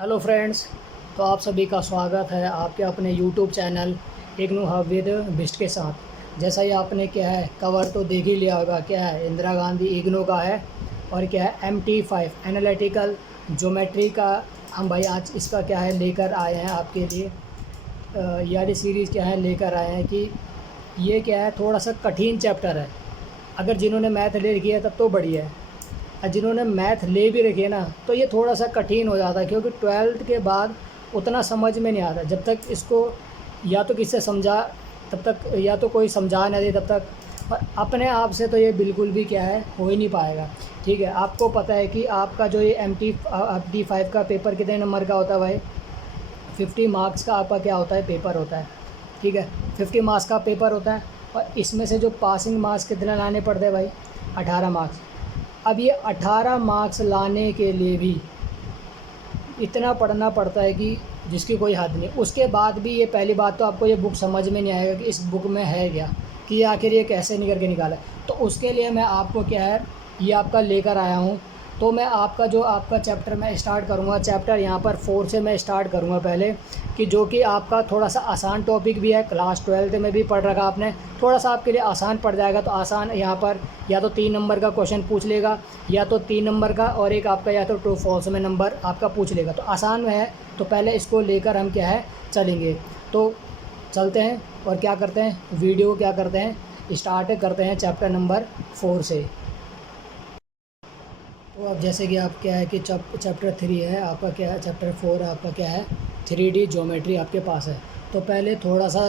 Hello friends. तो आप सभी का स्वागत है आपके अपने YouTube channel IGNOU hub with Bisht के साथ। जैसा ही आपने क्या है कवर तो देख ही लिया होगा, क्या है इंदिरा गांधी इग्नू का है और क्या है MT5 एनालिटिकल ज्योमेट्री का। हम भाई आज इसका क्या है लेकर आए हैं आपके लिए, यारी सीरीज़ क्या है लेकर आए हैं कि ये क्या है थोड़ा सा कठिन चैप्टर है। अगर जिन्होंने मैथ ले रखी है तब तो बढ़िया है, और जिन्होंने मैथ ले भी रखी है ना तो ये थोड़ा सा कठिन हो जाता है, क्योंकि 12th के बाद उतना समझ में नहीं आता जब तक इसको या तो किससे समझा तब तक, या तो कोई समझा ना दे तब तक। और अपने आप से तो ये बिल्कुल भी क्या है हो ही नहीं पाएगा। ठीक है, आपको पता है कि आपका जो ये MT5 का पेपर कितने नंबर का होता है भाई? 50 मार्क्स का आपका क्या होता है पेपर होता है। ठीक है, 50 मार्क्स का पेपर होता है और इसमें से जो पासिंग मार्क्स कितने लाने पड़ते हैं भाई? 18 मार्क्स। अब ये 18 मार्क्स लाने के लिए भी इतना पढ़ना पड़ता है कि जिसकी कोई हद नहीं। उसके बाद भी ये पहली बात तो आपको ये बुक समझ में नहीं आएगा कि इस बुक में है क्या, कि आखिर ये कैसे नहीं करके निकाला। तो उसके लिए मैं आपको क्या है ये आपका लेकर आया हूँ। तो मैं आपका चैप्टर मैं स्टार्ट करूँगा, चैप्टर यहाँ पर 4 से मैं स्टार्ट करूँगा पहले, कि जो कि आपका थोड़ा सा आसान टॉपिक भी है, क्लास 12th में भी पढ़ रखा आपने, थोड़ा सा आपके लिए आसान पड़ जाएगा। तो आसान यहाँ पर या तो 3 नंबर का क्वेश्चन पूछ लेगा, या तो 3 नंबर का और एक आपका या तो ट्रू फॉल्स में नंबर आपका पूछ लेगा। तो आसान में है, तो पहले इसको लेकर हम क्या है चलेंगे। तो चलते हैं और क्या करते हैं, वीडियो क्या करते हैं स्टार्ट करते हैं चैप्टर नंबर 4 से। तो अब जैसे कि आप क्या है कि चैप्टर 3 है आपका, क्या है चैप्टर 4 आपका क्या है 3D ज्योमेट्री आपके पास है। तो पहले थोड़ा सा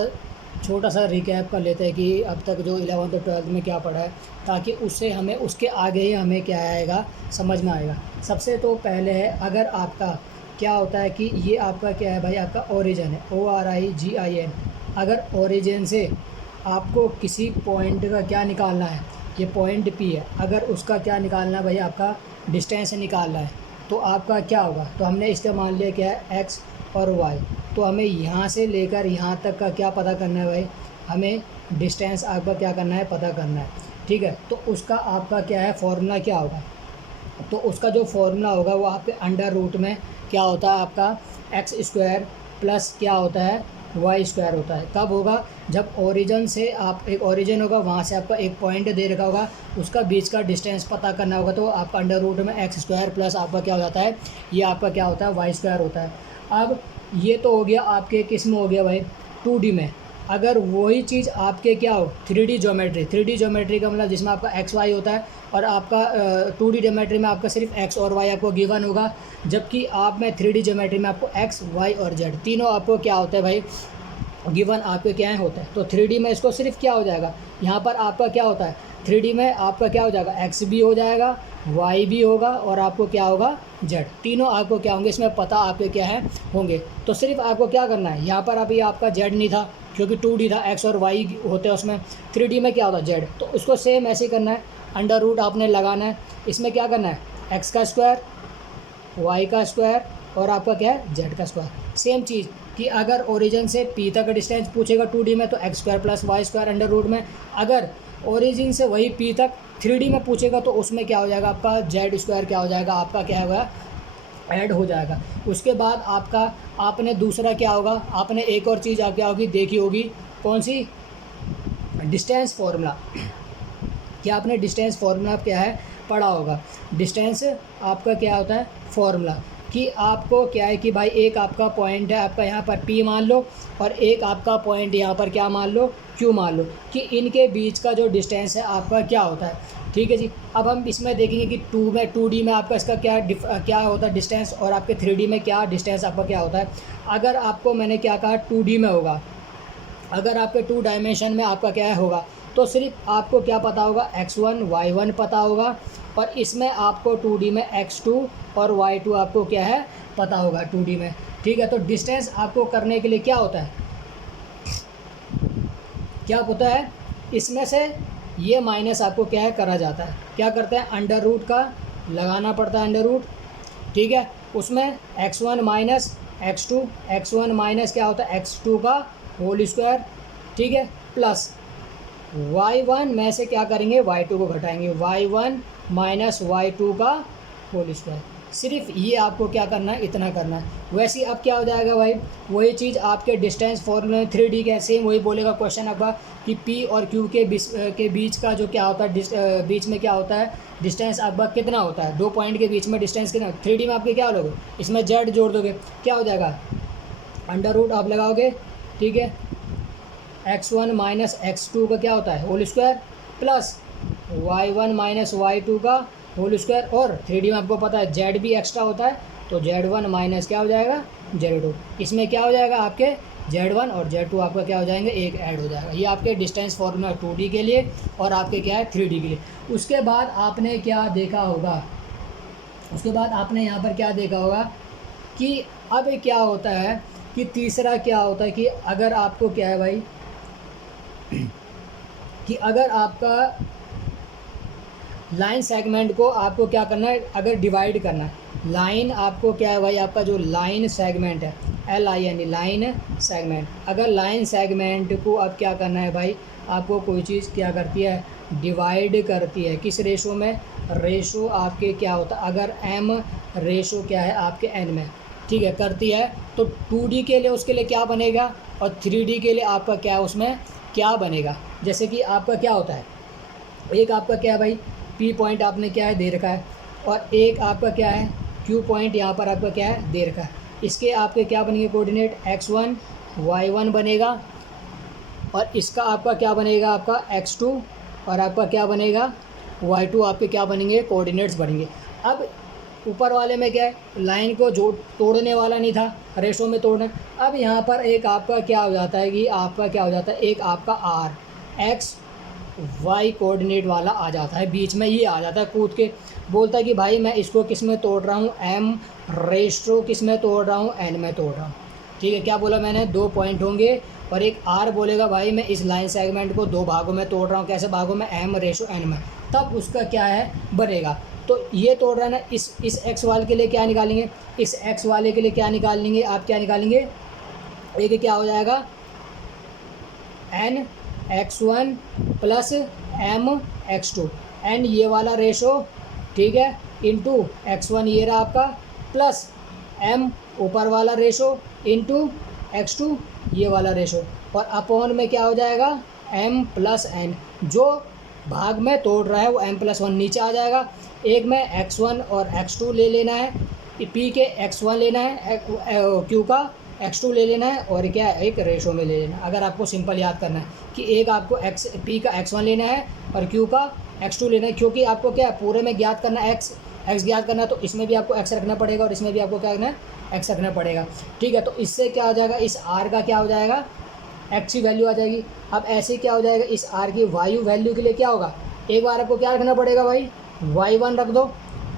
छोटा सा रिकैप कर लेते हैं कि अब तक जो 11th और 12th में क्या पढ़ा है, ताकि उससे हमें उसके आगे ही हमें क्या आएगा समझ में आएगा। सबसे तो पहले है, अगर आपका क्या होता है कि ये आपका क्या है भाई, आपका ओरिजिन है ORIGIN। अगर ओरिजिन से आपको किसी पॉइंट का क्या निकालना है, ये पॉइंट P है, अगर उसका क्या निकालना है भाई, आपका डिस्टेंस निकालना है, तो आपका क्या होगा। तो हमने इसका मान लिया क्या है x और y। तो हमें यहाँ से लेकर यहाँ तक का क्या पता करना है भाई, हमें डिस्टेंस आपका क्या करना है पता करना है। ठीक है, तो उसका आपका क्या है फॉर्मूला क्या होगा। तो उसका जो फॉर्मूला होगा वो आपके अंडर रूट में क्या होता है आपका x² प्लस क्या होता है y² होता है। कब होगा, जब ओरिजिन से आप एक ओरिजिन होगा, वहाँ से आपका एक पॉइंट दे रखा होगा, उसका बीच का डिस्टेंस पता करना होगा। तो आपका अंडर रूट में x² प्लस आपका क्या हो जाता है, ये आपका क्या होता है y² होता है। अब ये तो हो गया आपके किस में हो गया भाई 2D में। अगर वही चीज़ आपके क्या हो 3D ज्योमेट्री का मतलब जिसमें आपका एक्स वाई होता है, और आपका 2D ज्योमेट्री में आपका सिर्फ एक्स और वाई आपको गिवन होगा, जबकि आप में 3D ज्योमेट्री में आपको एक्स वाई और जेड तीनों आपको क्या होता है भाई गिवन आपके क्या होता है। तो 3D में इसको सिर्फ क्या हो जाएगा, यहाँ पर आपका क्या होता है 3D में आपका क्या हो जाएगा x भी हो जाएगा, y भी होगा और आपको क्या होगा z, तीनों आपको क्या होंगे इसमें पता आपके क्या है होंगे। तो सिर्फ आपको क्या करना है, यहाँ पर अभी आपका z नहीं था क्योंकि 2D था, x और y होते हैं उसमें, 3D में क्या होता है z। तो उसको सेम ऐसे ही करना है, अंडर रूट आपने लगाना है, इसमें क्या करना है x का स्क्वायर y का स्क्वायर और आपका क्या है z का स्क्वायर। सेम चीज़ कि अगर ओरिजिन से P तक डिस्टेंस पूछेगा 2D में तो x² plus y² under root में, अगर ओरिजिन से वही P तक 3D में पूछेगा तो उसमें क्या हो जाएगा आपका z² क्या हो जाएगा आपका क्या होगा ऐड हो जाएगा। उसके बाद आपका आपने दूसरा क्या होगा, आपने एक और चीज़ आप क्या होगी देखी होगी, कौन सी, डिस्टेंस फार्मूला। क्या आपने डिस्टेंस फार्मूला क्या है पढ़ा होगा। डिस्टेंस आपका क्या होता है फार्मूला, कि आपको क्या है कि भाई एक आपका पॉइंट है आपका यहाँ पर P मान लो, और एक आपका पॉइंट यहाँ पर क्या मान लो Q मान लो, कि इनके बीच का जो डिस्टेंस है आपका क्या होता है। ठीक है जी। अब हम इसमें देखेंगे कि 2D में आपका इसका क्या होता है डिस्टेंस, और आपके 3D में क्या डिस्टेंस आपका क्या होता है। अगर आपको मैंने क्या कहा 2D में होगा, अगर आपके 2 डायमेंशन में आपका क्या होगा, तो सिर्फ आपको क्या पता होगा x1 y1 पता होगा, और इसमें आपको 2D में x2 और y2 आपको क्या है पता होगा 2D में। ठीक है, तो डिस्टेंस आपको करने के लिए क्या होता है, क्या होता है इसमें से ये माइनस आपको क्या है करा जाता है, क्या करते हैं अंडर रूट का लगाना पड़ता है अंडर रूट। ठीक है, उसमें x1 minus x2, x1 minus क्या होता है x2 का होल स्क्वायर। ठीक है, प्लस y1 में से क्या करेंगे y2 को घटाएंगे, y1 माइनस y2 का होल स्क्वायर। सिर्फ ये आपको क्या करना है, इतना करना है। वैसे ही अब क्या हो जाएगा भाई, वही चीज़ आपके डिस्टेंस फॉर्मूले में 3D के सेम वही बोलेगा क्वेश्चन आपका कि P और Q के बीच का जो क्या होता है, बीच में क्या होता है डिस्टेंस आपका कितना होता है, 2 पॉइंट के बीच में डिस्टेंस कितना। 3D में आपके क्या लोगे, इसमें Z जोड़ दोगे, क्या हो जाएगा, अंडर रूट आप लगाओगे, ठीक है, x1 माइनस x2 का क्या होता है whole square plus y1 minus y2 का होल स्क्वायर, और 3D में आपको पता है Z भी एक्स्ट्रा होता है, तो Z1 माइनस क्या हो जाएगा Z2। इसमें क्या हो जाएगा आपके Z1 और Z2 आपका क्या हो जाएंगे, एक ऐड हो जाएगा। ये आपके डिस्टेंस फॉर्मूला 2D के लिए और आपके क्या है 3D के लिए। उसके बाद आपने क्या देखा होगा, उसके बाद आपने यहाँ पर क्या देखा होगा कि अब क्या होता है कि तीसरा क्या होता है कि अगर आपको क्या है भाई कि अगर आपका लाइन सेगमेंट को आपको क्या करना है, अगर डिवाइड करना है, लाइन आपको क्या है भाई, आपका जो लाइन सेगमेंट है LIN लाइन सेगमेंट, अगर लाइन सेगमेंट को अब क्या करना है भाई, आपको कोई चीज़ क्या करती है, डिवाइड करती है, किस रेशो में, रेशो आपके क्या होता है, अगर M रेशो क्या है आपके N में, ठीक है, करती है, तो 2D के लिए उसके लिए क्या बनेगा और 3D के लिए आपका क्या है उसमें क्या बनेगा। जैसे कि आपका क्या होता है, एक आपका क्या है भाई P पॉइंट आपने क्या है दे रखा है, और एक आपका क्या है Q पॉइंट यहाँ पर आपका क्या है दे रखा है। इसके आपके क्या बनेंगे कोऑर्डिनेट, x1 y1 बनेगा, और इसका आपका क्या बनेगा, आपका x2 और आपका क्या बनेगा y2, आपके क्या बनेंगे कोऑर्डिनेट्स बनेंगे। अब ऊपर वाले में क्या है, लाइन को जो तोड़ने वाला नहीं था, रेशो में तोड़ना। अब यहाँ पर एक आपका क्या हो जाता है कि आपका क्या हो जाता है, एक आपका r x y कोऑर्डिनेट वाला आ जाता है, बीच में ये आ जाता है कूद के, बोलता है कि भाई मैं इसको किस में तोड़ रहा हूँ, m रेशो किस में तोड़ रहा हूँ, n में तोड़ रहा हूँ, ठीक है। क्या बोला मैंने, 2 पॉइंट होंगे और एक r बोलेगा भाई मैं इस लाइन सेगमेंट को 2 भागों में तोड़ रहा हूँ, कैसे भागों में, m रेशो n में, तब उसका क्या है बनेगा। तो ये तोड़ रहा है ना, इस x वाले के लिए क्या निकालेंगे, इस x वाले के लिए क्या निकालेंगे, आप क्या निकालेंगे, एक क्या हो जाएगा n x1 plus m x2, n ये वाला रेशो, ठीक है, इंटू x1 ये रहा आपका, प्लस m ऊपर वाला रेशो इंटू x2 ये वाला रेशो, और अपॉन में क्या हो जाएगा m प्लस n, जो भाग में तोड़ रहा है वो m प्लस 1 नीचे आ जाएगा। एक में x1 और x2 ले लेना है, p के x1 लेना है, q का x2 ले लेना है, और क्या है एक रेशो में ले लेना है। अगर आपको सिंपल याद करना है कि एक आपको p का x1 लेना है और q का x2 लेना है, क्योंकि आपको क्या है पूरे में ज्ञात करना है x ज्ञात करना है, तो इसमें भी आपको x रखना पड़ेगा और इसमें भी आपको क्या करना है x रखना पड़ेगा, ठीक है। तो इससे क्या हो जाएगा, इस r का क्या हो जाएगा, x की वैल्यू आ जाएगी। अब ऐसे क्या हो जाएगा, इस r की वायु वैल्यू के लिए क्या होगा, एक बार आपको क्या रखना पड़ेगा भाई, y1 रख दो,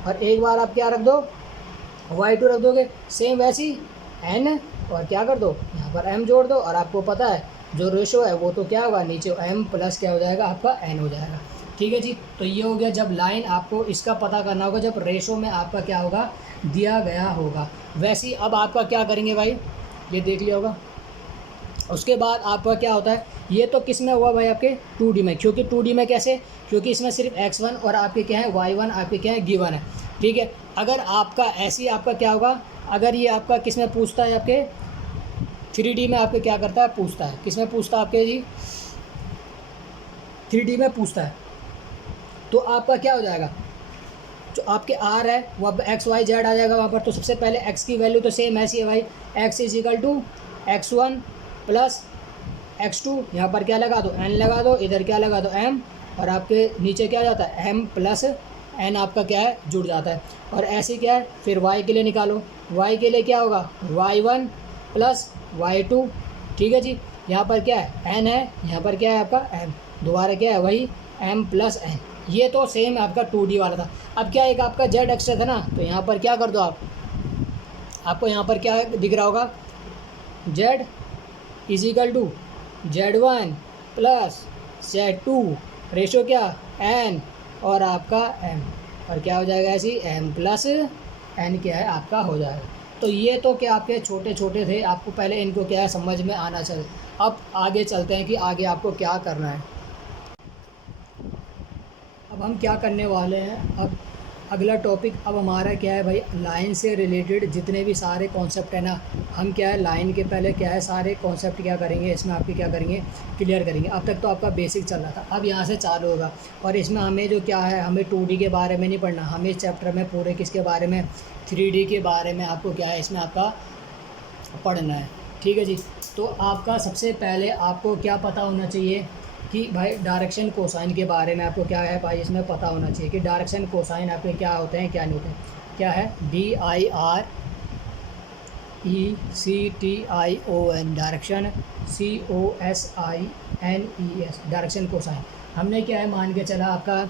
और एक बार आप क्या रख दो, y2 रख दोगे। सेम वैसी n और क्या कर दो, यहाँ पर m जोड़ दो, और आपको पता है जो रेशो है वो तो क्या होगा, नीचे m प्लस क्या हो जाएगा आपका n हो जाएगा, ठीक है जी। तो ये हो गया जब लाइन, आपको इसका पता करना होगा जब रेशो में आपका क्या होगा दिया गया होगा। वैसे ही अब आपका क्या करेंगे भाई, ये देख लिया होगा। उसके बाद आपका क्या होता है, ये तो किस में हुआ भाई आपके 2D में, क्योंकि 2D में कैसे, क्योंकि इसमें सिर्फ x1 और आपके क्या है y1 आपके क्या है गिवन है, ठीक है। अगर आपका ऐसे ही आपका क्या होगा, अगर ये आपका किस में पूछता है, आपके 3D में आपके क्या करता है पूछता है, किस में पूछता है आपके जी 3D में पूछता है, तो आपका क्या हो जाएगा, जो आपके r है वो अब x y z आ जाएगा वहाँ पर। तो सबसे पहले x की वैल्यू तो सेम ऐसी है भाई, x is equal to x1 plus x2, यहाँ पर क्या लगा दो n लगा दो, इधर क्या लगा दो m, और आपके नीचे क्या जाता है m प्लस n आपका क्या है जुड़ जाता है। और ऐसे क्या है फिर y के लिए निकालो, y के लिए क्या होगा y1 प्लस y2, ठीक है जी। यहाँ पर क्या है n है, यहाँ पर क्या है आपका m, दोबारा क्या है वही m प्लस n। ये तो सेम आपका 2D वाला था। अब क्या एक आपका z एक्स्ट्रा था ना, तो यहाँ पर क्या कर दो आप, आपको यहाँ पर क्या दिख रहा होगा, z is equal to z1 plus z2 ratio क्या n और आपका m, और क्या हो जाएगा ऐसी m प्लस n क्या है आपका हो जाएगा। तो ये तो क्या आपके छोटे छोटे थे, आपको पहले इनको क्या है समझ में आना चाहिए। अब आगे चलते हैं कि आगे आपको क्या करना है। अब हम क्या करने वाले हैं, अगला टॉपिक अब हमारा क्या है भाई, लाइन से रिलेटेड जितने भी सारे कॉन्सेप्ट है ना, हम क्या है लाइन के पहले क्या है सारे कॉन्सेप्ट क्या करेंगे, इसमें आपके क्या करेंगे, क्लियर करेंगे। अब तक तो आपका बेसिक चल रहा था, अब यहाँ से चालू होगा। और इसमें हमें जो क्या है, हमें 2D के बारे में नहीं पढ़ना, हमें इस चैप्टर में पूरे किसके बारे में, 3D के बारे में आपको क्या है इसमें आपका पढ़ना है। ठीक है जी। तो आपका सबसे पहले आपको क्या पता होना चाहिए कि भाई डायरेक्शन कोसाइन के बारे में आपको क्या है भाई इसमें पता होना चाहिए कि डायरेक्शन कोसाइन आपके क्या होते हैं क्या नहीं होते हैं। क्या है, DIRECTION direction, COSINES direction cosine. हमने क्या है मान के चला आपका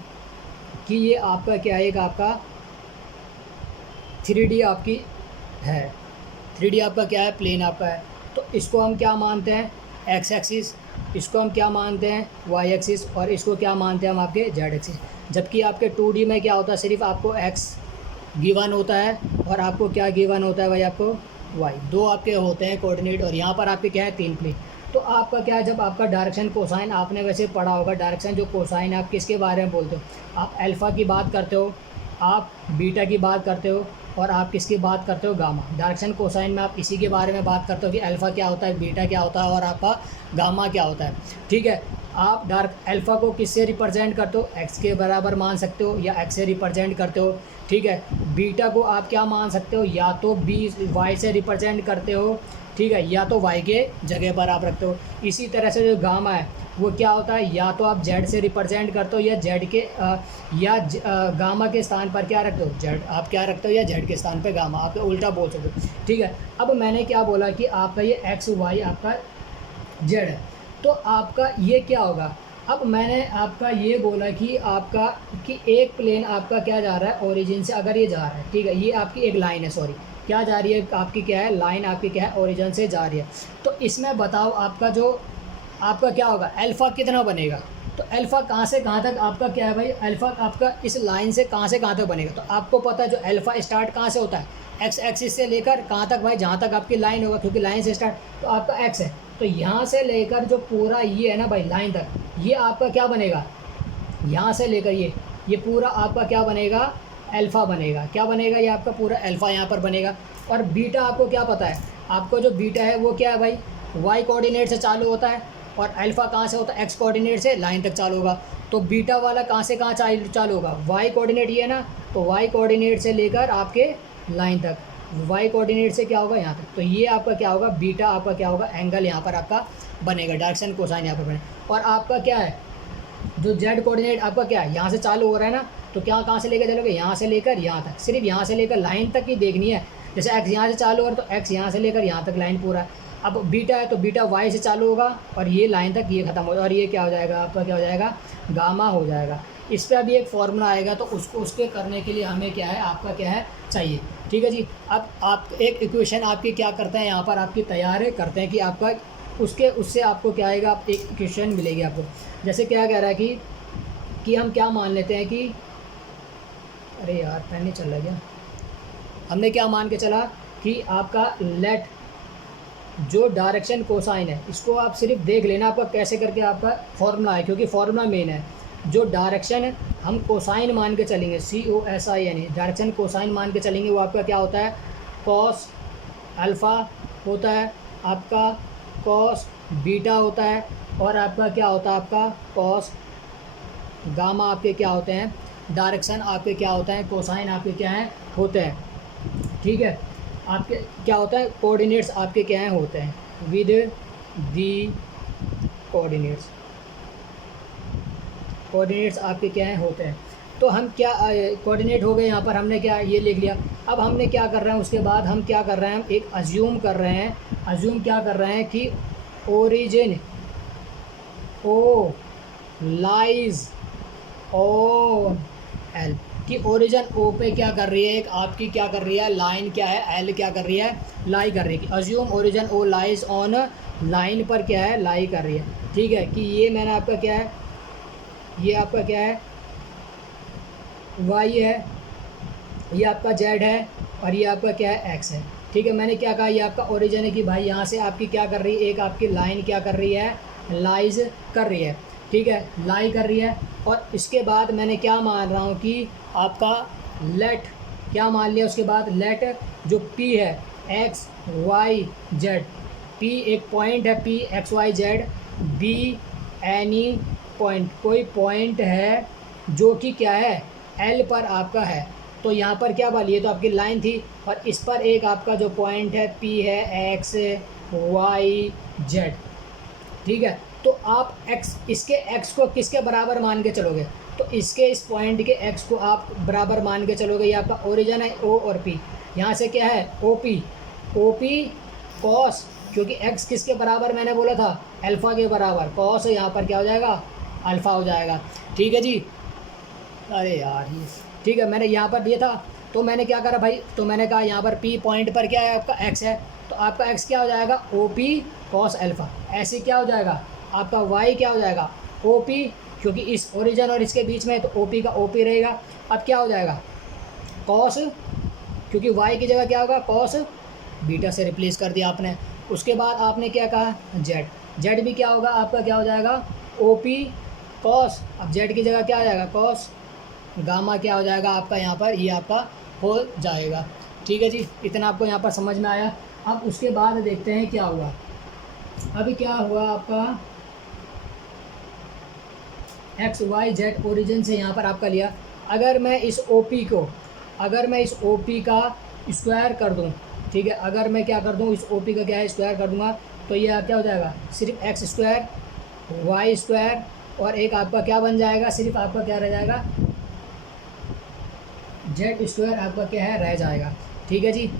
कि ये आपका क्या है, एक आपका 3D आपकी है, 3D आपका क्या है, प्लेन आपका है। तो इसको हम क्या मानते हैं, एक्स एक्सिस, इसको हम क्या मानते हैं, वाई एक्सिस, और इसको क्या मानते हैं हम आपके जेड एक्सिस। जबकि आपके 2D में क्या होता है, सिर्फ आपको एक्स गिवन होता है और आपको क्या गिवन होता है भाई, आपको वाई, दो आपके होते हैं कोऑर्डिनेट, और यहाँ पर आपके क्या है 3 प्लेन। तो आपका क्या है, जब आपका डायरेक्शन कोसाइन आपने वैसे पढ़ा होगा, डायरेक्शन जो कोसाइन आप किसके बारे में बोलते हो, आप अल्फ़ा की बात करते हो, आप बीटा की बात करते हो, और आप किसकी बात करते हो, गामा। डायरेक्शन कोसाइन में आप इसी के बारे में बात करते हो कि अल्फ़ा क्या होता है, बीटा क्या होता है, और आपका गामा क्या होता है। ठीक है। आप अल्फ़ा को किससे रिप्रेजेंट करते हो, एक्स के बराबर मान सकते हो या एक्स से रिप्रेजेंट करते हो। ठीक है। बीटा को आप क्या मान सकते हो, या तो वाई से रिप्रेजेंट करते हो, ठीक है, या तो वाई के जगह पर आप रखते हो। इसी तरह से जो गामा है वो क्या होता है, या तो आप जेड से रिप्रेजेंट करते हो या जेड के गामा के स्थान पर क्या रखते हो, जेड आप क्या रखते हो, या जेड के स्थान पर गामा, आप उल्टा बोल सकते हो। ठीक है। अब मैंने क्या बोला कि आपका ये एक्स वाई आपका जेड है, तो आपका ये क्या होगा। अब मैंने आपका ये बोला कि आपका कि एक प्लेन आपका क्या जा रहा है, ओरिजिन से अगर ये जा रहा है, ठीक है, ये आपकी एक लाइन है, सॉरी क्या जा रही है आपकी, क्या है लाइन आपकी क्या है, ओरिजिन से जा रही है। तो इसमें बताओ आपका जो आपका क्या होगा, अल्फ़ा कितना बनेगा। तो अल्फ़ा कहाँ से कहाँ तक आपका क्या है भाई, अल्फ़ा आपका इस लाइन से कहाँ तक बनेगा। तो आपको पता है जो अल्फ़ा स्टार्ट कहाँ से होता है, एक्स एक्सिस से लेकर कहाँ तक भाई, जहाँ तक आपकी लाइन होगा, क्योंकि लाइन से स्टार्ट तो आपका एक्स है। तो यहाँ से लेकर जो पूरा ये है ना भाई लाइन तक, ये आपका क्या बनेगा, यहाँ से लेकर ये पूरा आपका क्या बनेगा, अल्फ़ा बनेगा। क्या बनेगा, ये आपका पूरा अल्फ़ा यहाँ पर बनेगा। और बीटा आपको क्या पता है, आपको जो बीटा है वो क्या है भाई, वाई कोऑर्डिनेट से चालू होता है, और अल्फ़ा कहाँ से होता है, एक्स कोऑर्डिनेट से लाइन तक चालू होगा। तो बीटा वाला कहाँ से कहाँ चालू होगा, वाई कोऑर्डिनेट ये है ना, तो वाई कोऑर्डिनेट से लेकर आपके लाइन तक, वाई कोऑर्डिनेट से क्या होगा यहाँ तक। तो ये आपका क्या होगा, बीटा आपका क्या होगा, एंगल यहाँ पर आपका बनेगा, डायरेक्शन कोसाइन यहाँ पर बनेगा। और आपका क्या है, जो जेड कोऑर्डिनेट आपका क्या है, यहाँ से चालू हो रहा है ना, तो क्या कहाँ से लेकर चलोगे, यहाँ से लेकर यहाँ तक, सिर्फ यहाँ से लेकर लाइन तक ही देखनी है। जैसे एक्स यहाँ से चालू हो रहा है तो एक्स यहाँ से लेकर यहाँ तक लाइन पूरा। अब बीटा है तो बीटा वाई से चालू होगा और ये लाइन तक ये ख़त्म हो, और ये क्या हो जाएगा आपका, क्या हो जाएगा, गामा हो जाएगा। इस पर अभी एक फॉर्मूला आएगा, तो उसके करने के लिए हमें क्या है, आपका क्या है चाहिए। ठीक है जी। अब आप एक इक्वेशन आपकी क्या करते हैं, यहाँ पर आपकी तैयार करते हैं कि आपका उससे आपको क्या आएगा, आप एक इक्वेशन मिलेगी आपको। जैसे क्या कह रहा है कि हम क्या मान लेते हैं कि, अरे यार पेन नहीं चल रहा क्या, हमने क्या मान के चला कि आपका लेट जो डायरेक्शन कोसाइन है, इसको आप सिर्फ देख लेना आपका कैसे करके आपका फॉर्मूला है, क्योंकि फॉर्मूला मेन है। जो डायरेक्शन है हम कोसाइन मान के चलेंगे, COSIN डायरेक्शन कोसाइन मान के चलेंगे, वो आपका क्या होता है, कॉस अल्फ़ा होता है, आपका कॉस बीटा होता है, और आपका क्या होता है, आपका कॉस गामा आपके क्या होते हैं, डायरेक्शन आपके क्या होता है, कोसाइन आपके क्या हैं होते हैं। ठीक है। आपके क्या होता है, कोऑर्डिनेट्स आपके क्या हैं होते हैं, विद दी कोऑर्डिनेट्स आपके क्या हैं होते हैं। तो हम क्या कोऑर्डिनेट हो गए, यहाँ पर हमने क्या ये लिख लिया। अब हमने क्या कर रहे हैं, उसके बाद हम क्या कर रहे हैं, हम एक अज्यूम कर रहे हैं, अज्यूम क्या कर रहे हैं कि origin O lies on L, कि ओरिजिन ओ पे क्या कर रही है, एक आपकी क्या कर रही है, लाइन क्या है, एल क्या कर रही है, लाई कर रही है। Assume origin O lies on, line पर क्या है, लाई कर रही है। ठीक है। कि ये मैंने आपका क्या है, ये आपका क्या है, वाई है, ये आपका जेड है, और ये आपका क्या है, एक्स है। ठीक है। मैंने क्या कहा, ये आपका ओरिजिन है कि भाई यहाँ से आपकी क्या कर रही है, एक आपकी लाइन क्या कर रही है, लाइज कर रही है। ठीक है, लाई कर रही है। और इसके बाद मैंने क्या मान रहा हूँ कि आपका लेट क्या मान लिया उसके बाद, लेट जो पी है एक्स वाई जेड, पी एक पॉइंट है, P X Y Z, be any point, कोई पॉइंट है जो कि क्या है एल पर आपका है। तो यहाँ पर क्या वाली, ये तो आपकी लाइन थी और इस पर एक आपका जो पॉइंट है पी है एक्स वाई जेड, ठीक है। तो आप एक्स, इसके एक्स को किसके बराबर मान के चलोगे, तो इसके इस पॉइंट के एक्स को आप बराबर मान के चलोगे। ये आपका ओरिजिन है ओ और पी, यहाँ से क्या है O P, O P cos, क्योंकि एक्स किसके बराबर मैंने बोला था अल्फ़ा के बराबर, कॉस यहाँ पर क्या हो जाएगा अल्फ़ा हो जाएगा, ठीक है जी। अरे यार ये ठीक है, मैंने यहाँ पर दिया था तो मैंने क्या करा भाई, तो मैंने कहा यहाँ पर पी पॉइंट पर क्या है आपका एक्स है, तो आपका एक्स क्या हो जाएगा ओ पी कॉस अल्फ़ा, ऐसे क्या हो जाएगा आपका वाई क्या हो जाएगा ओ पी, क्योंकि इस ओरिजिन और इसके बीच में तो ओ पी का ओ पी रहेगा। अब क्या हो जाएगा कॉस, क्योंकि वाई की जगह क्या होगा कॉस बीटा से रिप्लेस कर दिया आपने। उसके बाद आपने क्या कहा जेड, जेड भी क्या होगा आपका क्या हो जाएगा ओ पी कॉस, अब जेड की जगह क्या आ जाएगा कॉस गामा, क्या हो जाएगा आपका यहाँ पर ये आपका हो जाएगा, ठीक है जी। इतना आपको यहाँ पर समझ में आया। अब उसके बाद देखते हैं क्या हुआ। अभी क्या हुआ आपका एक्स वाई जेड ओरिजिन से यहाँ पर आपका लिया, अगर मैं इस ओ पी को, अगर मैं इस ओ पी का स्क्वायर कर दूँ, ठीक है, अगर मैं क्या कर दूँ इस ओ पी का क्या है स्क्वायर कर दूँगा, तो ये क्या हो जाएगा सिर्फ एक्स स्क्वायर वाई स्क्वायर और एक आपका क्या बन जाएगा, सिर्फ आपका क्या रह जाएगा जेड स्क्वायर आपका क्या है रह जाएगा, ठीक है जी।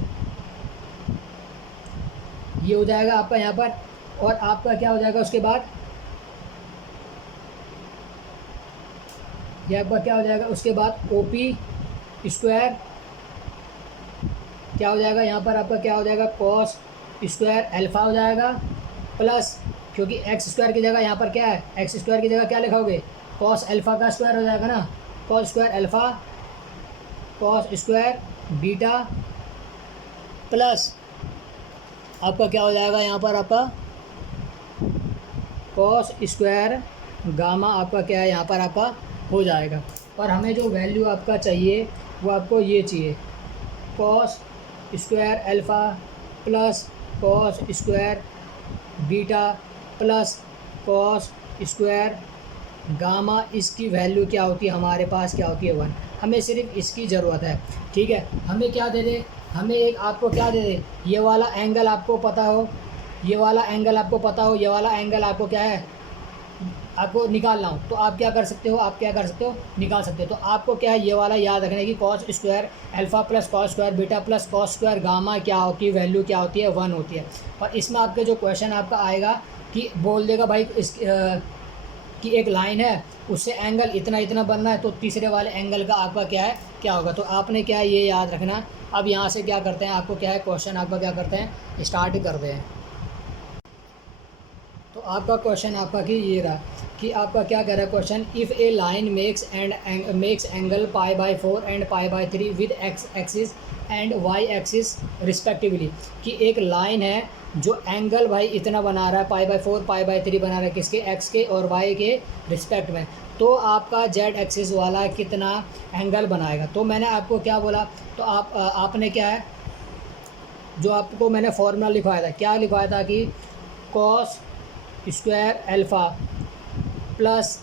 ये हो जाएगा आपका यहाँ पर, और आपका क्या हो जाएगा उसके बाद, ये आपका क्या हो जाएगा उसके बाद ओ पी स्क्वायर क्या हो जाएगा यहाँ पर आपका क्या हो जाएगा कॉस स्क्वायर अल्फ़ा हो जाएगा, प्लस क्योंकि एक्स स्क्वायर की जगह यहाँ पर क्या है एक्स स्क्वायर की जगह क्या लिखोगे कॉस अल्फ़ा का स्क्वायर हो जाएगा ना, cos square alpha cos square beta, plus आपका क्या हो जाएगा यहाँ पर आपका कॉस स्क्वायर गामा, आपका क्या है यहाँ पर आपका हो जाएगा। और हमें जो वैल्यू आपका चाहिए वो आपको ये चाहिए cos square alpha plus cos square beta plus cos square gamma, इसकी वैल्यू क्या होती है हमारे पास क्या होती है 1, हमें सिर्फ इसकी ज़रूरत है, ठीक है। हमें क्या दे दे, हमें एक आपको क्या दे दे, ये वाला एंगल आपको पता हो, ये वाला एंगल आपको पता हो, ये वाला एंगल आपको क्या है आपको निकालना हो, तो आप क्या कर सकते हो, आप क्या कर सकते हो निकाल सकते हो। तो आपको क्या है ये वाला याद रखना है कि cos square alpha plus cos square beta plus cos square gamma क्या होती है वैल्यू क्या होती है 1 होती है। और इसमें आपके जो क्वेश्चन आपका आएगा कि बोल देगा भाई इस कि एक लाइन है उससे एंगल इतना इतना बनना है, तो तीसरे वाले एंगल का आपका क्या है क्या होगा, तो आपने क्या है ये याद रखना। अब यहाँ से क्या करते हैं आपको क्या है क्वेश्चन आपका क्या करते हैं स्टार्ट करते हैं। तो आपका क्वेश्चन आपका कि ये रहा कि आपका क्या कह रहा है question, if a line makes angle pi by 4 and pi by 3 with X axis and Y axis respectively, कि एक लाइन है जो एंगल भाई इतना बना रहा है पाई बाई 4 पाई बाई 3 बना रहा है किसके एक्स के और वाई के रिस्पेक्ट में, तो आपका जेड एक्सिस वाला कितना एंगल बनाएगा। तो मैंने आपको क्या बोला, तो आपने क्या है जो आपको मैंने फॉर्मूला लिखवाया था, क्या लिखवाया था कि cos square alpha plus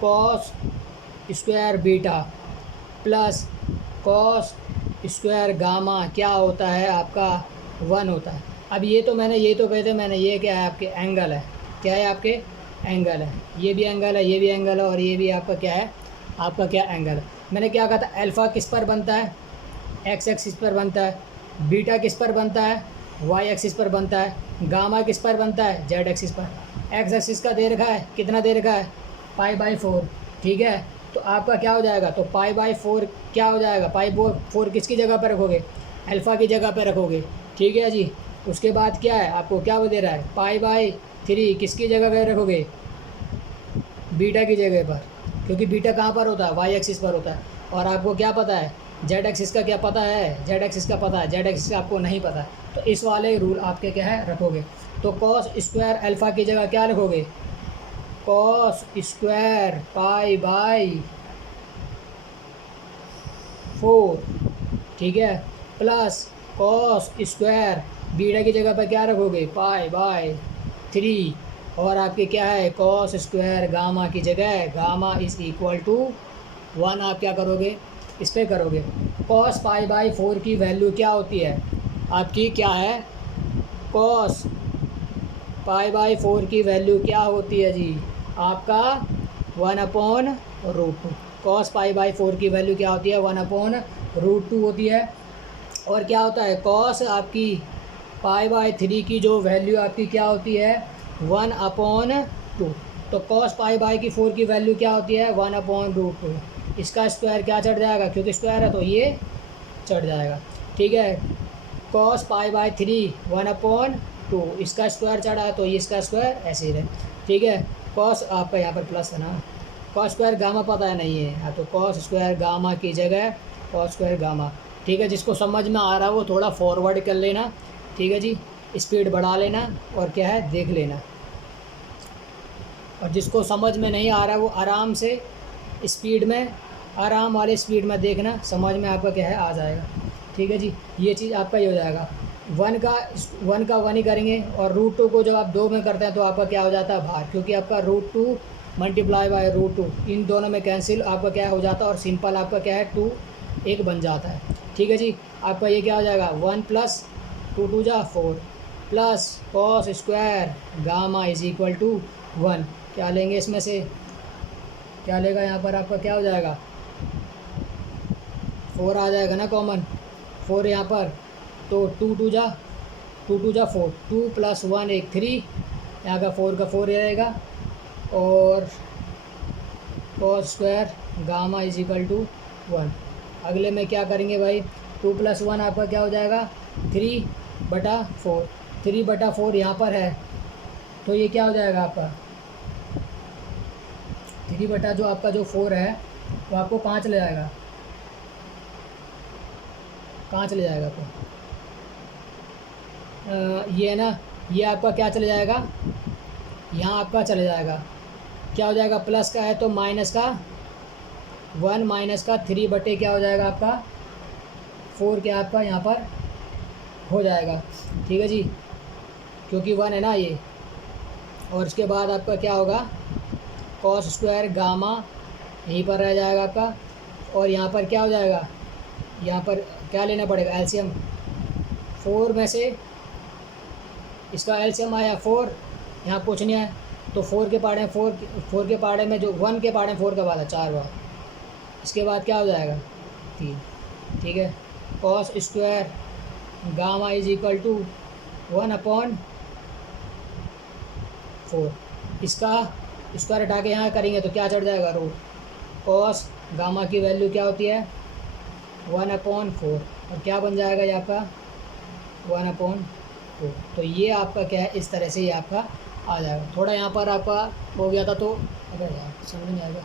cos square beta plus cos square gamma क्या होता है आपका 1 होता है। अब ये तो मैंने ये तो कहते मैंने ये क्या है आपके एंगल है, क्या है आपके एंगल है, ये भी एंगल है ये भी एंगल है और ये भी आपका क्या है आपका क्या एंगल है। मैंने क्या कहा था अल्फ़ा किस पर बनता है एक्स एक्सिस पर बनता है, बीटा किस पर बनता है वाई एक्सिस पर बनता है, गामा किस पर बनता है जेड एक्सिस पर। एक्स एक्सिस का दे रखा है कितना दे रखा है पाई बाई 4, ठीक है। तो आपका क्या हो जाएगा, तो पाई बाई 4 क्या हो जाएगा, पाई 4 किसकी जगह पर रखोगे अल्फ़ा की जगह पर रखोगे, ठीक है जी। उसके बाद क्या है आपको क्या दे रहा है पाई बाई 3 किसकी जगह पर रखोगे बीटा की जगह पर, क्योंकि बीटा कहाँ पर होता है वाई एक्सिस पर होता है। और आपको क्या पता है जेड एक्सिस का क्या पता है, जेड एक्सिस का पता है, जेड एक्सिस का आपको नहीं पता है, तो इस वाले रूल आपके क्या है रखोगे। तो कॉस स्क्वायर अल्फ़ा की जगह क्या रखोगे कॉस स्क्वायर पाई बाई 4, ठीक है, प्लस कॉस स्क्वायर बीटा की जगह पर क्या रखोगे पाई बाय 3, और आपके क्या है कॉस स्क्वायर गामा की जगह गामा इज़ इक्वल टू 1 आप क्या करोगे इस पर करोगे। कॉस पाई बाई 4 की वैल्यू क्या होती है आपकी, क्या है कॉस पाई बाई 4 की वैल्यू क्या होती है जी आपका 1/√2। कॉस पाई बाई 4 की वैल्यू क्या होती है 1/√2 होती है। और क्या होता है कॉस आपकी पाई बाई 3 की जो वैल्यू आपकी क्या होती है 1/2। तो कॉस पाई बाई की 4 की वैल्यू क्या होती है 1/√2। इसका स्क्वायर क्या चढ़ जाएगा, क्योंकि स्क्वायर है तो ये चढ़ जाएगा, ठीक है। कॉस पाई बाई 3 1/2, इसका स्क्वायर चढ़ा है तो ये इसका स्क्वायर ऐसे ही रहे, ठीक है। कॉस आपका यहाँ पर प्लस है ना, कॉस स्क्वायर गामा पता है नहीं है तो कॉस स्क्वायर गामा की जगह कॉस स्क्वायर गामा, ठीक है। जिसको समझ में आ रहा है वो थोड़ा फॉरवर्ड कर लेना, ठीक है जी, स्पीड बढ़ा लेना और क्या है देख लेना। और जिसको समझ में नहीं आ रहा है वो आराम से स्पीड में आराम वाले स्पीड में देखना, समझ में आपका क्या है आ जाएगा, ठीक है जी। ये चीज़ आपका ये हो जाएगा 1 का 1 ही करेंगे, और √2 को जब आप 2 में करते हैं तो आपका क्या हो जाता है बाहर, क्योंकि आपका √2 मल्टीप्लाई बाय √2 इन दोनों में कैंसिल आपका क्या हो जाता है, और सिंपल आपका क्या है 2 1 बन जाता है, ठीक है जी। आपका ये क्या हो जाएगा 1 + 2 2 जा 4 plus cos square gamma is equal to 1। क्या लेंगे इसमें से, क्या लेगा यहाँ पर आपका क्या हो जाएगा 4 आ जाएगा ना कॉमन, 4 यहाँ पर, तो 2 2 जा 4 2 + 1 1 3, यहाँ का 4 का 4 रहेगा, और cos square gamma is equal to 1। अगले में क्या करेंगे भाई 2 + 1 आपका क्या हो जाएगा 3/4, 3/4 यहाँ पर है तो ये क्या हो जाएगा आपका 3 बटा जो आपका जो 4 है वो आपको कहाँ चले जाएगा, कहाँ चले जाएगा आपको ये है ना, ये आपका क्या चले जाएगा यहाँ आपका चले जाएगा, क्या हो जाएगा प्लस का है तो माइनस का 1 माइनस का 3 बटे क्या हो जाएगा आपका 4 क्या आपका यहाँ पर हो जाएगा, ठीक है जी, क्योंकि 1 है ना ये। और इसके बाद आपका क्या होगा कॉस स्क्वायर गामा यहीं पर रह जाएगा आपका, और यहाँ पर क्या हो जाएगा, यहाँ पर क्या लेना पड़ेगा एलसीएम, 4 में से इसका एलसीएम आया 4, यहाँ कुछ नहीं है तो 4 के पाड़े में 4 के पाड़े में जो 1 के पाड़े में 4 का बाद है 4 बार, इसके बाद क्या हो जाएगा 3, ठीक है। Cos square gamma is equal to 1/4, इसका स्क्वायर हटा के यहाँ करेंगे तो क्या चढ़ जाएगा रूट, कॉस गामा की वैल्यू क्या होती है 1/4, और क्या बन जाएगा ये आपका 1/4। तो ये आपका क्या है इस तरह से ये आपका आ जाएगा। थोड़ा यहाँ पर आपका हो गया था तो अगर यार समझ नहीं आएगा,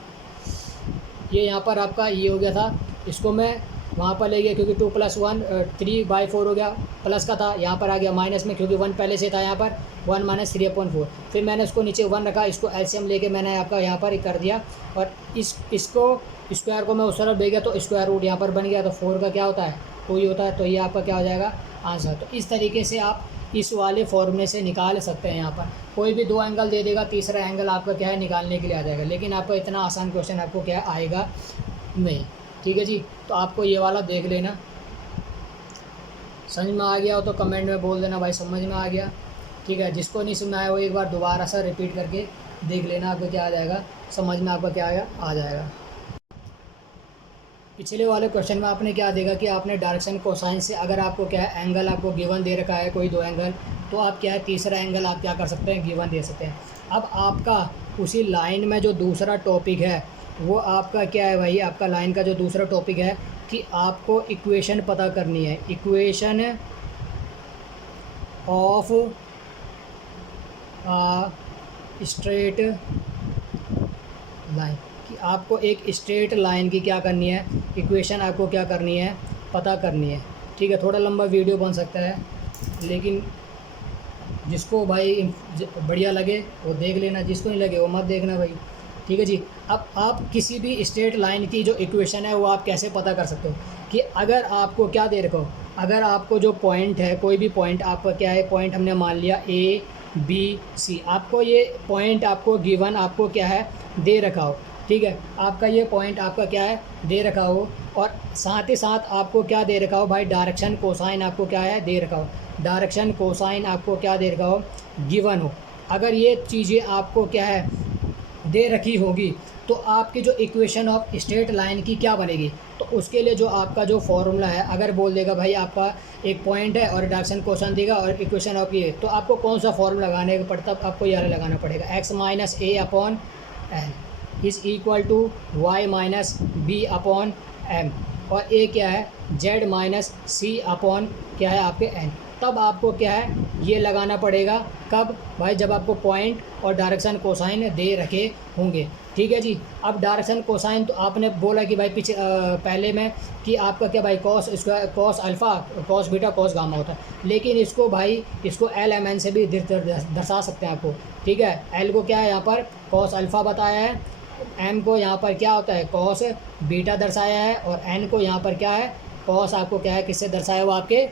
ये यहाँ पर आपका ये हो गया था, इसको मैं वहाँ पर ले गया क्योंकि 2 + 1 3/4 हो गया, प्लस का था यहाँ पर आ गया माइनस में क्योंकि 1 पहले से था यहाँ पर 1 - 3/4, फिर मैंने उसको नीचे 1 रखा, इसको एलसीएम लेके मैंने आपका यहाँ पर कर दिया, और इसको स्क्वायर को मैं उस तरफ ले गया तो स्क्वायर रूट यहाँ पर बन गया, तो 4 का क्या होता है 2 ही होता है, तो ये आपका क्या हो जाएगा आंसर। तो इस तरीके से आप इस वाले फॉर्मूले से निकाल सकते हैं। यहाँ पर कोई भी 2 एंगल दे देगा, तीसरा एंगल आपका क्या है निकालने के लिए आ जाएगा, लेकिन आपको इतना आसान क्वेश्चन आपको क्या आएगा नहीं, ठीक है जी। तो आपको ये वाला देख लेना, समझ में आ गया हो तो कमेंट में बोल देना भाई समझ में आ गया, ठीक है। जिसको नहीं समझ में आया वो एक बार दोबारा सा रिपीट करके देख लेना, आपको क्या आ जाएगा समझ में, आपका क्या आ जाएगा। पिछले वाले क्वेश्चन में आपने क्या देखा कि आपने डायरेक्शन कोसाइन से अगर आपको क्या है एंगल आपको गिवन दे रखा है कोई 2 एंगल, तो आप क्या है तीसरा एंगल आप क्या कर सकते हैं गिवन दे सकते हैं। अब आपका उसी लाइन में जो दूसरा टॉपिक है वो आपका क्या है भाई, आपका लाइन का जो दूसरा टॉपिक है कि आपको इक्वेशन पता करनी है, इक्वेशन ऑफ स्ट्रेट लाइन, कि आपको एक स्ट्रेट लाइन की क्या करनी है इक्वेशन आपको क्या करनी है पता करनी है, ठीक है। थोड़ा लंबा वीडियो बन सकता है लेकिन जिसको भाई बढ़िया लगे वो देख लेना, जिसको नहीं लगे वो मत देखना भाई, ठीक है जी। अब आप किसी भी स्ट्रेट लाइन की जो इक्वेशन है वो आप कैसे पता कर सकते हो, कि अगर आपको क्या दे रखा हो, अगर आपको जो पॉइंट है, कोई भी पॉइंट आपका क्या है, पॉइंट हमने मान लिया ए बी सी, आपको ये पॉइंट आपको गिवन आपको क्या है दे रखा हो, ठीक है, आपका ये पॉइंट आपका क्या है दे रखा हो, और साथ ही साथ आपको क्या दे रखा हो भाई, डायरेक्शन कोसाइन आपको क्या है दे रखा हो, डायरेक्शन कोसाइन आपको क्या दे रखा हो, गिवन हो। अगर ये चीज़ें आपको क्या है दे रखी होगी तो आपकी जो इक्वेशन ऑफ स्ट्रेट लाइन की क्या बनेगी, तो उसके लिए जो आपका जो फॉर्मूला है, अगर बोल देगा भाई आपका एक पॉइंट है और डायरेक्शन क्वेश्चन देगा और इक्वेशन ऑफ ये, तो आपको कौन सा फॉर्मूला लगाने का पड़ता, आपको ये लगाना पड़ेगा, X minus A upon L is equal to Y minus B upon M, और ए क्या है जेड माइनस सी अपॉन क्या है आपके एन। तब आपको क्या है ये लगाना पड़ेगा, कब भाई, जब आपको पॉइंट और डायरेक्शन कोसाइन दे रखे होंगे, ठीक है जी। अब डायरेक्शन कोसाइन तो आपने बोला कि भाई पीछे पहले में कि आपका क्या भाई cos square, cos alpha, cos beta, cos gamma होता है, लेकिन इसको भाई इसको एल एम एन से भी दर्शा सकते हैं आपको, ठीक है। एल को क्या है यहाँ पर कॉस अल्फ़ा बताया है, एम को यहाँ पर क्या होता है कॉस बीटा दर्शाया है, और एन को यहाँ पर क्या है कॉस आपको क्या है किससे दर्शाया हुआ, आपके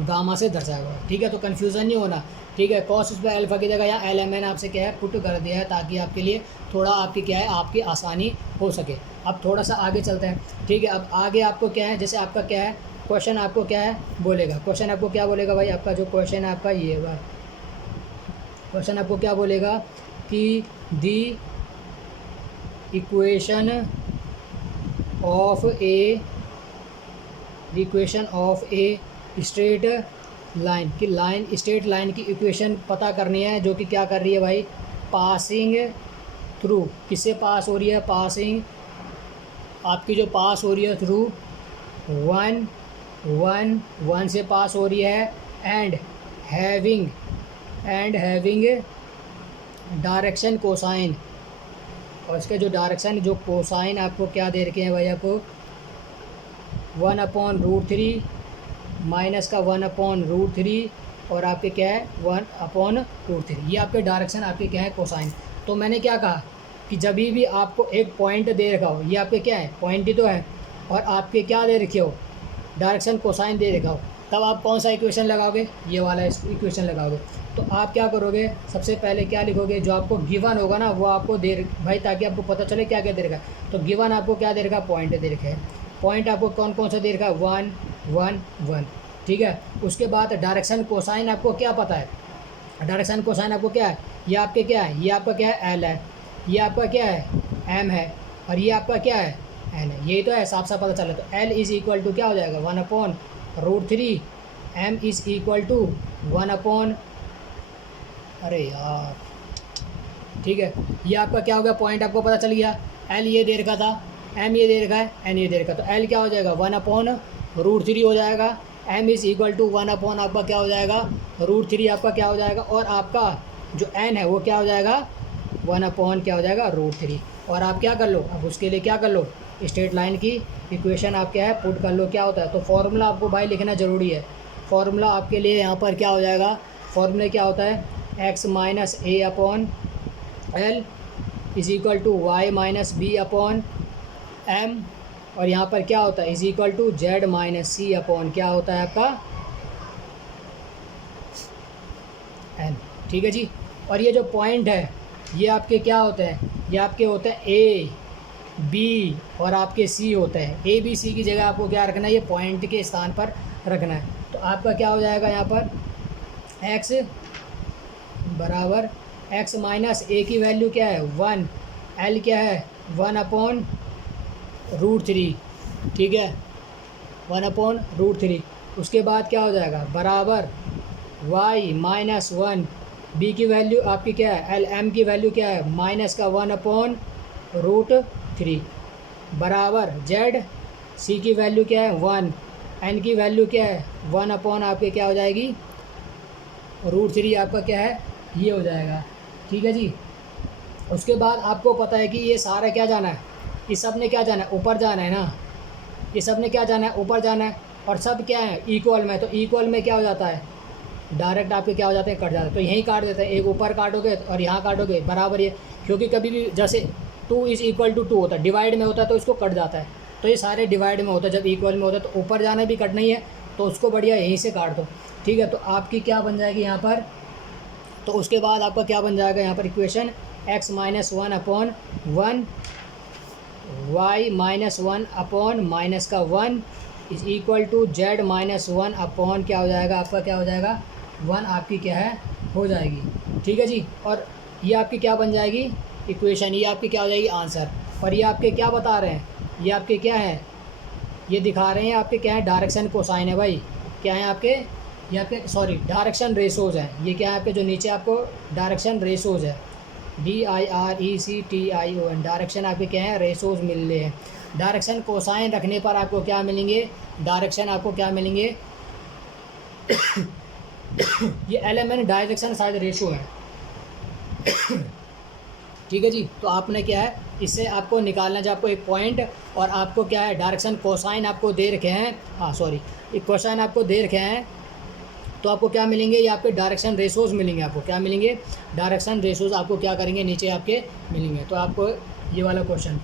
गामा से दर्शाया हुआ, ठीक है। तो कन्फ्यूज़न नहीं होना, ठीक है। कॉस इस पर अल्फ़ा की जगह या एल एम एन आपसे क्या है पुट कर दिया है, ताकि आपके लिए थोड़ा आपकी क्या है आपकी आसानी हो सके। अब थोड़ा सा आगे चलते हैं, ठीक है। अब आगे आपको क्या है, जैसे आपका क्या है क्वेश्चन आपको क्या है बोलेगा, क्वेश्चन आपको क्या बोलेगा भाई, आपका जो क्वेश्चन है आपका ये हुआ, क्वेश्चन आपको क्या बोलेगा कि the equation of A, the equation of a straight line की, लाइन स्ट्रेट लाइन की इक्वेशन पता करनी है, जो कि क्या कर रही है भाई, पासिंग थ्रू, किससे पास हो रही है, पासिंग आपकी जो पास हो रही है थ्रू 1 1 1 से पास हो रही है, एंड हैविंग डायरेक्शन कोसाइन, और इसके जो डायरेक्शन जो कोसाइन आपको क्या दे रखे हैं भाई, आपको 1/√3 माइनस का 1/√3 और आपके क्या है 1/√3, ये आपके डायरेक्शन आपके क्या है कोसाइन। तो मैंने क्या कहा कि जब भी आपको एक पॉइंट दे रखा हो, ये आपके क्या है पॉइंट ही तो है, और आपके क्या दे रखे हो डायरेक्शन कोसाइन दे रखा हो, तब आप कौन सा इक्वेशन लगाओगे, ये वाला इक्वेशन लगाओगे। तो आप क्या करोगे, सबसे पहले क्या लिखोगे, जो आपको गिवन होगा ना वो आपको दे भाई, ताकि आपको पता चले क्या क्या दे रखा है। तो गिवन आपको क्या दे रखा है, पॉइंट दे रखा है, पॉइंट आपको कौन कौन सा दे रखा है 1 1 1, ठीक है। उसके बाद डायरेक्शन कोसाइन आपको क्या पता है, डायरेक्शन कोसाइन आपको क्या है, ये आपके क्या है, ये आपका क्या है एल है, ये आपका क्या है एम है, और ये आपका क्या है एन है, यही तो है, साफ साफ पता चला। तो एल इज़ इक्वल टू क्या हो जाएगा 1/√3, एम इज़ इक्वल टू 1 अरे यार, ठीक है। ये आपका क्या हो गया, पॉइंट आपको पता चल गया, एल ये दे रखा था, एम ये दे रखा है, एन ये दे रखा, तो एल क्या हो जाएगा 1/√3 हो जाएगा, एम इज़ इक्वल टू 1 आपका क्या हो जाएगा √3 आपका क्या हो जाएगा, और आपका जो एन है वो क्या हो जाएगा 1 क्या हो जाएगा √3। और आप क्या कर लो, अब उसके लिए क्या कर लो, स्ट्रेट लाइन की इक्वेशन आप क्या है पुट कर लो, क्या होता है। तो फॉर्मूला आपको भाई लिखना ज़रूरी है, फॉर्मूला आपके लिए यहाँ पर क्या हो जाएगा, फॉर्मूले क्या होता है X minus A upon L is equal to Y minus B upon M, और यहाँ पर क्या होता है is equal to Z minus C upon क्या होता है आपका एन, ठीक है जी। और ये जो पॉइंट है ये आपके क्या होते हैं, ये आपके होते हैं ए बी और आपके सी होते हैं, ए बी सी की जगह आपको क्या रखना है, ये पॉइंट के स्थान पर रखना है। तो आपका क्या हो जाएगा यहाँ पर एक्स बराबर एक्स माइनस ए की वैल्यू क्या है 1, एल क्या है 1/√3, ठीक है 1/√3। उसके बाद क्या हो जाएगा बराबर y माइनस 1, बी की वैल्यू आपकी क्या है एल, एम की वैल्यू क्या है माइनस का 1/√3 बराबर z, सी की वैल्यू क्या है 1, एन की वैल्यू क्या है 1 आपके क्या हो जाएगी √3 आपका क्या है ये हो जाएगा, ठीक है जी। उसके बाद आपको पता है कि ये सारा क्या जाना है, इस सब ने क्या जाना है ऊपर जाना है ना, ये सब ने क्या जाना है ऊपर जाना है, और सब क्या है इक्वल में, तो इक्वल में क्या हो जाता है डायरेक्ट आपके क्या हो जाते हैं कट जाते हैं, तो यहीं काट देते हैं, एक ऊपर काटोगे और यहाँ काटोगे बराबर ये, क्योंकि कभी भी जैसे 2 इज़ इक्वल टू 2 होता है, डिवाइड में होता है तो इसको कट जाता है, तो ये सारे डिवाइड में होता है, जब इक्वल में होता है तो ऊपर जाना भी कटना ही है, तो उसको बढ़िया यहीं से काट दो, ठीक है। तो आपकी क्या बन जाएगी यहाँ पर, तो उसके बाद आपका क्या बन जाएगा यहाँ पर equation, x minus 1 upon 1 y minus 1 upon minus का 1 is equal to z minus 1 upon क्या हो जाएगा आपका, क्या हो जाएगा 1 आपकी क्या है हो जाएगी, ठीक है जी। और ये आपकी क्या बन जाएगी इक्वेशन, ये आपकी क्या हो जाएगी आंसर। और ये आपके क्या बता रहे हैं, ये आपके क्या है, ये दिखा रहे हैं आपके क्या है डायरेक्शन कोसाइन है भाई, क्या है आपके, ये आपके सॉरी डायरेक्शन रेशोज़ हैं, ये क्या है आपके जो नीचे आपको डायरेक्शन रेशोज़ है, DIRECTION, डायरेक्शन आपके क्या है रेशोज़ मिल रहे हैं। डायरेक्शन कोसाइन रखने पर आपको क्या मिलेंगे, डायरेक्शन आपको क्या मिलेंगे ये एलिमेंट डायरेक्शन साइड रेशो है, ठीक है जी। तो आपने क्या है इससे आपको निकालना है, जब आपको एक पॉइंट और आपको क्या है डायरेक्शन कोसाइन आपको दे रखे हैं, हाँ सॉरी एक कोसाइन आपको दे रखे हैं, तो आपको क्या मिलेंगे, ये आपके डायरेक्शन रेशोज़ मिलेंगे, आपको क्या मिलेंगे डायरेक्शन रेशोज़ आपको क्या करेंगे नीचे आपके मिलेंगे। तो आपको ये वाला क्वेश्चन,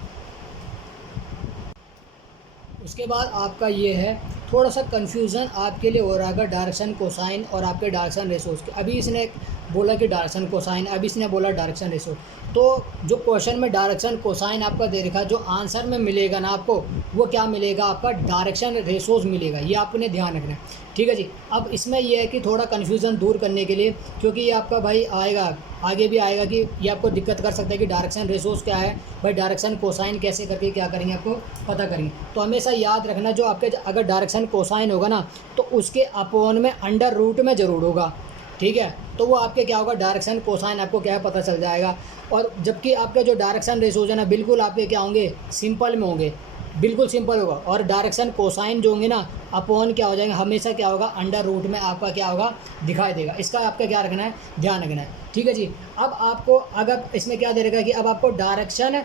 उसके बाद आपका ये है थोड़ा सा कन्फ्यूज़न आपके लिए हो रहा है डायरेक्शन कोसाइन और आपके डायरेक्शन रेशोज़ के। अभी इसने बोला कि डायरेक्शन कोसाइन, अभी इसने बोला डायरेक्शन रेशो, तो जो क्वेश्चन में डायरेक्शन कोसाइन आपका दे रखा है, जो आंसर में मिलेगा ना आपको वो क्या मिलेगा आपका डायरेक्शन रेशोज़ मिलेगा, ये आपने ध्यान रखना है, ठीक है जी। अब इसमें यह है कि थोड़ा कन्फ्यूज़न दूर करने के लिए, क्योंकि ये आपका भाई आएगा आगे भी आएगा कि ये आपको दिक्कत कर सकता है कि डायरेक्शन रेशोज़ क्या है भाई, डायरेक्शन कोसाइन कैसे करके क्या करेंगे आपको पता करेंगे। तो हमेशा याद रखना जो आपके अगर डायरेक्शन कोसाइन होगा ना तो उसके अपोन में अंडर रूट में ज़रूर होगा, ठीक है। तो वो आपके क्या होगा डायरेक्शन कोसाइन आपको क्या है पता चल जाएगा। और जबकि आपके जो डायरेक्शन रेशोज़ है ना बिल्कुल आपके क्या होंगे सिंपल में होंगे, बिल्कुल सिंपल होगा। और डायरेक्शन कोसाइन जो होंगे ना अपॉन क्या हो जाएंगे हमेशा क्या होगा अंडर रूट में आपका क्या होगा दिखाई देगा। इसका आपका क्या रखना है ध्यान रखना है, ठीक है जी। अब आपको अगर इसमें क्या दे रखा है कि अब आपको डायरेक्शन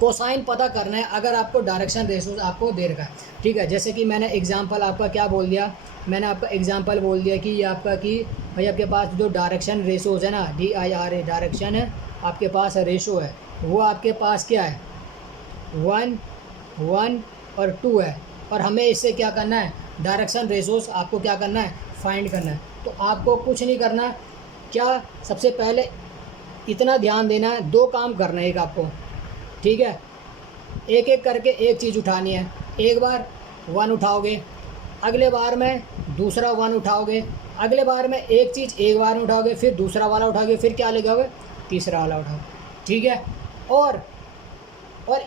कोसाइन पता करना है, अगर आपको डायरेक्शन रेशोज़ आपको दे रखा है, ठीक है। जैसे कि मैंने एग्जांपल आपका क्या बोल दिया, मैंने आपका एग्जांपल बोल दिया कि ये आपका कि भाई आपके पास जो डायरेक्शन रेशोज़ है ना DIRA डायरेक्शन है आपके पास रेशो है, वो आपके पास क्या है 1 1 और 2 है। और हमें इससे क्या करना है डायरेक्शन रेशोज़ आपको क्या करना है फाइंड करना है। तो आपको कुछ नहीं करना, क्या सबसे पहले इतना ध्यान देना है, दो काम करना है एक आपको, ठीक है। एक एक करके एक चीज़ उठानी है, एक बार 1 उठाओगे, अगले बार में दूसरा 1 उठाओगे, अगले बार में एक चीज़ एक बार में उठाओगे, फिर दूसरा वाला उठाओगे, फिर क्या लगाओगे तीसरा वाला उठाओगे, ठीक है। और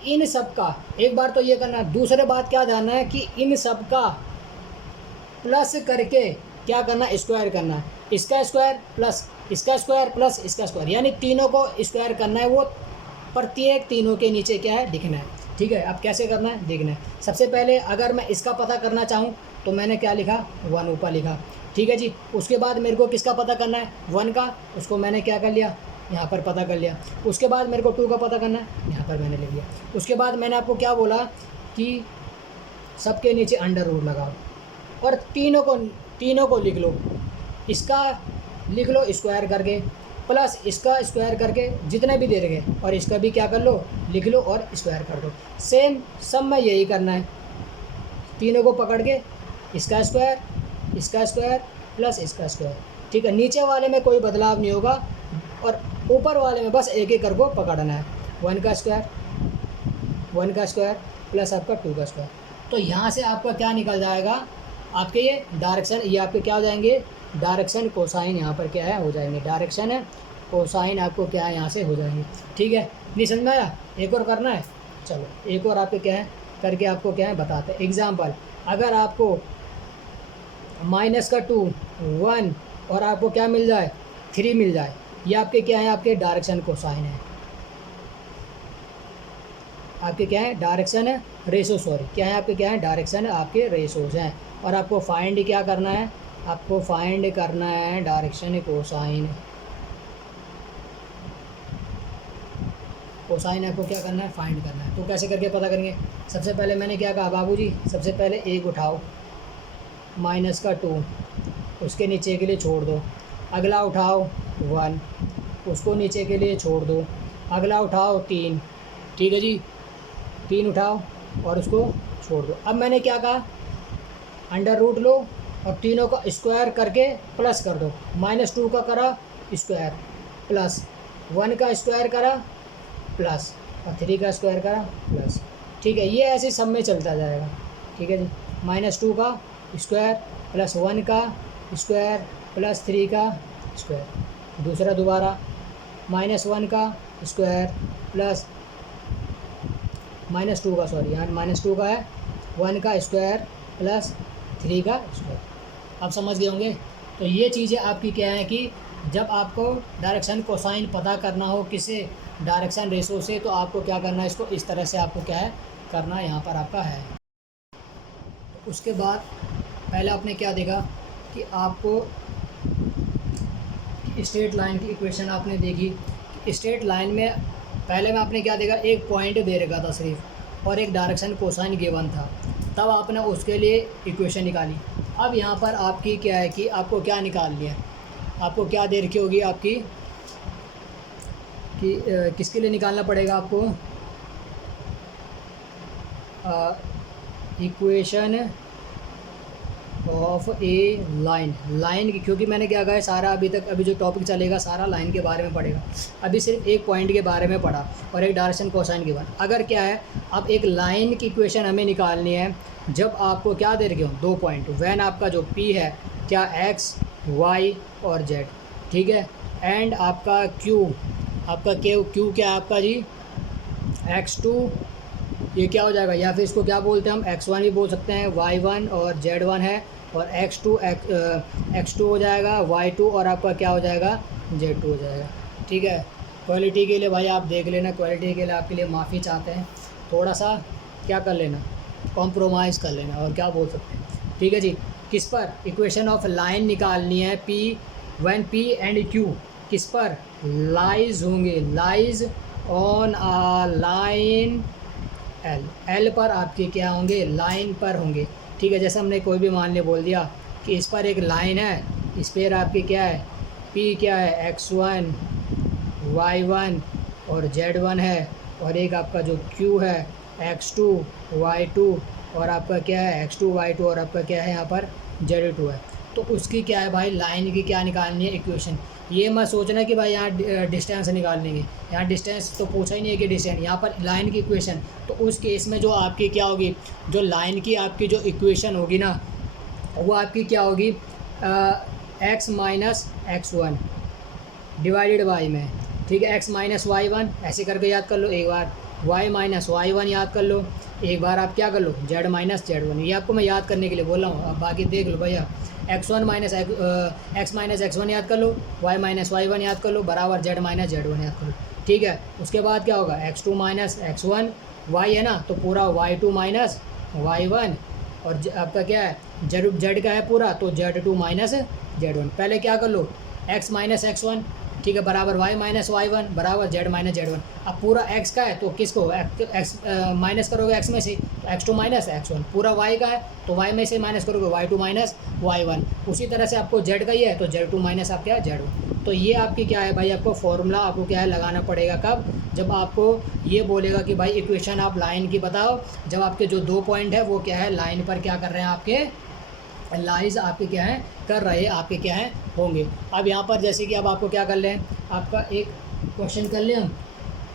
इन सब का एक बार तो ये करना है, दूसरे बात क्या जानना है कि इन सब का प्लस करके क्या करना है स्क्वायर करना है, इसका स्क्वायर प्लस इसका स्क्वायर प्लस इसका स्क्वायर, यानी तीनों को स्क्वायर करना है, वो प्रत्येक तीनों के नीचे क्या है लिखना है, ठीक है। अब कैसे करना है देखना है। सबसे पहले अगर मैं इसका पता करना चाहूँ तो मैंने क्या लिखा 1 ऊपर लिखा, ठीक है जी। उसके बाद मेरे को किसका पता करना है 1 का, उसको मैंने क्या कर लिया यहाँ पर पता कर लिया। उसके बाद मेरे को 2 का पता करना है, यहाँ पर मैंने लिख लिया। उसके बाद मैंने आपको क्या बोला कि सबके नीचे अंडर रूट लगाओ और तीनों को लिख लो, इसका लिख लो स्क्वायर करके प्लस इसका स्क्वायर करके जितने भी दे रखे, और इसका भी क्या कर लो लिख लो और स्क्वायर कर दो। सेम सब में यही करना है, तीनों को पकड़ के इसका स्क्वायर प्लस इसका स्क्वायर, ठीक है। नीचे वाले में कोई बदलाव नहीं होगा और ऊपर वाले में बस एक एक कर को पकड़ना है, 1 का स्क्वायर प्लस आपका 2 का स्क्वायर। तो यहाँ से आपका क्या निकल जाएगा आपके ये डायरेक्शन, ये आपके क्या हो जाएंगे डायरेक्शन कोसाइन, यहाँ पर क्या है हो जाएंगे डायरेक्शन है कोसाइन आपको क्या है यहाँ से हो जाएंगे, ठीक है। नहीं समझ में आया, एक और करना है, चलो एक और आपके क्या है करके आपको क्या है बताते हैं। एग्जाम्पल, अगर आपको माइनस का 2 1 और आपको क्या मिल जाए 3 मिल जाए, ये आपके क्या है आपके डायरेक्शन कोसाइन है, आपके क्या है डायरेक्शन है रेशो, सॉरी क्या है आपके क्या है डायरेक्शन है आपके रेशोज हैं। और आपको फाइंड क्या करना है, आपको फाइंड करना है डायरेक्शन कोसाइन, कोसाइन आपको क्या करना है फाइंड करना है। तो कैसे करके पता करेंगे, सबसे पहले मैंने क्या कहा बाबूजी, सबसे पहले 1 उठाओ माइनस का 2 उसके नीचे के लिए छोड़ दो, अगला उठाओ 1 उसको नीचे के लिए छोड़ दो, अगला उठाओ 3, ठीक है जी 3 उठाओ और उसको छोड़ दो। अब मैंने क्या कहा, अंडर रूट लो और तीनों का स्क्वायर करके प्लस कर दो। -2 का करा स्क्वायर प्लस 1 का स्क्वायर करा प्लस और 3 का स्क्वायर करा प्लस। ठीक है, ये ऐसे सब में चलता जाएगा। ठीक है जी, -2 का स्क्वायर प्लस 1 का स्क्वायर प्लस 3 का स्क्वायर। दूसरा दोबारा -1 का स्क्वायर प्लस -2 का, सॉरी यहाँ -2 का है, 1 का स्क्वायर प्लस 3 का स्क्वायर। आप समझ गए होंगे। तो ये चीज़ें आपकी क्या है कि जब आपको डायरेक्शन कोसाइन पता करना हो किसी डायरेक्शन रेशो से, तो आपको क्या करना है, इसको इस तरह से आपको क्या है करना यहाँ पर आपका है। तो उसके बाद पहले आपने क्या देखा कि आपको स्ट्रेट लाइन की इक्वेशन आपने देखी। स्ट्रेट लाइन में पहले में आपने क्या देखा, एक पॉइंट दे रखा था सिर्फ और एक डायरेक्शन कोसाइन गिवन था, तब आपने उसके लिए इक्वेशन निकाली। अब यहाँ पर आपकी क्या है कि आपको क्या निकालनी है, आपको क्या दे रखी होगी आपकी कि किसके लिए निकालना पड़ेगा आपको, इक्वेशन ऑफ ए लाइन की, क्योंकि मैंने क्या कहा है सारा अभी जो टॉपिक चलेगा सारा लाइन के बारे में पड़ेगा। अभी सिर्फ एक पॉइंट के बारे में पढ़ा और एक डायरेक्शन कोसाइन गिवन। अगर क्या है, अब एक लाइन की इक्वेशन हमें निकालनी है जब आपको क्या दे रखे हो, 2 पॉइंट, वैन आपका जो पी है क्या एक्स वाई और जेड। ठीक है, एंड आपका क्यू, आपका क्यू क्या है आपका जी x2, ये क्या हो जाएगा, या फिर इसको क्या बोलते हैं हम x1 भी बोल सकते हैं, y1 और z1 है, और x2 हो जाएगा, y2 और आपका क्या हो जाएगा z2 हो जाएगा। ठीक है, क्वालिटी के लिए भाई आप देख लेना, क्वालिटी के लिए आपके लिए माफ़ी चाहते हैं, थोड़ा सा क्या कर लेना, कॉम्प्रोमाइज़ कर लेना, और क्या बोल सकते हैं। ठीक है जी, किस पर इक्वेशन ऑफ लाइन निकालनी है, व्हेन p एंड q किस पर लाइज होंगे, lies on a line L पर आपके क्या होंगे, लाइन पर होंगे। ठीक है, जैसे हमने कोई भी मान ले बोल दिया कि इस पर एक लाइन है, इस पर आपकी क्या है p क्या है x1 y1 और z1 है, और एक आपका जो q है x2 y2 और आपका क्या है x2 y2 और आपका क्या है यहाँ पर z2 है। तो उसकी क्या है भाई, लाइन की क्या निकालनी है इक्वेशन। ये मत सोचना कि भाई यहाँ डिस्टेंस निकाल लेंगे, यहाँ डिस्टेंस तो पूछा ही नहीं है कि डिस्टेंस, यहाँ पर लाइन की इक्वेशन। तो उस केस में जो आपकी क्या होगी, जो लाइन की आपकी जो इक्वेशन होगी ना, वो आपकी क्या होगी, x minus x1 divided Y में। ठीक है, x माइनस y1 ऐसे करके याद कर लो एक बार, y माइनस y1 याद कर लो एक बार, आप क्या कर लो z माइनस z1, ये आपको मैं याद करने के लिए बोल रहा हूँ, अब बाकी देख लो भैया। x1 minus x minus x1 याद कर लो, y माइनस y1 याद कर लो, बराबर z माइनस z1 याद कर लो। ठीक है, उसके बाद क्या होगा, x2 माइनस x1 y है ना, तो पूरा y2 माइनस y1, और आपका क्या है z का है पूरा, तो z2 माइनस z1। पहले क्या कर लो, x माइनस x1, ठीक है, बराबर y माइनस y1 बराबर z माइनस z1। अब पूरा x का है तो किसको x माइनस करोगे x में से, तो x2 माइनस x1, पूरा y का है तो y में से माइनस करोगे y2 माइनस y1। उसी तरह से आपको z का ही है तो z2 माइनस आप क्या है z1। तो ये आपकी क्या है भाई, आपको फॉर्मूला आपको क्या है लगाना पड़ेगा कब, जब आपको ये बोलेगा कि भाई इक्वेशन आप लाइन की बताओ, जब आपके जो 2 पॉइंट है वो क्या है लाइन पर क्या कर रहे हैं, आपके लाइज आपके क्या है कर रहे हैं, आपके क्या है होंगे। अब यहाँ पर जैसे कि अब आपको क्या कर लें, आपका एक क्वेश्चन कर लें हम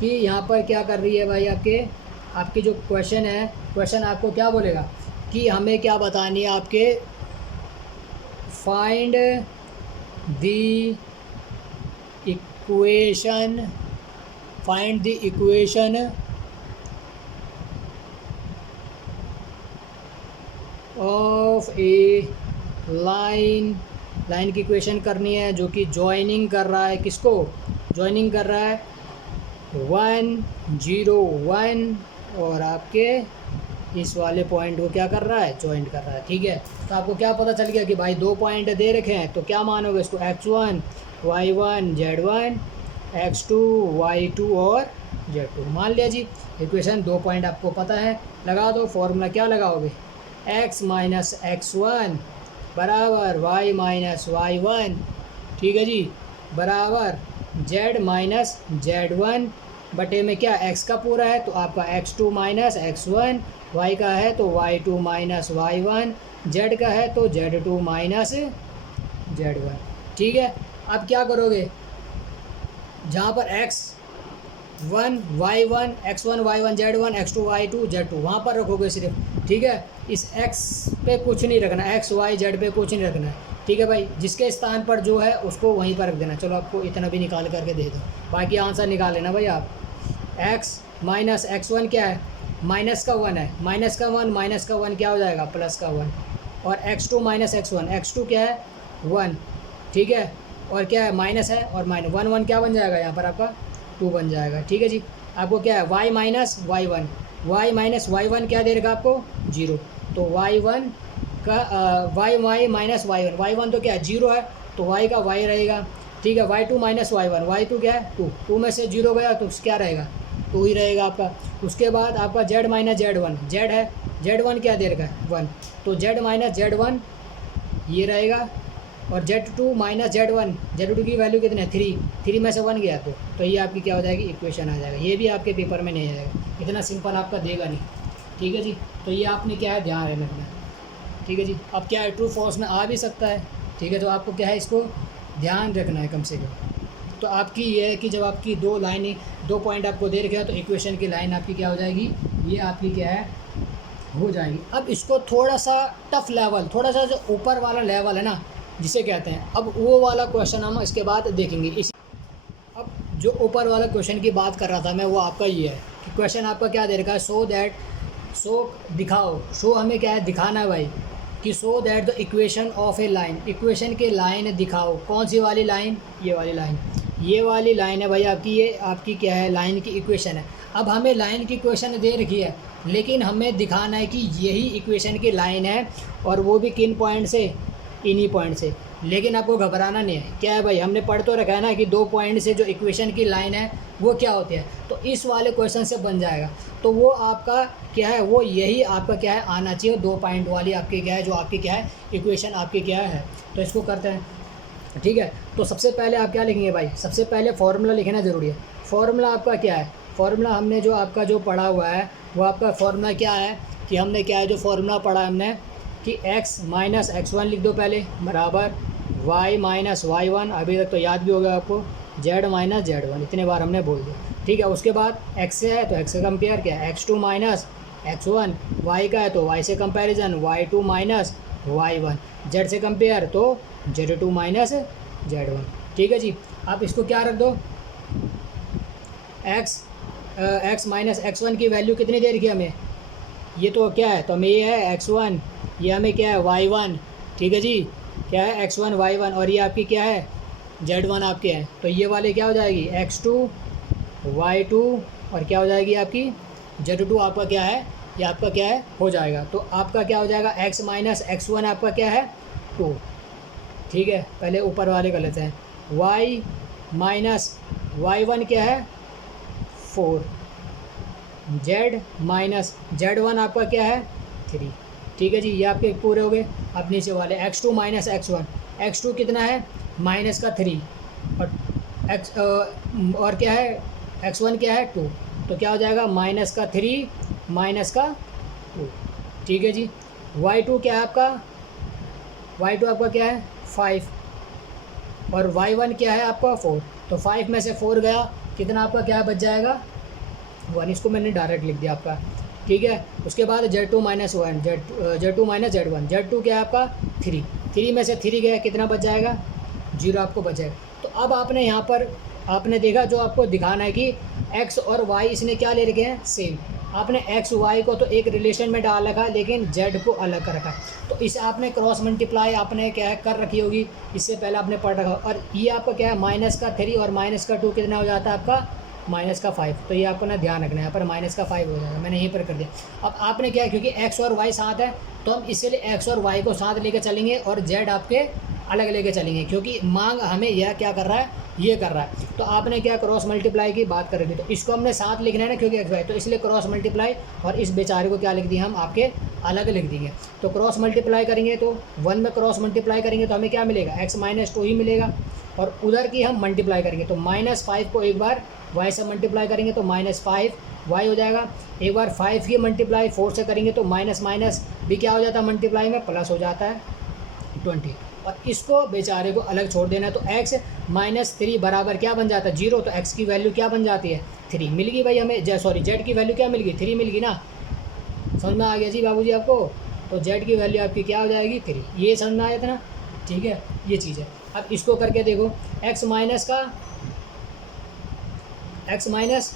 कि यहाँ पर क्या कर रही है भाई, आपके जो क्वेश्चन है, क्वेश्चन आपको क्या बोलेगा कि हमें क्या बतानी है, आपके find the equation of A line की इक्वेशन करनी है जो कि जॉइनिंग कर रहा है, किसको जॉइनिंग कर रहा है 1 0 1 और आपके इस वाले पॉइंट को क्या कर रहा है, जॉइंट कर रहा है। ठीक है, तो आपको क्या पता चल गया कि भाई 2 पॉइंट दे रखे हैं, तो क्या मानोगे इसको, x1 y1 z1 x2 y2 और z2 मान लिया जी। इक्वेशन 2 पॉइंट आपको पता है, लगा दो फॉर्मूला, क्या लगाओगे, x माइनस x1 बराबर y माइनस y1, ठीक है जी, बराबर z माइनस z1 बटे में क्या एक्स का पूरा है तो आपका x2 माइनस x1, वाई का है तो y2 माइनस y1, जेड का है तो z2 माइनस z1। ठीक है, अब क्या करोगे, जहाँ पर x1 y1 x1 y1 z1 x2 y2 z2 वहाँ पर रखोगे सिर्फ। ठीक है, इस x पे कुछ नहीं रखना, x y z पे कुछ नहीं रखना है। ठीक है भाई, जिसके स्थान पर जो है उसको वहीं पर रख देना। चलो आपको इतना भी निकाल करके दे दो, बाकी आंसर निकाल लेना भाई आप। x माइनस x1 क्या है, माइनस का 1 है, माइनस का 1 माइनस का 1 क्या हो जाएगा, प्लस का 1। और x2 माइनस x1, x2 क्या है 1। ठीक है, और क्या है माइनस है और माइनस 1 1 क्या बन जाएगा यहाँ पर आपका 2 बन जाएगा। ठीक है जी, आपको क्या है y minus y1, y minus y1 क्या दे देगा आपको 0। तो y1 का y माइनस y1, y1 तो क्या है 0 है तो y का y रहेगा। ठीक है, y2 माइनस y1, y2 क्या है 2, 2 में से 0 गया तो क्या रहेगा 2 ही रहेगा आपका। उसके बाद आपका z माइनस z1, z है, z1 क्या दे रखा है 1, तो z माइनस z1 ये रहेगा। और z2 माइनस z1, z2 की वैल्यू कितनी है 3, 3 में से 1 गया तो ये आपकी क्या हो जाएगी इक्वेशन आ जाएगा। ये भी आपके पेपर में नहीं आएगा, इतना सिंपल आपका देगा नहीं। ठीक है जी, तो ये आपने क्या है ध्यान रखना। ठीक है जी, अब क्या है ट्रू फॉल्स में आ भी सकता है। ठीक है, तो आपको क्या है इसको ध्यान रखना है कम से कम। तो आपकी ये है कि जब आपकी दो पॉइंट आपको दे रखे हैं तो इक्वेशन की लाइन आपकी क्या हो जाएगी, ये आपकी क्या है हो जाएगी। अब इसको थोड़ा सा टफ लेवल, थोड़ा सा जो ऊपर वाला लेवल है ना जिसे कहते हैं, अब वो वाला क्वेश्चन हम इसके बाद देखेंगे। इसी अब जो ऊपर वाला क्वेश्चन की बात कर रहा था मैं, वो आपका ये है कि क्वेश्चन आपका क्या दे रखा है, दिखाओ, शो हमें क्या है दिखाना है भाई, कि show that the equation of A line, equation के लाइन दिखाओ। कौन सी वाली लाइन, ये वाली लाइन, ये वाली लाइन है भाई आपकी, ये आपकी क्या है लाइन की इक्वेशन है। अब हमें लाइन की इक्वेशन दे रखी है, लेकिन हमें दिखाना है कि यही इक्वेशन की लाइन है, और वो भी किन पॉइंट से, इन्हीं पॉइंट से। लेकिन आपको घबराना नहीं है, क्या है भाई हमने पढ़ तो रखा है ना कि 2 पॉइंट से जो इक्वेशन की लाइन है वो क्या होती है, तो इस वाले क्वेश्चन से बन जाएगा। तो वो आपका क्या है, वो यही आपका क्या है आना चाहिए, 2 पॉइंट वाली आपकी क्या है जो आपकी क्या है इक्वेशन आपकी क्या है। तो इसको करते हैं। ठीक है, तो सबसे पहले आप क्या लिखेंगे भाई, सबसे पहले फार्मूला लिखना ज़रूरी है। फार्मूला आपका क्या है, फार्मूला हमने जो आपका जो पढ़ा हुआ है वो आपका फार्मूला क्या है कि हमने क्या है जो फार्मूला पढ़ा हमने कि x माइनस x1 लिख दो पहले, बराबर y माइनस y1, अभी तक तो याद भी होगा आपको, z माइनस z1, इतने बार हमने बोल दिया। ठीक है, उसके बाद x से है तो x से कंपेयर क्या है, x2 माइनस x1, y का है तो y से comparison y2 minus y1, z से कंपेयर तो z2 माइनस z1। ठीक है जी, आप इसको क्या रख दो, x माइनस x1 की वैल्यू कितनी दे रखी है हमें, ये तो क्या है, तो हमें ये है x1, ये हमें क्या है y1। ठीक है जी, क्या है x1 y1, और ये आपकी क्या है z1 आपके हैं, तो ये वाले क्या हो जाएगी x2 y2, और क्या हो जाएगी आपकी z2 आपका क्या है, ये आपका क्या है हो जाएगा। तो आपका क्या हो जाएगा x माइनस x1 आपका क्या है 2। ठीक है, पहले ऊपर वाले कर लेते हैं, y माइनस y1 क्या है 4, z माइनस z1 आपका क्या है 3। ठीक है जी, ये आपके पूरे हो गए। अब नीचे वाले x2 माइनस x1, x2 कितना है माइनस का 3, और क्या है x1 क्या है 2, तो क्या हो जाएगा माइनस का 3 माइनस का 2। ठीक है जी, y2 क्या है आपका, y2 आपका क्या है 5, और y1 क्या है आपका 4, तो 5 में से 4 गया, कितना आपका क्या बच जाएगा 1, इसको मैंने डायरेक्ट लिख दिया आपका। ठीक है, उसके बाद z2 minus 1, z2 minus z1, z2 क्या है आपका 3, 3 में से 3 गया, कितना बच जाएगा 0 आपको बचेगा। तो अब आपने यहाँ पर आपने देखा जो आपको दिखाना है कि x और y इसने क्या ले रखे हैं सेम, आपने x y को तो एक रिलेशन में डाल रखा है, लेकिन z को अलग कर रखा है। तो इसे आपने क्रॉस मल्टीप्लाई आपने क्या है कर रखी होगी, इससे पहले आपने पढ़ रखा। और ये आपका क्या है माइनस का 3 और माइनस का 2 कितना हो जाता है आपका माइनस का 5, तो ये आपको ना ध्यान रखना है, यहाँ पर माइनस का 5 हो जाएगा, मैंने यहीं पर कर दिया। अब आपने क्या है क्योंकि x और y साथ है तो हम इसीलिए x और y को साथ लेकर चलेंगे और z आपके अलग लेके चलेंगे, क्योंकि मांग हमें यह क्या कर रहा है ये कर रहा है। तो आपने क्या क्रॉस मल्टीप्लाई की बात कर रही थी, तो इसको हमने साथ लिखना है ना क्योंकि x y, तो इसलिए क्रॉस मल्टीप्लाई, और इस बेचारे को क्या लिख दिया हम आपके अलग लिख देंगे। तो क्रॉस मल्टीप्लाई करेंगे तो 1 में क्रॉस मल्टीप्लाई करेंगे तो हमें क्या मिलेगा x माइनस 2 ही मिलेगा। और उधर की हम मल्टीप्लाई करेंगे। तो -5 को एक बार y से मल्टीप्लाई करेंगे तो -5 y हो जाएगा। एक बार 5 की मल्टीप्लाई 4 से करेंगे तो माइनस माइनस भी क्या हो जाता है, मल्टीप्लाई में प्लस हो जाता है 20। और इसको बेचारे को अलग छोड़ देना है। तो x -3 बराबर क्या बन जाता है, 0। तो x की वैल्यू क्या बन जाती है, 3 मिल गई भाई हमें। z की वैल्यू क्या मिल गई, 3 मिल गई ना। समझ में आ गया जी बाबूजी आपको। तो z की वैल्यू आपकी क्या हो जाएगी, 3। ये समझ में आया था ना, ठीक है, ये चीज़ है। अब इसको करके देखो, x माइनस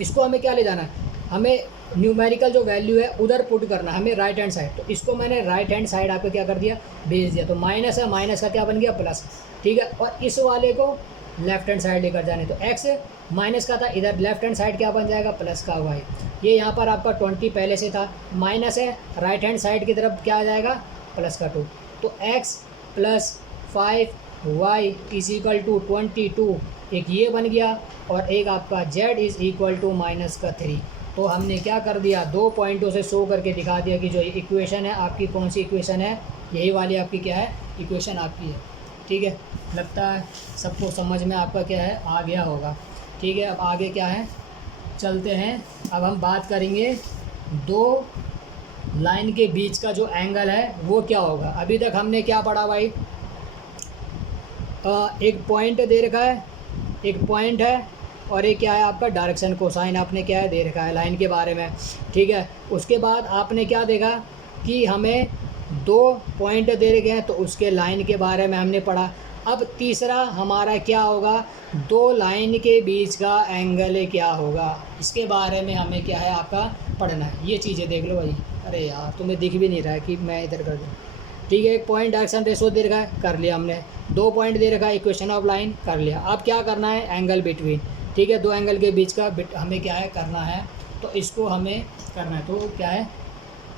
इसको हमें क्या ले जाना है, हमें न्यूमेरिकल जो वैल्यू है उधर पुट करना है हमें राइट हैंड साइड। तो इसको मैंने राइट हैंड साइड आपको क्या कर दिया, भेज दिया। तो माइनस है, माइनस का क्या बन गया, प्लस, ठीक है। और इस वाले को लेफ्ट हैंड साइड लेकर जाने, तो x माइनस का था, इधर लेफ्ट हैंड साइड क्या बन जाएगा, प्लस का y। ये यहाँ पर आपका 20 पहले से था, माइनस है, राइट हैंड साइड की तरफ क्या आ जाएगा, प्लस का 2। तो x + 5y = 22, एक ये बन गया, और एक आपका z = -3। तो हमने क्या कर दिया, 2 पॉइंटों से शो करके दिखा दिया कि जो इक्वेशन है आपकी कौन सी इक्वेशन है, यही वाली आपकी क्या है, इक्वेशन आपकी है, ठीक है। लगता है सबको समझ में आपका क्या है, आ गया होगा, ठीक है। अब आगे क्या है, चलते हैं। अब हम बात करेंगे दो लाइन के बीच का जो एंगल है वो क्या होगा। अभी तक हमने क्या पढ़ा भाई, एक पॉइंट दे रखा है, एक पॉइंट है, और एक क्या है आपका डायरेक्शन कोसाइन आपने क्या है दे रखा है लाइन के बारे में, ठीक है। उसके बाद आपने क्या देखा कि हमें 2 पॉइंट दे रखे हैं, तो उसके लाइन के बारे में हमने पढ़ा। अब तीसरा हमारा क्या होगा, 2 लाइन के बीच का एंगल क्या होगा, इसके बारे में हमें क्या है आपका पढ़ना है। ये चीज़ें देख लो भाई। अरे यार तुम्हें दिख भी नहीं रहा है कि मैं इधर कर दूँ, ठीक है। एक पॉइंट डायरेक्शन रेशो दे रखा है, कर लिया हमने। 2 पॉइंट दे रखा है, इक्वेशन ऑफ लाइन कर लिया। अब क्या करना है, एंगल बिटवीन, ठीक है। 2 एंगल के बीच का हमें क्या है करना है, तो इसको हमें करना है। तो क्या है,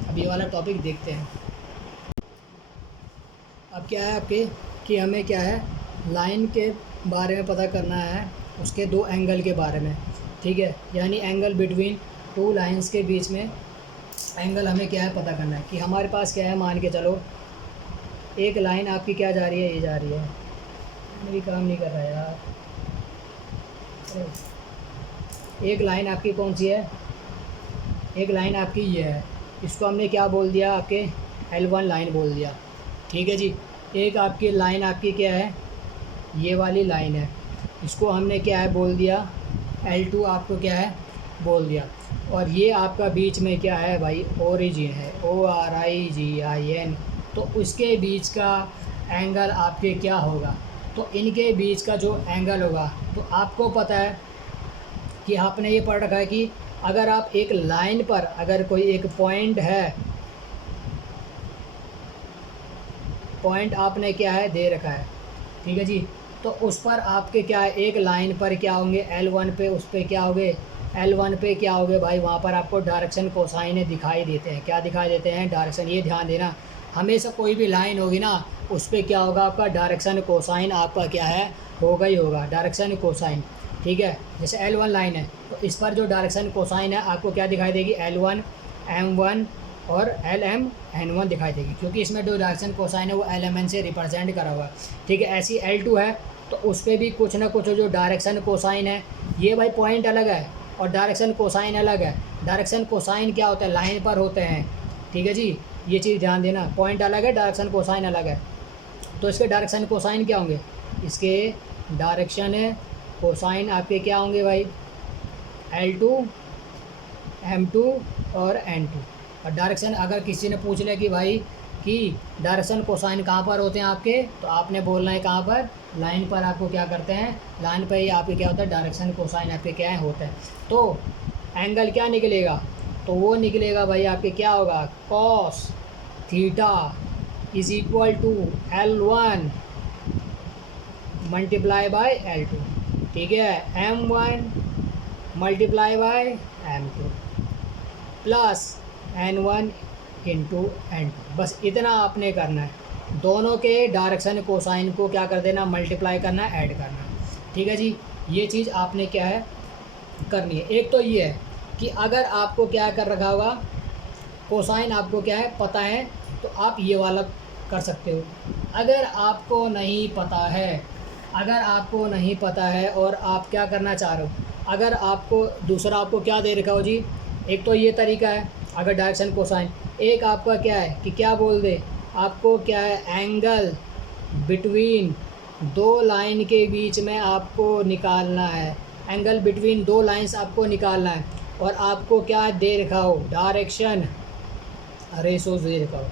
अब ये वाला टॉपिक देखते हैं। अब क्या है आपके कि हमें क्या है लाइन के बारे में पता करना है, उसके 2 एंगल के बारे में, ठीक है। यानी एंगल बिटवीन 2 लाइंस के बीच में एंगल हमें क्या है पता करना है। कि हमारे पास क्या है, मान के चलो एक लाइन आपकी क्या जा रही है, ये जा रही है, मेरी काम नहीं कर रहा है यार। एक लाइन आपकी कौन सी है, एक लाइन आपकी ये है, इसको हमने क्या बोल दिया, आपके L1 लाइन बोल दिया, ठीक है जी। एक आपकी लाइन आपकी क्या है, ये वाली लाइन है, इसको हमने क्या है बोल दिया L2 आपको क्या है बोल दिया। और ये आपका बीच में क्या है भाई, ओरिजिन है, ORIGIN। तो उसके बीच का एंगल आपके क्या होगा, तो इनके बीच का जो एंगल होगा, तो आपको पता है कि आपने ये पढ़ रखा है कि अगर आप एक लाइन पर, अगर कोई एक पॉइंट है, पॉइंट आपने क्या है दे रखा है, ठीक है जी। तो उस पर आपके क्या है, एक लाइन पर क्या होंगे, L1 पे, उस पर क्या होंगे, L1 पे क्या होंगे भाई, वहाँ पर आपको डायरेक्शन कोसाइन दिखाई देते हैं। क्या दिखाई देते हैं, डायरेक्शन। ये ध्यान देना, हमेशा कोई भी लाइन होगी ना, उस पर क्या होगा आपका डायरेक्शन कोसाइन आपका क्या है होगा ही होगा, डायरेक्शन कोसाइन, ठीक है। जैसे L1 लाइन है, तो इस पर जो डायरेक्शन कोसाइन है आपको क्या दिखाई देगी, L1 M1 और LM N1 दिखाई देगी, क्योंकि इसमें जो डायरेक्शन कोसाइन है वो LMN से रिप्रेजेंट करा हुआ है, ठीक है। ऐसी L2 है, तो उस पर भी कुछ ना कुछ जो डायरेक्शन कोसाइन है, ये भाई पॉइंट अलग है और डायरेक्शन कोसाइन अलग है। डायरेक्शन कोसाइन क्या होता है, लाइन पर होते हैं, ठीक है जी। ये चीज़ ध्यान देना, पॉइंट अलग है, डायरेक्शन कोसाइन अलग है। तो इसके डायरेक्शन कोसाइन क्या होंगे, इसके डायरेक्शन कोसाइन आपके क्या होंगे भाई, L2 M2 और N2। और डायरेक्शन अगर किसी ने पूछ लिया कि भाई कि डायरेक्शन कोसाइन कहाँ पर होते हैं आपके, तो आपने बोलना है कहाँ पर, लाइन पर आपको क्या करते हैं, लाइन पर ही आपके क्या होता है डायरेक्शन कोसाइन आपके क्या है होता है। तो एंगल क्या निकलेगा, तो वो निकलेगा भाई आपके क्या होगा, cos theta = L1 multiply by L2, ठीक है। M1 multiply by M2 plus N1 × N2। बस इतना आपने करना है, दोनों के डायरेक्शन कोसाइन को क्या कर देना, मल्टीप्लाई करना है, ऐड करना है, ठीक है जी। ये चीज़ आपने क्या है करनी है। एक तो ये है कि अगर आपको क्या कर रखा होगा, कोसाइन आपको क्या है पता है, तो आप ये वाला कर सकते हो। अगर आपको नहीं पता है, अगर आपको नहीं पता है और आप क्या करना चाह रहे हो, अगर आपको दूसरा आपको क्या दे रखा हो जी, एक तो ये तरीका है अगर डायरेक्शन कोसाइन, एक आपका क्या है कि क्या बोल दे आपको क्या है एंगल बिटवीन दो लाइन के बीच में आपको निकालना है, एंगल बिटवीन दो लाइंस आपको निकालना है, और आपको क्या दे रखा हो डायरेक्शन रेशोज दे रखा हो।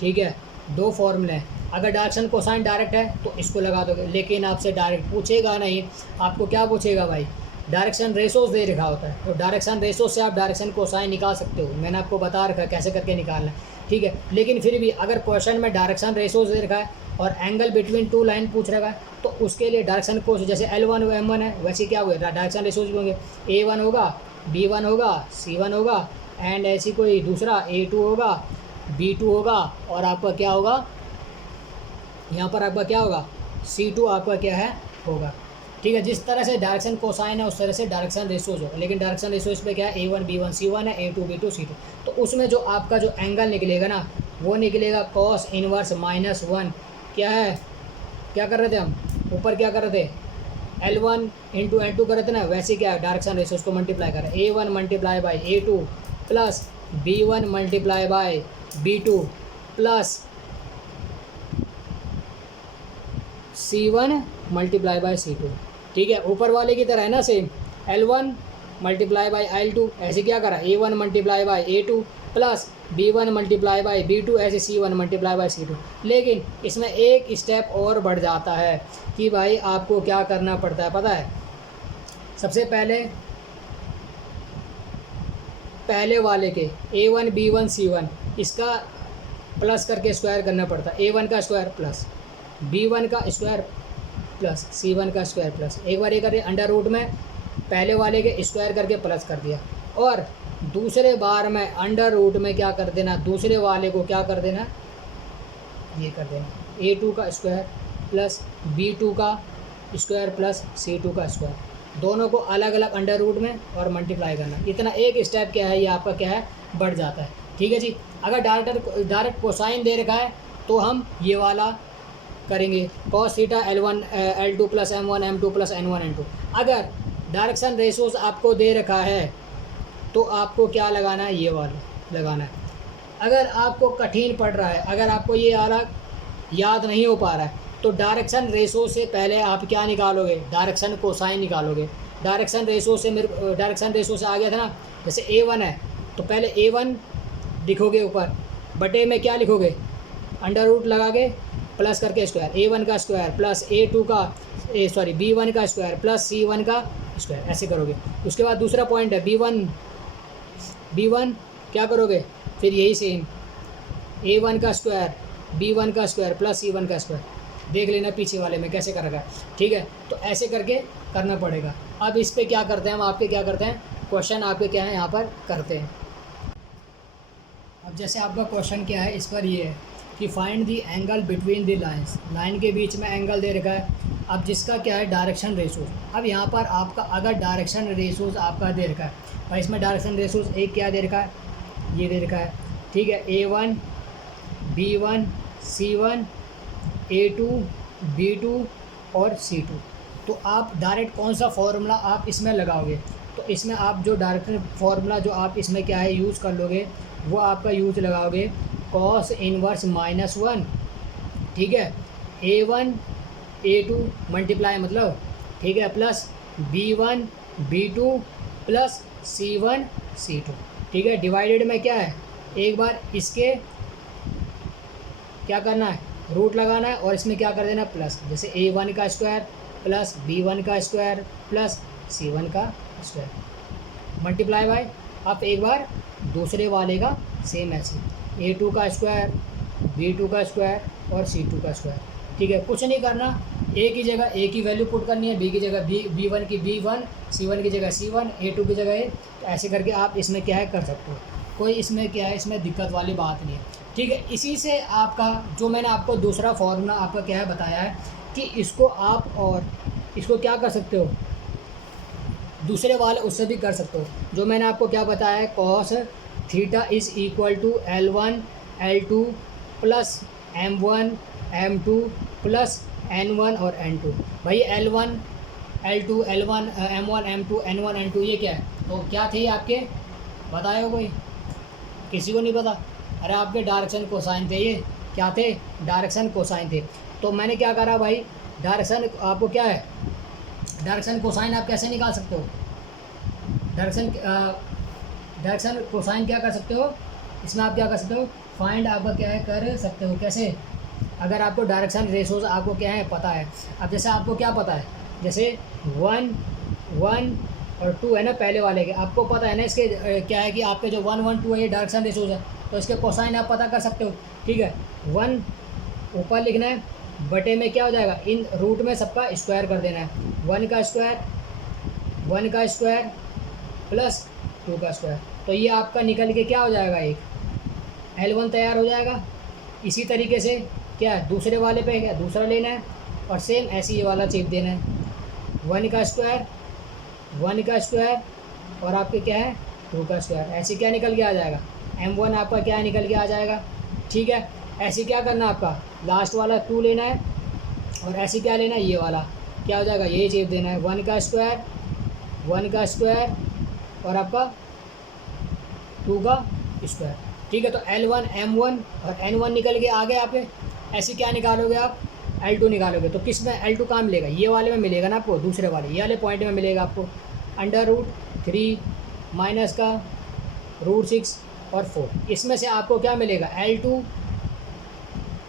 ठीक है, दो फॉर्मूले हैं। अगर डायरेक्शन कोसाइन डायरेक्ट है तो इसको लगा दोगे, लेकिन आपसे डायरेक्ट पूछेगा नहीं, आपको क्या पूछेगा भाई, डायरेक्शन रेशोज दे रखा होता है, तो डायरेक्शन रेशो से आप डायरेक्शन कोसाइन निकाल सकते हो। मैंने आपको बता रखा है कैसे करके निकालना है। ठीक है, लेकिन फिर भी अगर क्वेश्चन में डायरेक्शन रेशोज दे रखा है और एंगल बिटवीन टू लाइन पूछ रखा है, तो उसके लिए डायरेक्शन कोस जैसे L1 M1 है, वैसे क्या हुए डायरेक्शन रेशोज भी होंगे, A1 होगा, B1 होगा, C1 होगा, एंड ऐसी कोई दूसरा A2 होगा, B2 होगा, और आपका क्या होगा यहाँ पर आपका क्या होगा C2 आपका क्या है होगा। ठीक है, जिस तरह से डायरेक्शन कोसाइन है उस तरह से डायरेक्शन रेशोज होगा, लेकिन डायरेक्शन रेशोज पे क्या है A1 B1 C1 है, A2 B2 C2, तो उसमें जो आपका जो एंगल निकलेगा ना वो निकलेगा cos इनवर्स -1। क्या है, क्या कर रहे थे हम ऊपर, क्या कर रहे थे L1 इंटू L2 कर रहे थे ना, वैसे क्या है डायरेक्शन रेशोज को मल्टीप्लाई कर रहे हैं, A1 multiply by A2 plus B1 multiply by B2 plus C1 multiply by C2। ठीक है, ऊपर वाले की तरह है ना same, L1 multiply by L2, ऐसे क्या करा A1 multiply by A2 plus B1 multiply by B2, ऐसे C1 मल्टीप्लाई बाई C2। लेकिन इसमें एक स्टेप और बढ़ जाता है कि भाई आपको क्या करना पड़ता है पता है, सबसे पहले वाले के A1 B1 C1 इसका प्लस करके स्क्वायर करना पड़ता है, A1 का स्क्वायर प्लस B1 का स्क्वायर प्लस C1 का स्क्वायर प्लस, एक बार ये करिए अंडर रूट में पहले वाले के स्क्वायर करके प्लस कर दिया, और दूसरे बार में अंडर रूट में क्या कर देना, दूसरे वाले को क्या कर देना, ये कर देना A2 का स्क्वायर प्लस B2 का स्क्वायर प्लस C2 का स्क्वायर, दोनों को अलग अलग अंडर रूट में और मल्टीप्लाई करना। इतना एक स्टेप क्या है ये आपका क्या है बढ़ जाता है। ठीक है जी, अगर डायरेक्ट कोसाइन दे रखा है तो हम ये वाला करेंगे cos theta L1 L2 plus M1 M2 plus N1 N2। अगर डायरेक्शन रेशोज आपको दे रखा है तो आपको क्या लगाना है, ये वाला लगाना है। अगर आपको कठिन पड़ रहा है, अगर आपको ये वाला याद नहीं हो पा रहा है, तो डायरेक्शन रेशो से पहले आप क्या निकालोगे, डायरेक्शन कोसाइन निकालोगे। डायरेक्शन रेशो से डायरेक्शन रेशो से आ गया था ना, जैसे A1 है तो पहले A1 लिखोगे ऊपर, बटे में क्या लिखोगे अंडर रूट लगा के प्लस करके स्क्वायर, A1 का स्क्वायर प्लस A2 का B1 का स्क्वायर प्लस C1 का स्क्वायर, ऐसे करोगे। उसके बाद दूसरा पॉइंट है B1 क्या करोगे, फिर यही सेम A1 का स्क्वायर B1 का स्क्वायर प्लस C1 का स्क्वायर, देख लेना पीछे वाले में कैसे कर रखा है। ठीक है, तो ऐसे करके करना पड़ेगा। अब इस पर क्या करते हैं हम, आपके क्या करते हैं क्वेश्चन आपके क्या है यहाँ पर करते हैं। अब जैसे आपका क्वेश्चन क्या है इस पर ये है कि find the angle between the lines, line के बीच में एंगल दे रखा है। अब जिसका क्या है डायरेक्शन रेशोज, अब यहाँ पर आपका अगर डायरेक्शन रेशोज आपका दे रखा है भाई, इसमें डायरेक्शन रेशोज एक क्या दे रखा है, ये दे रखा है। ठीक है, A1 B1 C1 A2 B2 और C2, तो आप डायरेक्ट कौन सा फॉर्मूला आप इसमें लगाओगे, तो इसमें आप जो डायरेक्शन फार्मूला जो आप इसमें क्या है यूज़ कर लोगे वो आपका यूज लगाओगे cos इनवर्स -1। ठीक है, A1 A2 मल्टीप्लाई मतलब, ठीक है, plus B1 B2 plus C1 C2। ठीक है, डिवाइडेड में क्या है, एक बार इसके क्या करना है रूट लगाना है और इसमें क्या कर देना प्लस, जैसे A1 का स्क्वायर प्लस B1 का स्क्वायर प्लस C1 का स्क्वायर मल्टीप्लाई बाय, आप एक बार दूसरे वाले का सेम ऐसे A2 का स्क्वायर B2 का स्क्वायर और C2 का स्क्वायर। ठीक है, कुछ नहीं करना, A की जगह A की वैल्यू पुट करनी है, B की जगह B1 की B1, C1 की जगह C1, A2 की जगह A, तो ऐसे करके आप इसमें क्या है कर सकते हो, कोई इसमें क्या है इसमें दिक्कत वाली बात नहीं है। ठीक है, इसी से आपका जो मैंने आपको दूसरा फॉर्मूला आपका क्या है बताया है कि इसको आप और इसको क्या कर सकते हो, दूसरे वाले उससे भी कर सकते हो। जो मैंने आपको क्या बताया है cos theta is equal to L1 L2 plus M1 M2 plus N1 और N2। भाई L1 L2 L1 M1 M2 N1 N2 ये क्या है? तो क्या थे आपके, बताए कोई? किसी को नहीं पता? अरे आपके डायरेक्शन कोसाइन थे ये। क्या थे? डायरेक्शन कोसाइन थे। तो मैंने क्या करा भाई, डायरेक्शन आपको क्या है, डायरेक्शन कोसाइन आप कैसे निकाल सकते हो? डायरेक्शन कोसाइन क्या कर सकते हो इसमें, आप क्या कर सकते हो, फाइंड आपका क्या है कर सकते हो। कैसे? अगर आपको डायरेक्शन रेशोज आपको क्या है पता है। अब जैसे आपको क्या पता है, जैसे 1 1 और 2 है ना पहले वाले के, आपको पता है ना इसके क्या है कि आपके जो 1 1 2 है ये डायरेक्शन रेशोज है, तो इसके कोसाइन आप पता कर सकते हो। ठीक है, 1 ऊपर लिखना है, बटे में क्या हो जाएगा, इन रूट में सबका स्क्वायर कर देना है। 1 का स्क्वायर प्लस 2 का स्क्वायर, तो ये आपका निकल के क्या हो जाएगा, एक L1 तैयार हो जाएगा। इसी तरीके से क्या है, दूसरे वाले पे क्या दूसरा लेना है और सेम ऐसे ये वाला चेप देना है। 1 का स्क्वायर और आपके क्या है 2 का स्क्वायर, ऐसे क्या निकल के आ जाएगा, M1 आपका क्या निकल के आ जाएगा। ठीक है, ऐसे क्या करना है, आपका लास्ट वाला 2 लेना है और ऐसे क्या लेना है, ये वाला क्या हो जाएगा, ये चेप देना है। 1 का स्क्वायर और आपका 2 का स्क्वायर। ठीक है, तो L1 M1 और N1 निकल के आ गए आपके। ऐसे क्या निकालोगे आप, L2 निकालोगे, तो किस में L2 कहाँ मिलेगा, ये वाले में मिलेगा ना आपको, दूसरे वाले ये वाले पॉइंट में मिलेगा आपको। √3 माइनस का √6 और 4, इसमें से आपको क्या मिलेगा, L2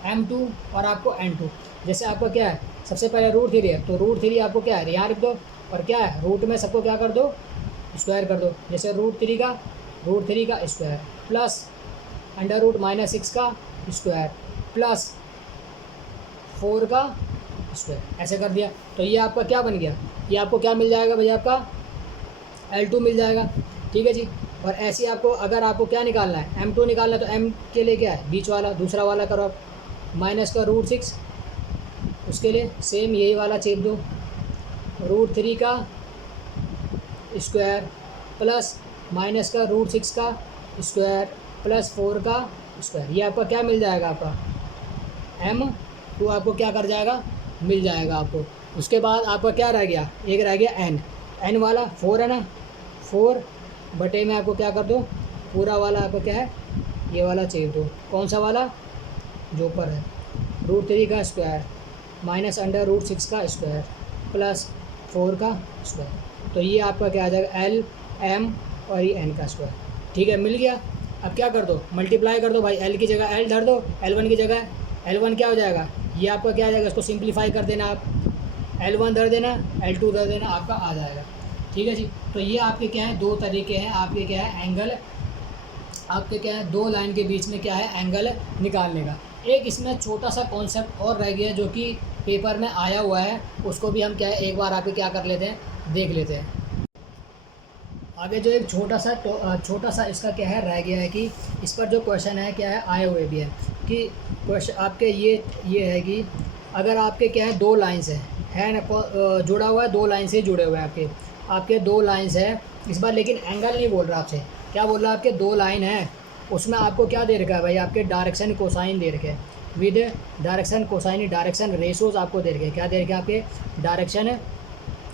M2 और आपको N2। जैसे आपका क्या है, सबसे पहले √3 है, तो √3 आपको क्या है यहाँ रख दो, और क्या है रूट में सबको क्या कर दो, स्क्वायर कर दो। जैसे √3 का स्क्वायर प्लस √-6 का स्क्वायर प्लस 4 का स्क्वायर, ऐसे कर दिया। तो ये आपका क्या बन गया, ये आपको क्या मिल जाएगा भैया, आपका L2 मिल जाएगा। ठीक है जी, और ऐसे आपको अगर आपको क्या निकालना है, M2 निकालना है, तो M के लिए क्या है, बीच वाला दूसरा वाला करो आप, माइनस का √6, उसके लिए सेम यही वाला चेप दो, √3 का स्क्वायर प्लस माइनस का √6 का स्क्वायर प्लस 4 का स्क्वायर, ये आपका क्या मिल जाएगा, आपका M2 आपको क्या कर जाएगा, मिल जाएगा आपको। उसके बाद आपका क्या रह गया, एक रह गया N वाला 4 है ना, 4 बटे में आपको क्या कर दो, पूरा वाला आपको क्या है, ये वाला चेप दो। कौन सा वाला, जो ऊपर है, √3 का स्क्वायर माइनस √6 का स्क्वायर प्लस 4 का स्क्वायर, तो ये आपका क्या आ जाएगा, L M और ये N का स्क्वायर। ठीक है, मिल गया। अब क्या कर दो, मल्टीप्लाई कर दो भाई, L की जगह L धर दो, L1 की जगह L1 क्या हो जाएगा, ये आपका क्या आ जाएगा, इसको सिंप्लीफाई कर देना आप, L1 धर देना, L2 धर देना, आपका आ जाएगा। ठीक है जी, तो ये आपके क्या है, दो तरीके हैं आपके क्या है एंगल, आपके क्या है दो लाइन के बीच में क्या है एंगल निकालने का। एक इसमें छोटा सा कॉन्सेप्ट और रह गया जो कि पेपर में आया हुआ है, उसको भी हम क्या है एक बार आपके क्या कर लेते हैं, देख लेते हैं। आगे जो एक छोटा सा इसका क्या है रह गया है कि इस पर जो क्वेश्चन है क्या है आए हुए भी है कि क्वेश्चन आपके ये है कि अगर आपके क्या है दो लाइंस है ना, जुड़ा हुआ है, दो लाइन से जुड़े हुए हैं आपके दो लाइंस है इस बार, लेकिन एंगल नहीं बोल रहा आपसे, क्या बोल रहा है, आपके दो लाइन है, उसमें आपको क्या दे रखा है भाई, आपके डायरेक्शन कोसाइन दे रखे हैं, with direction cosine direction ratios आपको दे रखे हैं। क्या दे रखे हैं, आपके डायरेक्शन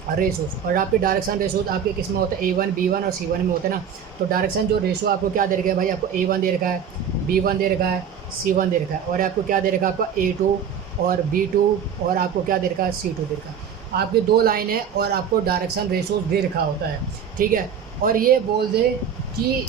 रेशोज, और आपके डायरेक्शन रेशोज आपके किस में होते हैं, A1 B1 और C1 में होते हैं ना। तो डायरेक्शन जो रेशो आपको क्या दे रखा है भाई, आपको A1 दे रखा है, B1 दे रखा है, C1 दे रखा है, और आपको क्या दे रखा है, आपका A2 और B2 और आपको क्या दे रखा है, C2 दे रखा है। आपकी दो लाइन है और आपको डायरेक्शन रेशोज दे रखा होता है। ठीक है, और ये बोल दे कि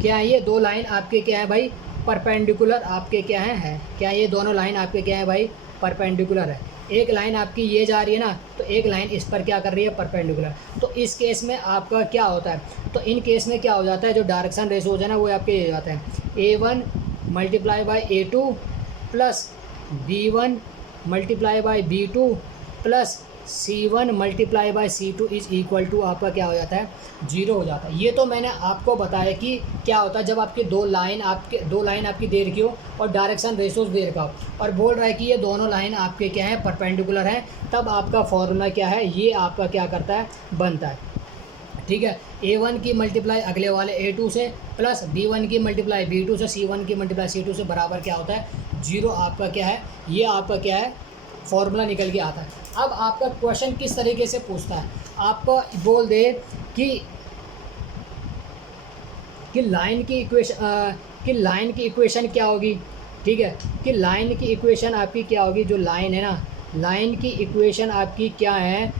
क्या ये दो लाइन आपके क्या है भाई, परपेंडिकुलर आपके क्या है क्या ये दोनों लाइन आपके क्या है भाई, परपेंडिकुलर है। एक लाइन आपकी ये जा रही है ना, तो एक लाइन इस पर क्या कर रही है, परपेंडिकुलर। तो इस केस में आपका क्या होता है, तो इन केस में क्या हो जाता है, जो डायरेक्शन रेशोज है ना वो आपके ये जाते हैं A1 multiply by A2 plus B1 multiply by B2 plus C1 multiply by C2 is equal to आपका क्या हो जाता है, 0 हो जाता है। ये तो मैंने आपको बताया कि क्या होता है जब आपके दो लाइन आपकी दे रखी हो और डायरेक्शन रेशोज दे रखा हो, और बोल रहा है कि ये दोनों लाइन आपके क्या है, परपेंडिकुलर हैं, तब आपका फॉर्मूला क्या है, ये आपका क्या करता है, बनता है। ठीक है, A1 की मल्टीप्लाई अगले वाले A2 से प्लस B1 की मल्टीप्लाई B2 से, C1 की मल्टीप्लाई C2 से बराबर क्या होता है, जीरो आपका क्या है, ये आपका क्या है फॉर्मूला निकल के आता है। अब आपका क्वेश्चन किस तरीके से पूछता है, आपको बोल दे कि लाइन की इक्वेशन क्या होगी, ठीक है, कि लाइन की इक्वेशन आपकी क्या होगी, जो लाइन है ना, लाइन की इक्वेशन आपकी क्या है,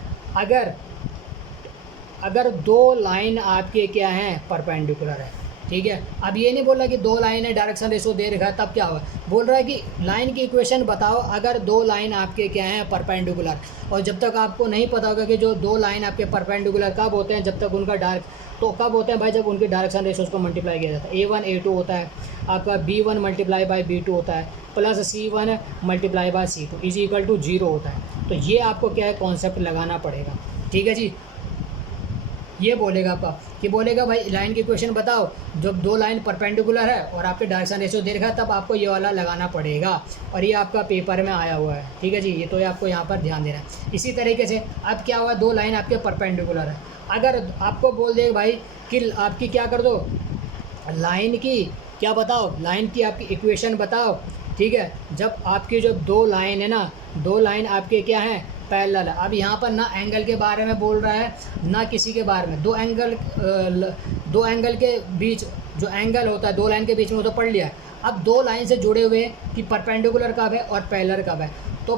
अगर दो लाइन आपके क्या हैं परपेंडिकुलर है, ठीक है। अब ये नहीं बोल रहा कि दो लाइन है डायरेक्शन रेशो दे रखा है तब क्या होगा, बोल रहा है कि लाइन की इक्वेशन बताओ अगर दो लाइन आपके क्या हैं परपेंडिकुलर। और जब तक आपको नहीं पता होगा कि जो दो लाइन आपके परपेंडिकुलर कब होते हैं, जब तक उनका तो कब होते हैं भाई, जब उनके डायरेक्शन रेशोज़ को मल्टीप्लाई किया जाता है। A1 A2 होता है आपका, B1 मल्टीप्लाई बाई B2 होता है, plus C1 multiply by C2 is equal to 0 होता है। तो ये आपको क्या है कॉन्सेप्ट लगाना पड़ेगा, ठीक है जी। ये बोलेगा आपका कि बोलेगा भाई लाइन की इक्वेशन बताओ जब दो लाइन परपेंडिकुलर है और आपके डायरेक्शन रेशो दे रखा है, तब आपको ये वाला लगाना पड़ेगा। और ये आपका पेपर में आया हुआ है, ठीक है जी। ये तो ये आपको यहाँ पर ध्यान देना है। इसी तरीके से अब क्या हुआ, दो लाइन आपके परपेंडिकुलर है, अगर आपको बोल दे भाई कि आपकी क्या कर दो, लाइन की क्या बताओ, लाइन की आपकी इक्वेशन बताओ, ठीक है। जब आपकी जो दो लाइन है ना, दो लाइन आपके क्या हैं पैरेलल है। अब यहाँ पर ना एंगल के बारे में बोल रहा है ना किसी के बारे में, दो एंगल के बीच जो एंगल होता है दो लाइन के बीच में वो तो पढ़ लिया है। अब दो लाइन से जुड़े हुए कि परपेंडिकुलर कब है और पैरेलल कब है। तो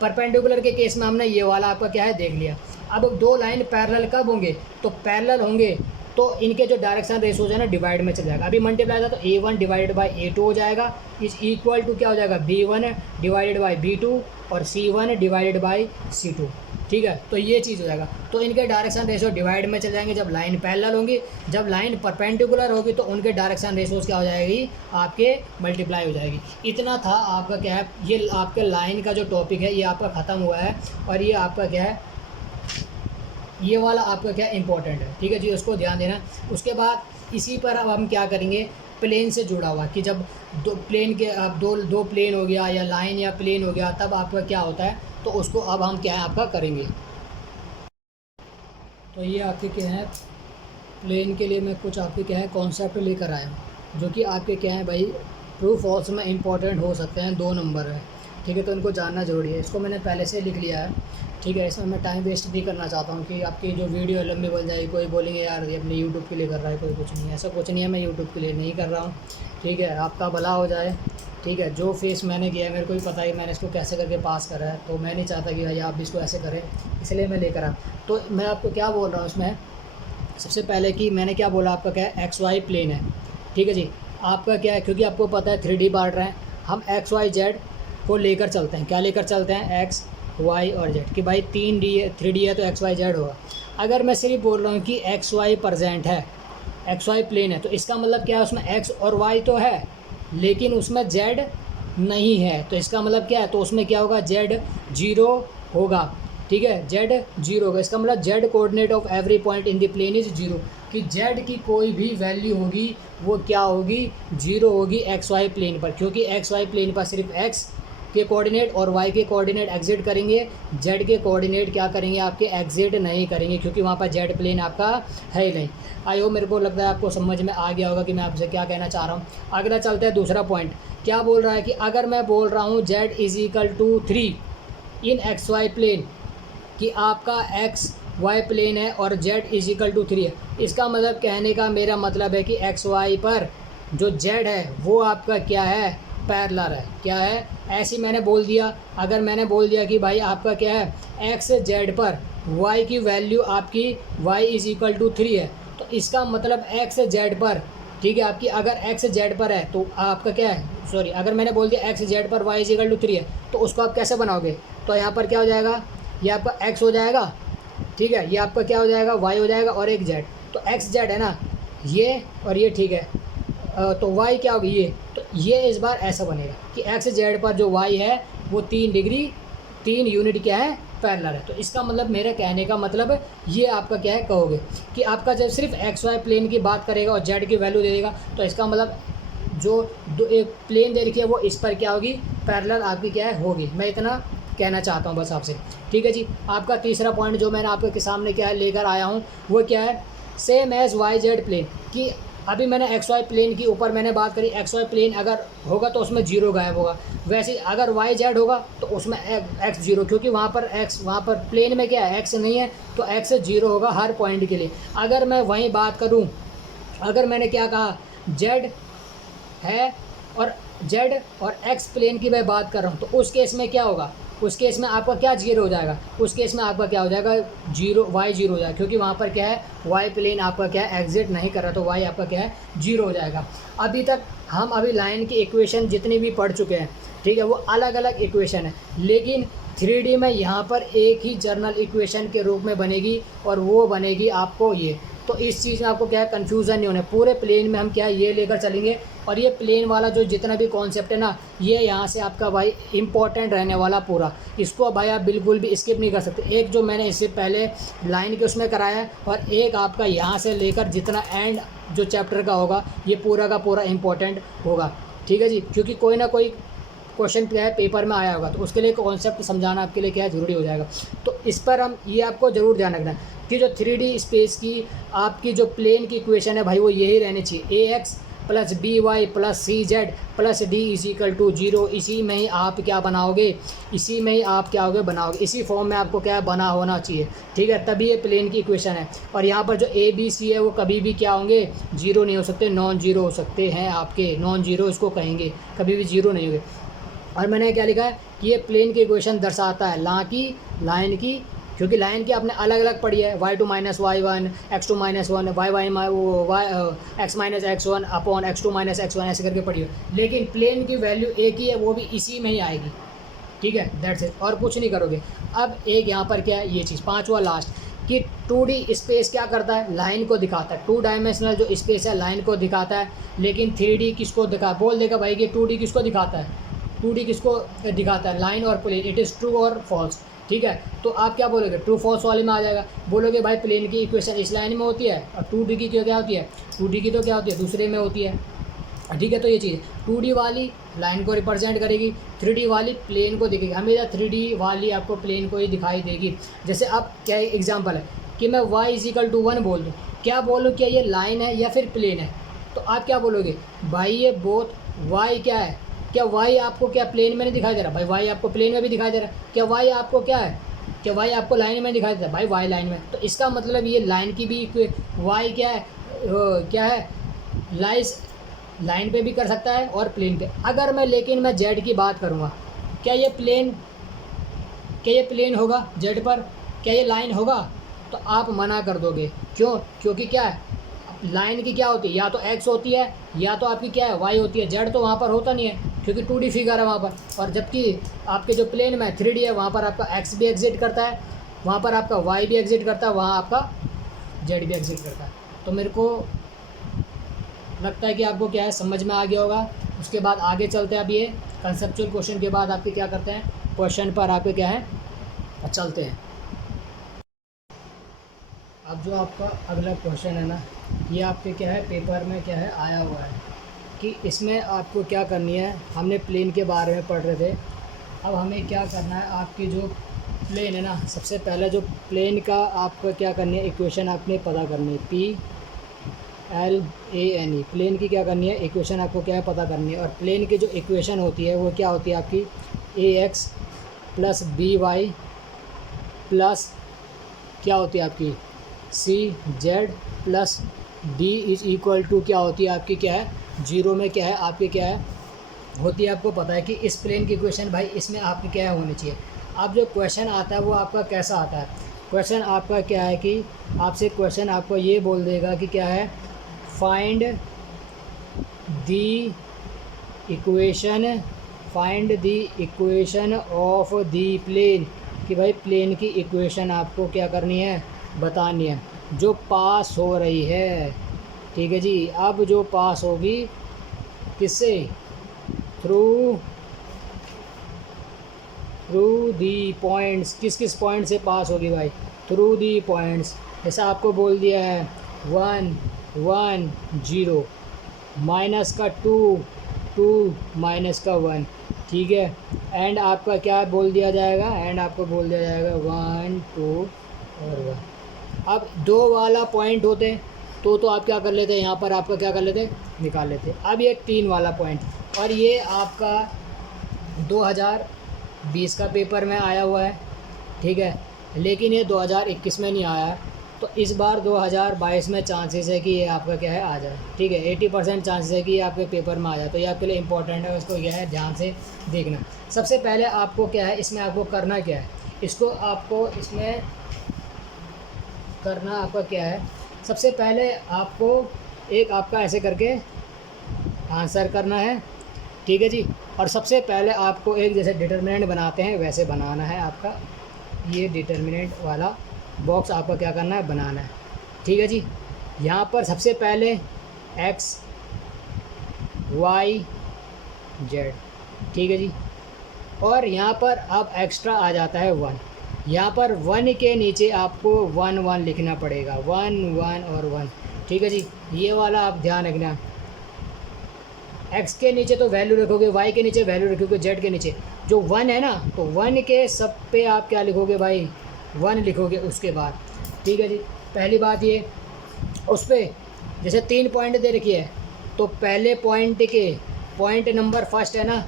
परपेंडिकुलर के केस में हमने ये वाला आपका क्या है देख लिया। अब दो लाइन पैरेलल कब होंगे, तो पैरेलल होंगे तो इनके जो डायरेक्शन रेशोज है ना डिवाइड में चल जाएगा। अभी मल्टीप्लाई था तो A1 डिवाइडेड बाई A2 हो जाएगा, इज इक्वल टू क्या हो जाएगा B1 डिवाइडेड बाई B2 और C1 डिवाइडेड बाई C2, ठीक है। तो ये चीज़ हो जाएगा, तो इनके डायरेक्शन रेशो डिवाइड में चल जाएंगे जब लाइन पैरेलल होंगी। जब लाइन परपेंडिकुलर होगी तो उनके डायरेक्शन रेशोज क्या हो जाएगी आपके मल्टीप्लाई हो जाएगी। इतना था आपका क्या है, ये आपके लाइन का जो टॉपिक है ये आपका ख़त्म हुआ है। और ये आपका क्या है, ये वाला आपका क्या इंपॉर्टेंट है, ठीक है जी, उसको ध्यान देना। उसके बाद इसी पर अब हम क्या करेंगे, प्लेन से जुड़ा हुआ कि जब दो प्लेन के अब दो प्लेन हो गया या लाइन या प्लेन हो गया तब आपका क्या होता है, तो उसको अब हम क्या है आपका करेंगे। तो ये आपके क्या है प्लेन के लिए मैं कुछ आपके क्या है कॉन्सेप्ट लेकर आया हूँ, जो कि आपके क्या है भाई ट्रू फॉल्स में इंपॉर्टेंट हो सकते हैं, 2 नंबर है, ठीक है। तो इनको जानना ज़रूरी है, इसको मैंने पहले से लिख लिया है, ठीक है। इसमें मैं टाइम वेस्ट नहीं करना चाहता हूँ कि आपकी जो वीडियो लंबी बन जाएगी। कोई बोलेंगे यार ये अपने यूट्यूब के लिए कर रहा है, कोई कुछ नहीं है, ऐसा कुछ नहीं है, मैं यूट्यूब के लिए नहीं कर रहा हूँ, ठीक है। आपका भला हो जाए, ठीक है। जो फेस मैंने किया है मेरे को ही पता है मैंने इसको कैसे करके पास करा है, तो मैं नहीं चाहता कि भाई आप भी इसको ऐसे करें, इसलिए मैं लेकर आया। तो मैं आपको क्या बोल रहा हूँ इसमें, सबसे पहले कि मैंने क्या बोला, आपका क्या है XY प्लेन है, ठीक है जी। आपका क्या है, क्योंकि आपको पता है 3D बांट रहे हैं हम, XYZ को लेकर चलते हैं, क्या लेकर चलते हैं X Y और Z, कि भाई 3D है तो XYZ होगा। अगर मैं सिर्फ बोल रहा हूँ कि XY प्रेजेंट है, XY प्लेन है, तो इसका मतलब क्या है, उसमें X और Y तो है लेकिन उसमें Z नहीं है। तो इसका मतलब क्या है, तो उसमें क्या होगा, Z 0 होगा, ठीक है, Z 0 होगा। इसका मतलब Z coordinate of every point in the plane is 0, कि Z की कोई भी वैल्यू होगी वो क्या होगी, 0 होगी XY प्लेन पर, क्योंकि XY प्लेन पर सिर्फ X के कोऑर्डिनेट और Y के कोऑर्डिनेट एग्जिट करेंगे, Z के कोऑर्डिनेट क्या करेंगे आपके एग्जिट नहीं करेंगे, क्योंकि वहाँ पर Z प्लेन आपका है ही नहीं। आई होप मेरे को लगता है आपको समझ में आ गया होगा कि मैं आपसे क्या कहना चाह रहा हूँ। अगला चलता है दूसरा पॉइंट, क्या बोल रहा है कि अगर मैं बोल रहा हूँ Z is equal to 3 in XY plane, कि आपका XY प्लेन है और Z इज इक्वल टू 3 है, इसका मतलब कहने का मेरा मतलब है कि XY पर जो Z है वो आपका क्या है पैरेलल है, क्या है, ऐसे मैंने बोल दिया। अगर मैंने बोल दिया कि भाई आपका क्या है XZ पर Y की वैल्यू आपकी Y इज इक्वल टू 3 है, तो इसका मतलब XZ पर, ठीक है, आपकी अगर XZ पर है तो आपका क्या है, सॉरी, अगर मैंने बोल दिया XZ पर Y इज इक्वल टू 3 है, तो उसको आप कैसे बनाओगे, तो यहाँ पर क्या हो जाएगा, ये आपका X हो जाएगा, ठीक है, ये आपका क्या हो जाएगा Y हो जाएगा और एक Z, तो XZ है ना ये और ये, ठीक है। तो Y क्या होगी ये, तो ये इस बार ऐसा बनेगा कि XZ पर जो Y है वो 3 डिग्री 3 यूनिट क्या है पैरेलल है। तो इसका मतलब मेरे कहने का मतलब ये आपका क्या है कहोगे कि आपका जब सिर्फ XY प्लेन की बात करेगा और Z की वैल्यू दे देगा, तो इसका मतलब जो एक प्लेन दे रखी है वो इस पर क्या होगी पैरेलल आपकी क्या है होगी। मैं इतना कहना चाहता हूँ बस आपसे, ठीक है जी। आपका तीसरा पॉइंट जो मैंने आपके सामने क्या है लेकर आया हूँ वो क्या है, सेम एज YZ प्लेन, कि अभी मैंने एक्स वाई प्लेन की ऊपर मैंने बात करी, एक्स वाई प्लेन अगर होगा तो उसमें जीरो गायब होगा, वैसे अगर वाई जेड होगा तो उसमें एक्स जीरो, क्योंकि वहाँ पर प्लेन में क्या है, एक्स नहीं है, तो एक्स जीरो होगा हर पॉइंट के लिए। अगर मैं वहीं बात करूँ, अगर मैंने क्या कहा, जेड है और जेड और एक्स प्लेन की मैं बात कर रहा हूँ, तो उस केस में क्या होगा, उस केस में आपका क्या जीरो हो जाएगा, उस केस में आपका क्या हो जाएगा, जीरो, वाई जीरो हो जाएगा, क्योंकि वहाँ पर क्या है, वाई प्लेन आपका क्या है, एग्जिट नहीं कर रहा, तो वाई आपका क्या है, जीरो हो जाएगा। अभी तक हम अभी लाइन की इक्वेशन जितनी भी पढ़ चुके हैं, ठीक है, वो अलग अलग इक्वेशन है, लेकिन 3D में यहाँ पर एक ही जर्नल इक्वेशन के रूप में बनेगी, और वो बनेगी आपको ये। तो इस चीज़ में आपको क्या है, कन्फ्यूज़न नहीं होना, पूरे प्लेन में हम क्या है, ये लेकर चलेंगे, और ये प्लेन वाला जो जितना भी कॉन्सेप्ट है ना, ये यहाँ से आपका भाई इंपॉर्टेंट रहने वाला पूरा, इसको भाई आप बिल्कुल भी स्किप नहीं कर सकते। एक जो मैंने इससे पहले लाइन के उसमें कराया है, और एक आपका यहाँ से लेकर जितना एंड जो चैप्टर का होगा, ये पूरा का पूरा इंपॉर्टेंट होगा, ठीक है जी, क्योंकि कोई ना कोई क्वेश्चन क्या है पेपर में आया होगा, तो उसके लिए कॉन्सेप्ट समझाना आपके लिए क्या है, ज़रूरी हो जाएगा। तो इस पर हम ये आपको ज़रूर ध्यान रखना है कि जो 3D स्पेस की आपकी जो प्लेन की इक्वेशन है भाई, वो यही रहनी चाहिए, a x plus b y plus c z plus d is equal to zero. इसी में ही आप क्या बनाओगे, इसी में ही आप क्या होगे, बनाओगे, इसी फॉर्म में आपको क्या बना होना चाहिए, ठीक है, तभी ये प्लेन की इक्वेशन है। और यहाँ पर जो ए बी सी है वो कभी भी क्या होंगे, जीरो नहीं हो सकते, नॉन जीरो हो सकते हैं आपके, नॉन जीरो इसको कहेंगे, कभी भी जीरो नहीं होंगे। और मैंने क्या लिखा है कि ये प्लेन की इक्वेशन दर्शाता है, ना कि लाइन की, क्योंकि लाइन की आपने अलग अलग पढ़ी है, y2 minus Y one, X two minus one, X minus X one upon X two minus X one, ऐसे करके पढ़ी है, लेकिन प्लेन की वैल्यू एक ही है, वो भी इसी में ही आएगी, ठीक है, दैट्स इट, और कुछ नहीं करोगे। अब एक यहाँ पर क्या है, ये चीज़ पांचवा लास्ट, कि 2D स्पेस क्या करता है, लाइन को दिखाता है, 2 डायमेंशनल जो स्पेस है लाइन को दिखाता है, लेकिन 3D किसको दिखा, बोल देगा भाई कि 2D किसको दिखाता है, 2D किसको दिखाता है, लाइन और प्लेन, इट इज़ ट्रू और फॉल्स, ठीक है। तो आप क्या बोलोगे, ट्रू फॉल्स वाले में आ जाएगा, बोलोगे भाई प्लेन की इक्वेशन इस लाइन में होती है, और 2D की क्या होती है, 2D की तो क्या होती है, दूसरे में होती है, ठीक है। तो ये चीज़ 2D वाली लाइन को रिप्रेजेंट करेगी, 3D वाली प्लेन को दिखेगी, हमेशा 3D वाली आपको प्लेन को ही दिखाई देगी। जैसे अब क्या एग्जांपल है कि मैं y इज इक्वल टू 1 बोल दूँ, क्या बोलूँ, क्या ये लाइन है या फिर प्लेन है, तो आप क्या बोलोगे, भाई ये बोथ, y क्या है, क्या y आपको क्या प्लेन में नहीं दिखाई दे रहा, भाई y आपको प्लेन में भी दिखाई दे रहा है, क्या y आपको क्या है, क्या y आपको लाइन में दिखाई दे रहा है, भाई y लाइन में, तो इसका मतलब ये लाइन की भी y क्या है, क्या है, लाइस लाइन पे भी कर सकता है और प्लेन पे। अगर मैं, लेकिन मैं जेड की बात करूँगा, क्या ये प्लेन, क्या ये प्लेन होगा जेड पर, क्या ये लाइन होगा, तो आप मना कर दोगे, क्यों, क्योंकि क्या है, लाइन की क्या होती है, या तो एक्स होती है या तो आपकी क्या है, वाई होती है, जेड तो वहाँ पर होता नहीं है, क्योंकि 2D फिगर है वहाँ पर, और जबकि आपके जो प्लेन में 3D है, वहाँ पर आपका एक्स भी एग्जिट करता है, वहाँ पर आपका वाई भी एग्जिट करता है, वहाँ आपका जेड भी एग्जिट करता है। तो मेरे को लगता है कि आपको क्या है, समझ में आ गया होगा। उसके बाद आगे चलते हैं, अब ये कंसेप्चुअल क्वेश्चन के बाद आपके क्या करते हैं, क्वेश्चन पर आपके क्या है, चलते हैं। अब जो आपका अगला क्वेश्चन है ना, ये आपके क्या है, पेपर में क्या है आया हुआ है, कि इसमें आपको क्या करनी है, हमने प्लेन के बारे में पढ़ रहे थे, अब हमें क्या करना है, आपकी जो प्लेन है ना, सबसे पहले जो प्लेन का आपको क्या करनी है, इक्वेशन आपने पता करनी है, PLANE, प्लेन की क्या करनी है, इक्वेशन आपको क्या है पता करनी है। और प्लेन की जो इक्वेशन होती है वो क्या होती है आपकी, AX प्लस BY प्लस क्या होती है आपकी, CZ plus D is equal to क्या होती है आपकी, क्या है, जीरो में क्या है आपकी, क्या है होती है, आपको पता है कि इस प्लेन की इक्वेशन भाई इसमें आपकी क्या है होनी चाहिए। अब जो क्वेश्चन आता है वो आपका कैसा आता है, क्वेश्चन आपका क्या है कि आपसे क्वेश्चन आपको ये बोल देगा कि क्या है, find the equation of the plane, कि भाई प्लेन की इक्वेशन आपको क्या करनी है, बतानी है, जो पास हो रही है, ठीक है जी। अब जो पास होगी किससे, थ्रू दी पॉइंट्स, किस किस पॉइंट से पास होगी भाई, थ्रू दी पॉइंट्स, जैसा आपको बोल दिया है 1 1 0, माइनस का 2 2 माइनस का 1, ठीक है, एंड आपका क्या बोल दिया जाएगा, एंड आपको बोल दिया जाएगा 1 2 और 1। अब दो वाला पॉइंट होते हैं, तो आप क्या कर लेते हैं, यहाँ पर आपका क्या कर लेते, निकाल लेते। अब ये 3 वाला पॉइंट, और ये आपका 2020 का पेपर में आया हुआ है, ठीक है, लेकिन ये 2021 में नहीं आया। तो इस बार 2022 में चांसेस है कि ये आपका क्या है, आ जाए, ठीक है। 80% चांसेस है कि ये आपके पेपर में आ जाए। तो ये आपके लिए इंपॉर्टेंट है, उसको यह है ध्यान से देखना। सबसे पहले आपको क्या है, इसमें आपको करना क्या है, इसको आपको इसमें करना आपका क्या है, सबसे पहले आपको एक आपका ऐसे करके आंसर करना है, ठीक है जी। और सबसे पहले आपको एक जैसे डिटर्मिनेंट बनाते हैं वैसे बनाना है आपका, ये डिटर्मिनेंट वाला बॉक्स आपका क्या करना है, बनाना है, ठीक है जी। यहाँ पर सबसे पहले x y z, ठीक है जी। और यहाँ पर अब एक्स्ट्रा आ जाता है 1, यहाँ पर 1 के नीचे आपको 1 1 लिखना पड़ेगा, 1 1 और 1, ठीक है जी। ये वाला आप ध्यान रखना, x के नीचे तो वैल्यू रखोगे, y के नीचे वैल्यू रखोगे, z के नीचे जो 1 है ना, तो 1 के सब पे आप क्या लिखोगे भाई, 1 लिखोगे उसके बाद, ठीक है जी। पहली बात ये, उस पर जैसे 3 पॉइंट दे रखी है, तो पहले पॉइंट के पॉइंट नंबर फर्स्ट है ना,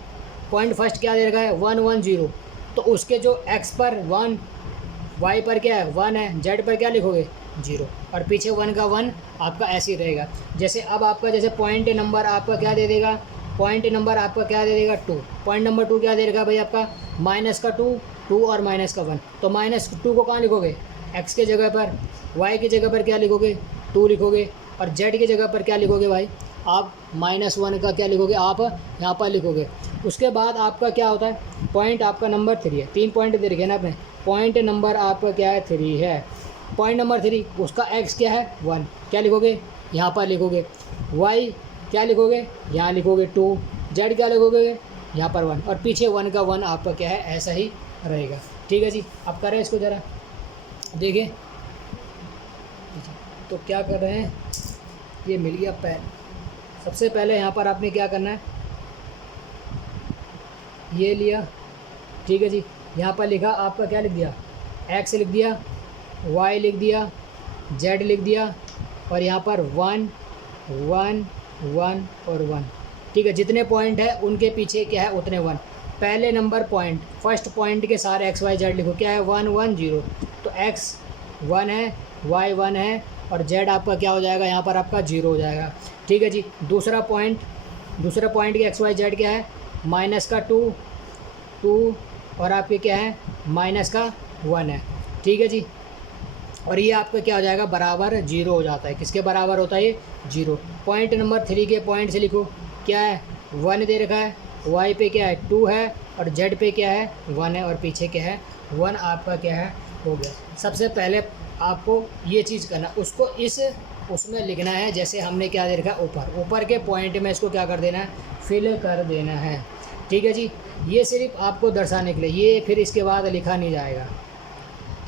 पॉइंट फर्स्ट क्या दे रखा है, 1 1 0, तो उसके जो x पर 1, y पर क्या है 1 है, z पर क्या लिखोगे 0, और पीछे 1 का 1 आपका ऐसे ही रहेगा। जैसे अब आपका जैसे पॉइंट नंबर आपका क्या दे देगा, पॉइंट नंबर आपका क्या दे देगा 2, पॉइंट नंबर 2 क्या दे देगा भाई आपका, माइनस का 2 2 और माइनस का 1, तो -2 को कहाँ लिखोगे, x के जगह पर, y की जगह पर क्या लिखोगे 2 लिखोगे, और z की जगह पर क्या लिखोगे भाई आप -1 का क्या लिखोगे, आप यहाँ पर लिखोगे। उसके बाद आपका क्या होता है, पॉइंट आपका नंबर 3 है, 3 पॉइंट दे रखे ना आपने, पॉइंट नंबर आपका क्या है 3 है, पॉइंट नंबर 3 उसका x क्या है 1, क्या लिखोगे यहाँ पर लिखोगे, y क्या लिखोगे यहाँ लिखोगे 2, z क्या लिखोगे यहाँ पर 1, और पीछे 1 का 1 आपका क्या है ऐसा ही रहेगा, ठीक है जी। अब करें इसको ज़रा देखिए, तो क्या कर रहे हैं, ये मिल गया पेन। सबसे पहले यहाँ पर आपने क्या करना है, ये लिया, ठीक है जी। यहाँ पर लिखा आपका क्या लिख दिया, x लिख दिया, y लिख दिया, z लिख दिया, और यहाँ पर 1 1 1 और 1, ठीक है। जितने पॉइंट है उनके पीछे क्या है उतने 1। पहले नंबर पॉइंट, फर्स्ट पॉइंट के सारे x y z लिखो, क्या है 1 1 0, तो x 1 है, y 1 है, और z आपका क्या हो जाएगा यहाँ पर आपका 0 हो जाएगा, ठीक है जी। दूसरा पॉइंट के x y z क्या है, माइनस का 2 2 और आपके क्या है माइनस का 1 है, ठीक है जी। और ये आपका क्या हो जाएगा बराबर 0 हो जाता है, किसके बराबर होता है ये 0। पॉइंट नंबर 3 के पॉइंट से लिखो, क्या है 1 दे रखा है, y पे क्या है 2 है, और z पे क्या है 1 है, और पीछे क्या है 1 आपका क्या है हो गया। सबसे पहले आपको ये चीज़ करना, उसको उसमें लिखना है जैसे हमने क्या दे रखा है ऊपर के पॉइंट में इसको क्या कर देना है, फिल कर देना है, ठीक है जी। ये सिर्फ आपको दर्शाने के लिए, ये फिर इसके बाद लिखा नहीं जाएगा,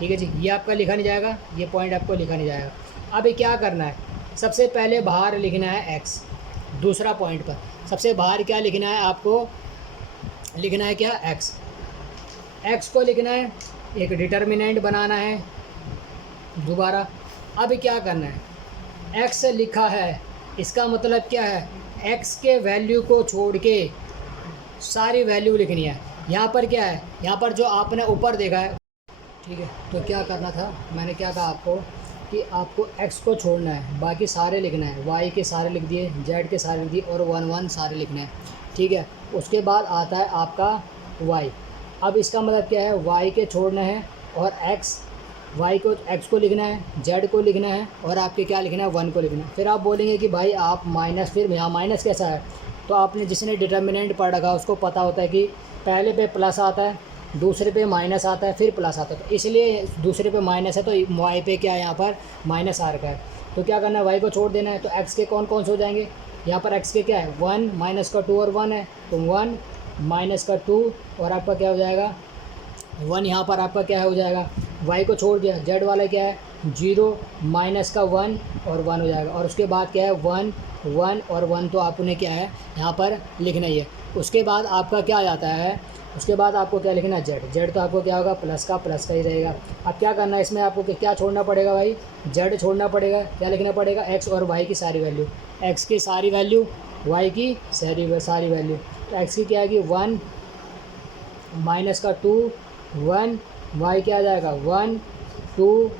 ठीक है जी। ये आपका लिखा नहीं जाएगा, ये पॉइंट आपको लिखा नहीं जाएगा। अब क्या करना है, सबसे पहले बाहर लिखना है x, दूसरा पॉइंट पर सबसे बाहर क्या लिखना है, आपको लिखना है क्या x को लिखना है, एक डिटर्मिनेंट बनाना है दोबारा। अब क्या करना है, x लिखा है, इसका मतलब क्या है, x के वैल्यू को छोड़ के सारी वैल्यू लिखनी है। यहाँ पर क्या है, यहाँ पर जो आपने ऊपर देखा है, ठीक है। तो क्या करना था, मैंने क्या कहा आपको कि आपको x को छोड़ना है, बाकी सारे लिखना है, y के सारे लिख दिए, z के सारे लिख दिए, और 1 1 सारे लिखने हैं, ठीक है। उसके बाद आता है आपका y। अब इसका मतलब क्या है, y के छोड़ना है, और x को लिखना है, z को लिखना है, और आपके क्या लिखना है 1 को लिखना है। फिर आप बोलेंगे कि भाई आप माइनस, फिर यहाँ माइनस कैसा है, तो आपने जिसने डिटर्मिनेंट पढ़ रखा उसको पता होता है कि पहले पे प्लस आता है, दूसरे पे माइनस आता है, फिर प्लस आता है, तो इसलिए दूसरे पे माइनस है तो y पे क्या है यहाँ पर माइनस आ रखा है। तो क्या करना है, y को छोड़ देना है। तो x के कौन कौन से हो जाएंगे, यहाँ पर x के क्या है 1 माइनस का 2 और 1 है, तो 1 माइनस का 2 और आपका क्या हो जाएगा 1, यहाँ पर आपका क्या हो जाएगा, y को छोड़ दिया, z वाला क्या है 0 माइनस का 1 और 1 हो जाएगा, और उसके बाद क्या है 1 1 और 1, तो आपने क्या है यहाँ पर लिखना ही है। उसके बाद आपका क्या आ जाता है, उसके बाद आपको क्या लिखना है, जेड। जेड तो आपको क्या होगा, प्लस का ही रहेगा। अब क्या करना है इसमें, आपको क्या छोड़ना पड़ेगा भाई, जेड छोड़ना पड़ेगा। क्या लिखना पड़ेगा, एक्स और वाई की सारी वैल्यू, एक्स की सारी वैल्यू, वाई की सारी वैल्यू। तो एक्स की क्या आएगी 1 माइनस का 2 1, वाई क्या आ जाएगा 1 2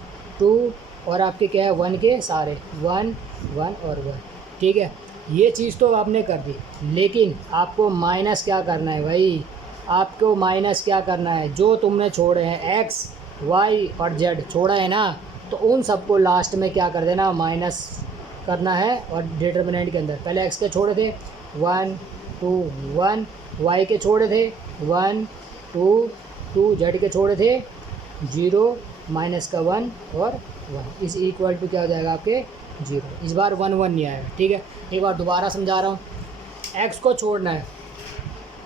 2, और आपके क्या है 1 के सारे 1 1 और 1। ठीक है, ये चीज़ तो आपने कर दी, लेकिन आपको माइनस क्या करना है भाई, आपको माइनस क्या करना है, जो तुमने छोड़े हैं एक्स वाई और जेड छोड़ा है ना, तो उन सबको लास्ट में क्या कर देना, माइनस करना है। और डिटर्मिनेंट के अंदर पहले एक्स के छोड़े थे 1 2 1, वाई के छोड़े थे 1 2 2, जेड के छोड़े थे 0 माइनस का 1 और 1 इज इक्वल टू क्या हो जाएगा आपके 0। इस बार 1 1 नहीं आएगा। ठीक है, एक बार दोबारा समझा रहा हूँ, एक्स को छोड़ना है,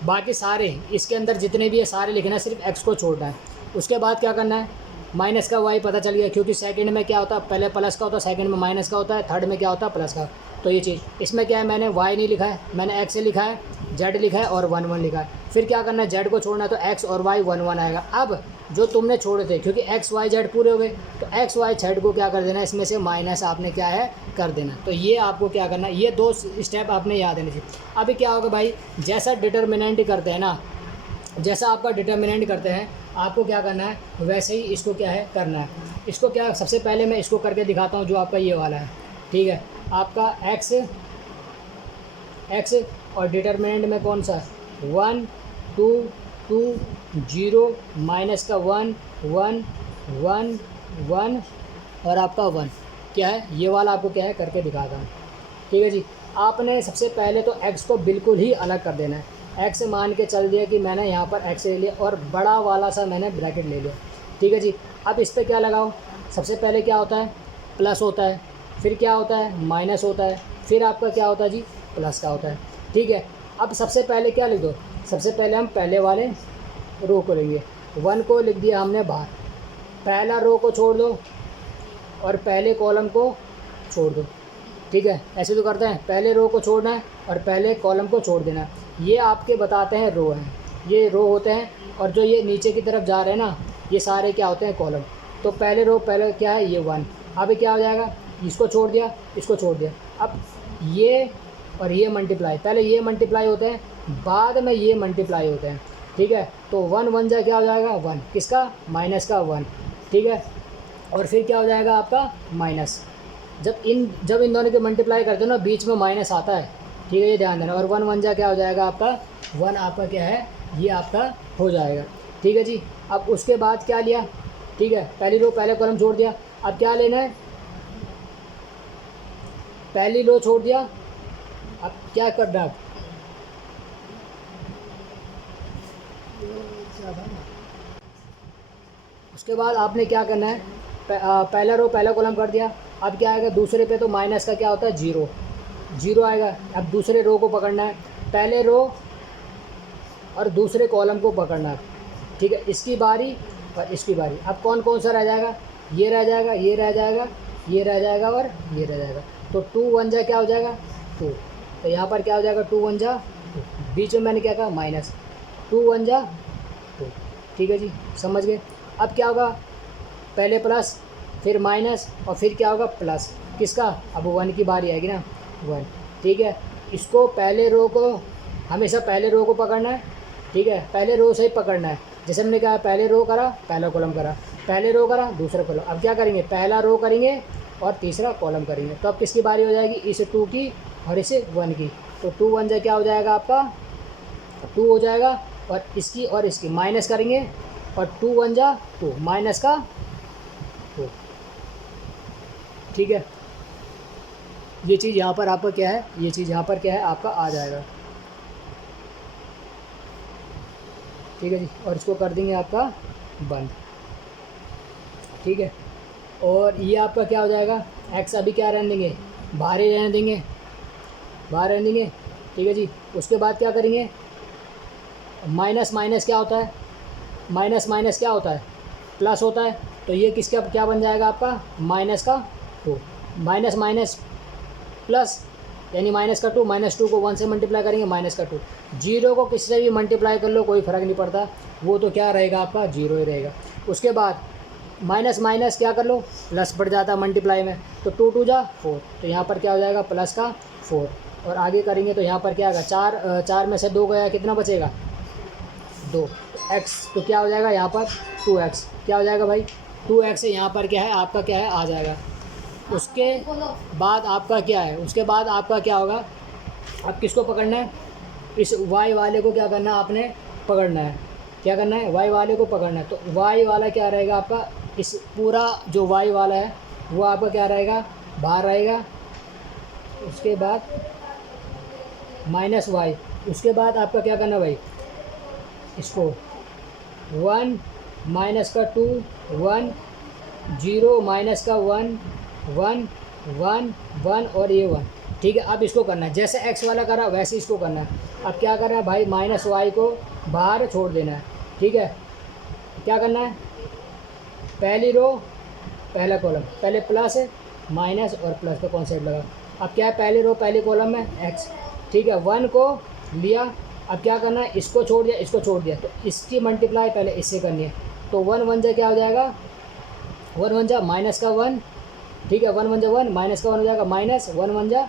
बाकी सारे इसके अंदर जितने भी है सारे लिखना है, सिर्फ एक्स को छोड़ना है। उसके बाद क्या करना है, माइनस का वाई पता चल गया, क्योंकि सेकंड में क्या होता है, पहले प्लस का होता है, सेकंड में माइनस का होता है, थर्ड में क्या होता है प्लस का। तो ये चीज़ इसमें क्या है, मैंने वाई नहीं लिखा है, मैंने एक्स लिखा है, जेड लिखा है और 1 1 लिखा है। फिर क्या करना है, जेड को छोड़ना है, तो एक्स और वाई 1 1 आएगा। अब जो तुमने छोड़े थे, क्योंकि एक्स वाई जेड पूरे हो गए, तो एक्स वाई जेड को क्या कर देना, इसमें से माइनस आपने क्या है कर देना। तो ये आपको क्या करना, ये 2 स्टेप आपने याद रहने चाहिए। अभी क्या होगा भाई, जैसा डिटर्मिनेंट करते हैं ना, जैसा आपका डिटर्मिनेंट करते हैं, आपको क्या करना है वैसे ही इसको क्या है करना है। इसको क्या, सबसे पहले मैं इसको करके दिखाता हूँ, जो आपका ये वाला है। ठीक है, आपका एक्स और डिटर्मिनेंट में कौन सा 1 2 2 0 माइनस का 1 1 1 1 और आपका 1 क्या है, ये वाला आपको क्या है करके दिखाता हूँ। ठीक है जी, आपने सबसे पहले तो एक्स को बिल्कुल ही अलग कर देना है। एक्स मान के चल दिया कि मैंने यहाँ पर एक्स ले लिया और बड़ा वाला सा मैंने ब्रैकेट ले लिया। ठीक है जी, अब इस पर क्या लगाओ, सबसे पहले क्या होता है प्लस होता है, फिर क्या होता है माइनस होता है, फिर आपका क्या होता है जी प्लस का होता है। ठीक है, अब सबसे पहले क्या लिख दो, सबसे पहले हम पहले वाले रो को लेंगे, 1 को लिख दिया हमने बाहर, पहला रो को छोड़ दो और पहले कॉलम को छोड़ दो। ठीक है, ऐसे तो करते हैं, पहले रो को छोड़ना है और पहले कॉलम को छोड़ देना है। ये आपके बताते हैं रो हैं, ये रो होते हैं, और जो ये नीचे की तरफ जा रहे हैं ना, ये सारे क्या होते हैं कॉलम। तो पहले रो पहले क्या है ये 1, अभी क्या हो जाएगा, इसको छोड़ दिया, इसको छोड़ दिया, अब ये और ये मल्टीप्लाई, पहले ये मल्टीप्लाई होते हैं, बाद में ये मल्टीप्लाई होते हैं। ठीक है, तो 1 1 जा क्या हो जाएगा 1, किसका माइनस का 1। ठीक है, और फिर क्या हो जाएगा आपका माइनस, जब इन दोनों के मल्टीप्लाई करते हो ना, बीच में माइनस आता है। ठीक है, ये ध्यान देना। और 1 1 जा क्या हो जाएगा आपका 1, आपका क्या है ये आपका हो जाएगा। ठीक है जी, अब उसके बाद क्या लिया, ठीक है, पहली रो पहले कॉलम छोड़ दिया, अब क्या लेना है, पहली रो छोड़ दिया, अब क्या करना है, उसके बाद आपने क्या करना है, पहला रो पहला कॉलम कर दिया, अब क्या आएगा दूसरे पे, तो माइनस का क्या होता है 0 0 आएगा। अब दूसरे रो को पकड़ना है, पहले रो और दूसरे कॉलम को पकड़ना है। ठीक है, इसकी बारी और इसकी बारी, अब कौन कौन सा रह जाएगा, ये रह जाएगा, ये रह जाएगा, ये रह जाएगा और ये रह जाएगा। तो 2 1 जा क्या हो जाएगा 2, तो यहाँ पर क्या हो जाएगा 2 1 जा 2, बीच में मैंने क्या कहा माइनस, 2 1 जा 2। ठीक है जी, समझ गए। अब क्या होगा, पहले प्लस फिर माइनस और फिर क्या होगा प्लस, किसका, अब 1 की बारी आएगी ना 1। ठीक है, इसको पहले रो को हमेशा पहले रो को पकड़ना है। ठीक है, पहले रो से ही पकड़ना है, जैसे हमने कहा पहले रो करा पहला कॉलम करा, पहले रो करा दूसरा कॉलम, अब क्या करेंगे पहला रो करेंगे और तीसरा कॉलम करेंगे। तो अब किसकी बारी हो जाएगी, इस 2 की और इस 1 की। तो 2 1 जा क्या हो जाएगा आपका 2 हो जाएगा, और इसकी माइनस करेंगे, और 2 1 जा 2 माइनस का 2। ठीक है, ये चीज़ यहाँ पर आपका क्या है, ये चीज़ यहाँ पर क्या है आपका आ जाएगा। ठीक है जी, और इसको कर देंगे आपका बंद। ठीक है, और ये आपका क्या हो जाएगा, एक्स अभी क्या रहने देंगे, बाहर ही रहने देंगे, बाहर रहने देंगे। ठीक है जी, उसके बाद क्या करेंगे, माइनस माइनस क्या होता है, माइनस माइनस क्या होता है प्लस होता है। तो ये किसका क्या बन जाएगा आपका माइनस का 2, माइनस माइनस प्लस, यानी -2, -2 को 1 से मल्टीप्लाई करेंगे -2। 0 को किसी से भी मल्टीप्लाई कर लो कोई फ़र्क नहीं पड़ता, वो तो क्या रहेगा आपका 0 ही रहेगा। उसके बाद माइनस माइनस क्या कर लो प्लस बढ़ जाता है मल्टीप्लाई में, तो 2 2 जा 4, तो यहाँ पर क्या हो जाएगा प्लस का 4। और आगे करेंगे तो यहाँ पर क्या आएगा 4 में से 2 गया, कितना बचेगा 2, x तो क्या हो जाएगा यहाँ पर 2x, क्या हो जाएगा भाई 2x है, यहाँ पर क्या है आपका क्या है आ जाएगा। उसके बाद आपका क्या है, उसके बाद आपका क्या होगा, अब किसको पकड़ना है, इस y वाले को क्या करना है आपने पकड़ना है, क्या करना है y वाले को पकड़ना है। तो y वाला क्या रहेगा आपका, इस पूरा जो y वाला है वो आपका क्या रहेगा बाहर रहेगा। उसके बाद -y, उसके बाद आपका क्या करना भाई, इसको 1 -2 1 0 -1 1 1 1 और ये 1, ठीक है। अब इसको करना है जैसे x वाला करा वैसे इसको करना है। अब क्या करना है भाई -y को बाहर छोड़ देना है, ठीक है। क्या करना है, पहली रो पहला कॉलम, पहले प्लस माइनस और प्लस का कॉन्सेप्ट लगा। अब क्या है पहली रो पहले कॉलम में x, ठीक है। 1 को लिया, अब क्या करना है इसको छोड़ दिया, इसको छोड़ दिया, तो इसकी मल्टीप्लाई पहले इससे करनी है। तो 1 1 जा क्या हो जाएगा, 1 1 जा -1, ठीक है। 1 1 जा 1 -1 हो जाएगा, -1 1 जा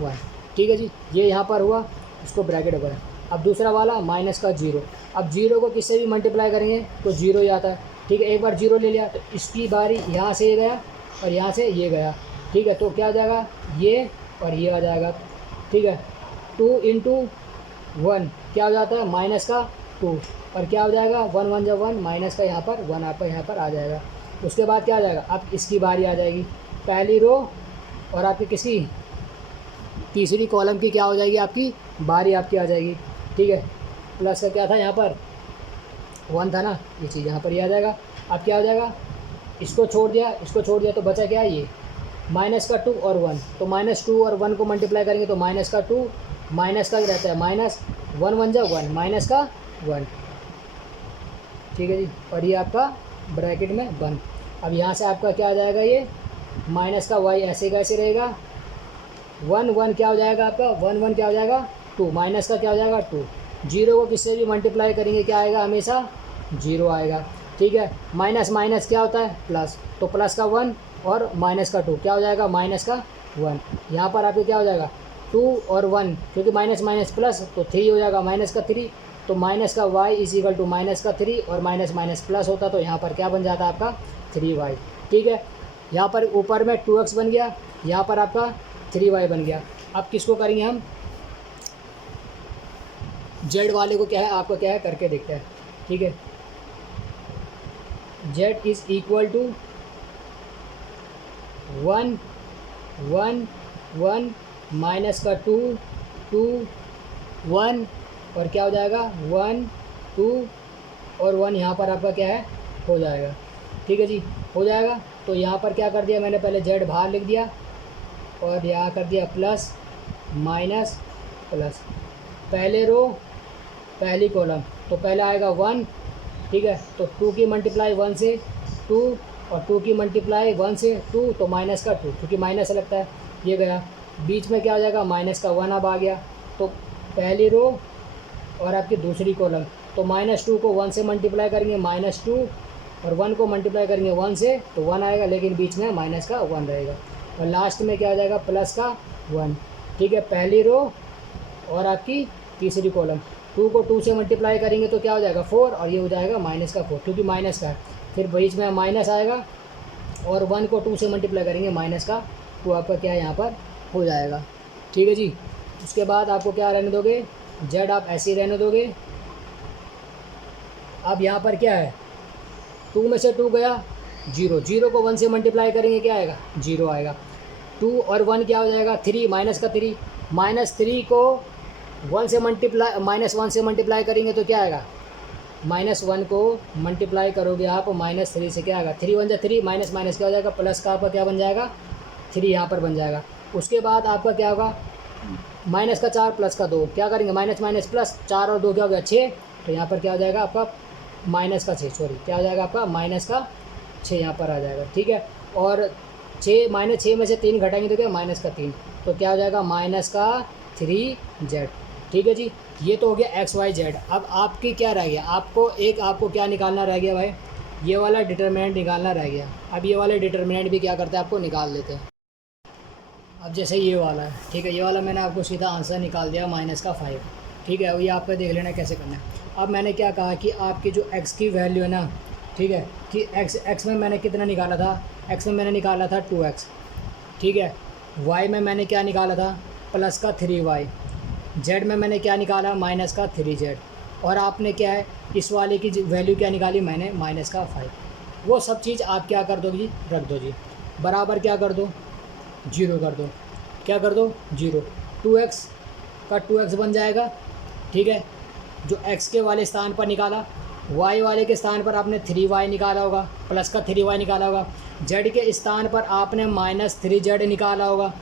1, ठीक है जी। ये यहाँ पर हुआ, इसको ब्रैकेट ओपन है। अब दूसरा वाला -0, अब 0 को किससे भी मल्टीप्लाई करेंगे तो 0 ही आता है, ठीक है। एक बार 0 ले लिया तो इसकी बारी यहाँ से ये गया और यहाँ से ये गया, ठीक है। तो क्या हो जाएगा ये और ये आ जाएगा, ठीक है। 2 × 1 क्या हो जाता है -2, और क्या हो जाएगा 1 1 जा 1 माइनस का यहाँ पर 1 आपका यहाँ पर आ जाएगा। उसके बाद क्या आ जाएगा, अब इसकी बारी आ जाएगी, पहली रो और आपकी किसी तीसरी कॉलम की क्या हो जाएगी आपकी बारी आपकी आ जाएगी, ठीक है। प्लस का क्या था यहाँ पर 1 था ना, ये चीज़ यहाँ पर ये आ जाएगा। अब क्या हो जाएगा, इसको छोड़ दिया, इसको छोड़ दिया, तो बचा क्या ये -2 और 1, तो -2 और 1 को मल्टीप्लाई करेंगे तो -2 माइनस का रहता है -1 1 जा 1 -1, ठीक है जी। और ये आपका ब्रैकेट में बंद। अब यहाँ से आपका क्या आ जाएगा, ये माइनस का y ऐसे का ऐसे रहेगा, 1 1 क्या हो जाएगा आपका 1 1 क्या हो जाएगा 2, माइनस का क्या हो जाएगा 2। 0 को किससे भी मल्टीप्लाई करेंगे क्या आएगा हमेशा 0 आएगा, ठीक है। माइनस माइनस क्या होता है प्लस, तो प्लस का 1 और माइनस का 2 क्या हो जाएगा माइनस का 1। यहाँ पर आपको क्या हो जाएगा 2 और 1, क्योंकि माइनस माइनस प्लस तो 3 हो जाएगा -3, तो माइनस का y = -3 और माइनस माइनस प्लस होता तो यहाँ पर क्या बन जाता आपका 3y, ठीक है। यहाँ पर ऊपर में 2x बन गया, यहाँ पर आपका 3y बन गया। अब किसको करेंगे हम, z वाले को क्या है आपको क्या है करके देखते हैं, ठीक है। z = 1 1 1 माइनस का 2 2 1 और क्या हो जाएगा 1 2 और 1, यहाँ पर आपका क्या है हो जाएगा, ठीक है जी हो जाएगा। तो यहाँ पर क्या कर दिया मैंने, पहले z बाहर लिख दिया और यहाँ कर दिया प्लस माइनस प्लस, पहले रो पहली कॉलम, तो पहले आएगा 1, ठीक है। तो 2 की मल्टीप्लाई 1 से 2 और 2 की मल्टीप्लाई 1 से 2, तो माइनस का 2, क्योंकि माइनस लगता है ये गया। बीच में क्या हो जाएगा माइनस का 1 अब आ गया, तो पहली रो और आपकी दूसरी कॉलम, तो -2 को 1 से मल्टीप्लाई करेंगे -2 और 1 को मल्टीप्लाई करेंगे 1 से तो 1 आएगा, लेकिन बीच में माइनस का 1 रहेगा। और लास्ट में क्या हो जाएगा प्लस का 1, ठीक है। पहली रो और आपकी तीसरी कॉलम, 2 को 2 से मल्टीप्लाई करेंगे तो क्या हो जाएगा 4 और ये हो जाएगा -4, क्योंकि माइनस का है। फिर बीच में माइनस आएगा और 1 को 2 से मल्टीप्लाई करेंगे -2, तो आपका क्या यहाँ पर हो जाएगा, ठीक है जी। उसके बाद आपको क्या रहने दोगे, z आप ऐसे ही रहने दोगे। अब यहाँ पर क्या है 2 में से 2 गया 0, 0 को 1 से मल्टीप्लाई करेंगे क्या आएगा 0 आएगा। 2 और 1 क्या हो जाएगा 3, माइनस का 3, -3 को 1 से मल्टीप्लाई -1 से मल्टीप्लाई करेंगे तो क्या आएगा, -1 को मल्टीप्लाई करोगे आप -3 से क्या आएगा 3 1 जा 3, माइनस माइनस क्या हो जाएगा प्लस का आपका क्या बन जाएगा 3 यहाँ पर बन जाएगा। उसके बाद आपका क्या होगा माइनस का 4 प्लस का 2, क्या करेंगे माइनस माइनस प्लस, 4 और 2 क्या हो गया 6, तो यहाँ पर क्या हो जाएगा आपका माइनस का 6, सॉरी क्या हो जाएगा आपका माइनस का 6 यहाँ पर आ जाएगा, ठीक है। और -6 में से 3 घटाएंगे तो क्या -3, तो क्या हो जाएगा -3z। ठीक है जी, ये तो हो गया एक्स वाई जेड। अब आपकी क्या रह गया, आपको क्या निकालना रह गया भाई, ये वाला डिटर्मिनेंट निकालना रह गया। अब ये वाला डिटर्मिनेंट भी क्या करते हैं, आपको निकाल देते हैं। अब जैसे ये वाला है, ठीक है, ये वाला मैंने आपको सीधा आंसर निकाल दिया -5। ठीक है, ये आपका देख लेना कैसे करना है। अब मैंने क्या कहा कि आपकी जो x की वैल्यू है ना, ठीक है, कि x में मैंने कितना निकाला था, x में मैंने निकाला था 2x। ठीक है, y में मैंने क्या निकाला था, +3y। z में मैंने क्या निकाला, -3z। और आपने क्या है, इस वाले की वैल्यू क्या निकाली मैंने, -5। वो सब चीज़ आप क्या कर दो जी, रख दो जी, बराबर क्या कर दो, 0 कर दो। क्या कर दो, 0। 2x का 2x बन जाएगा। ठीक है, जो x के वाले स्थान पर निकाला, y वाले के स्थान पर आपने 3y निकाला होगा, प्लस का 3y निकाला होगा। z के स्थान पर आपने -3z निकाला होगा।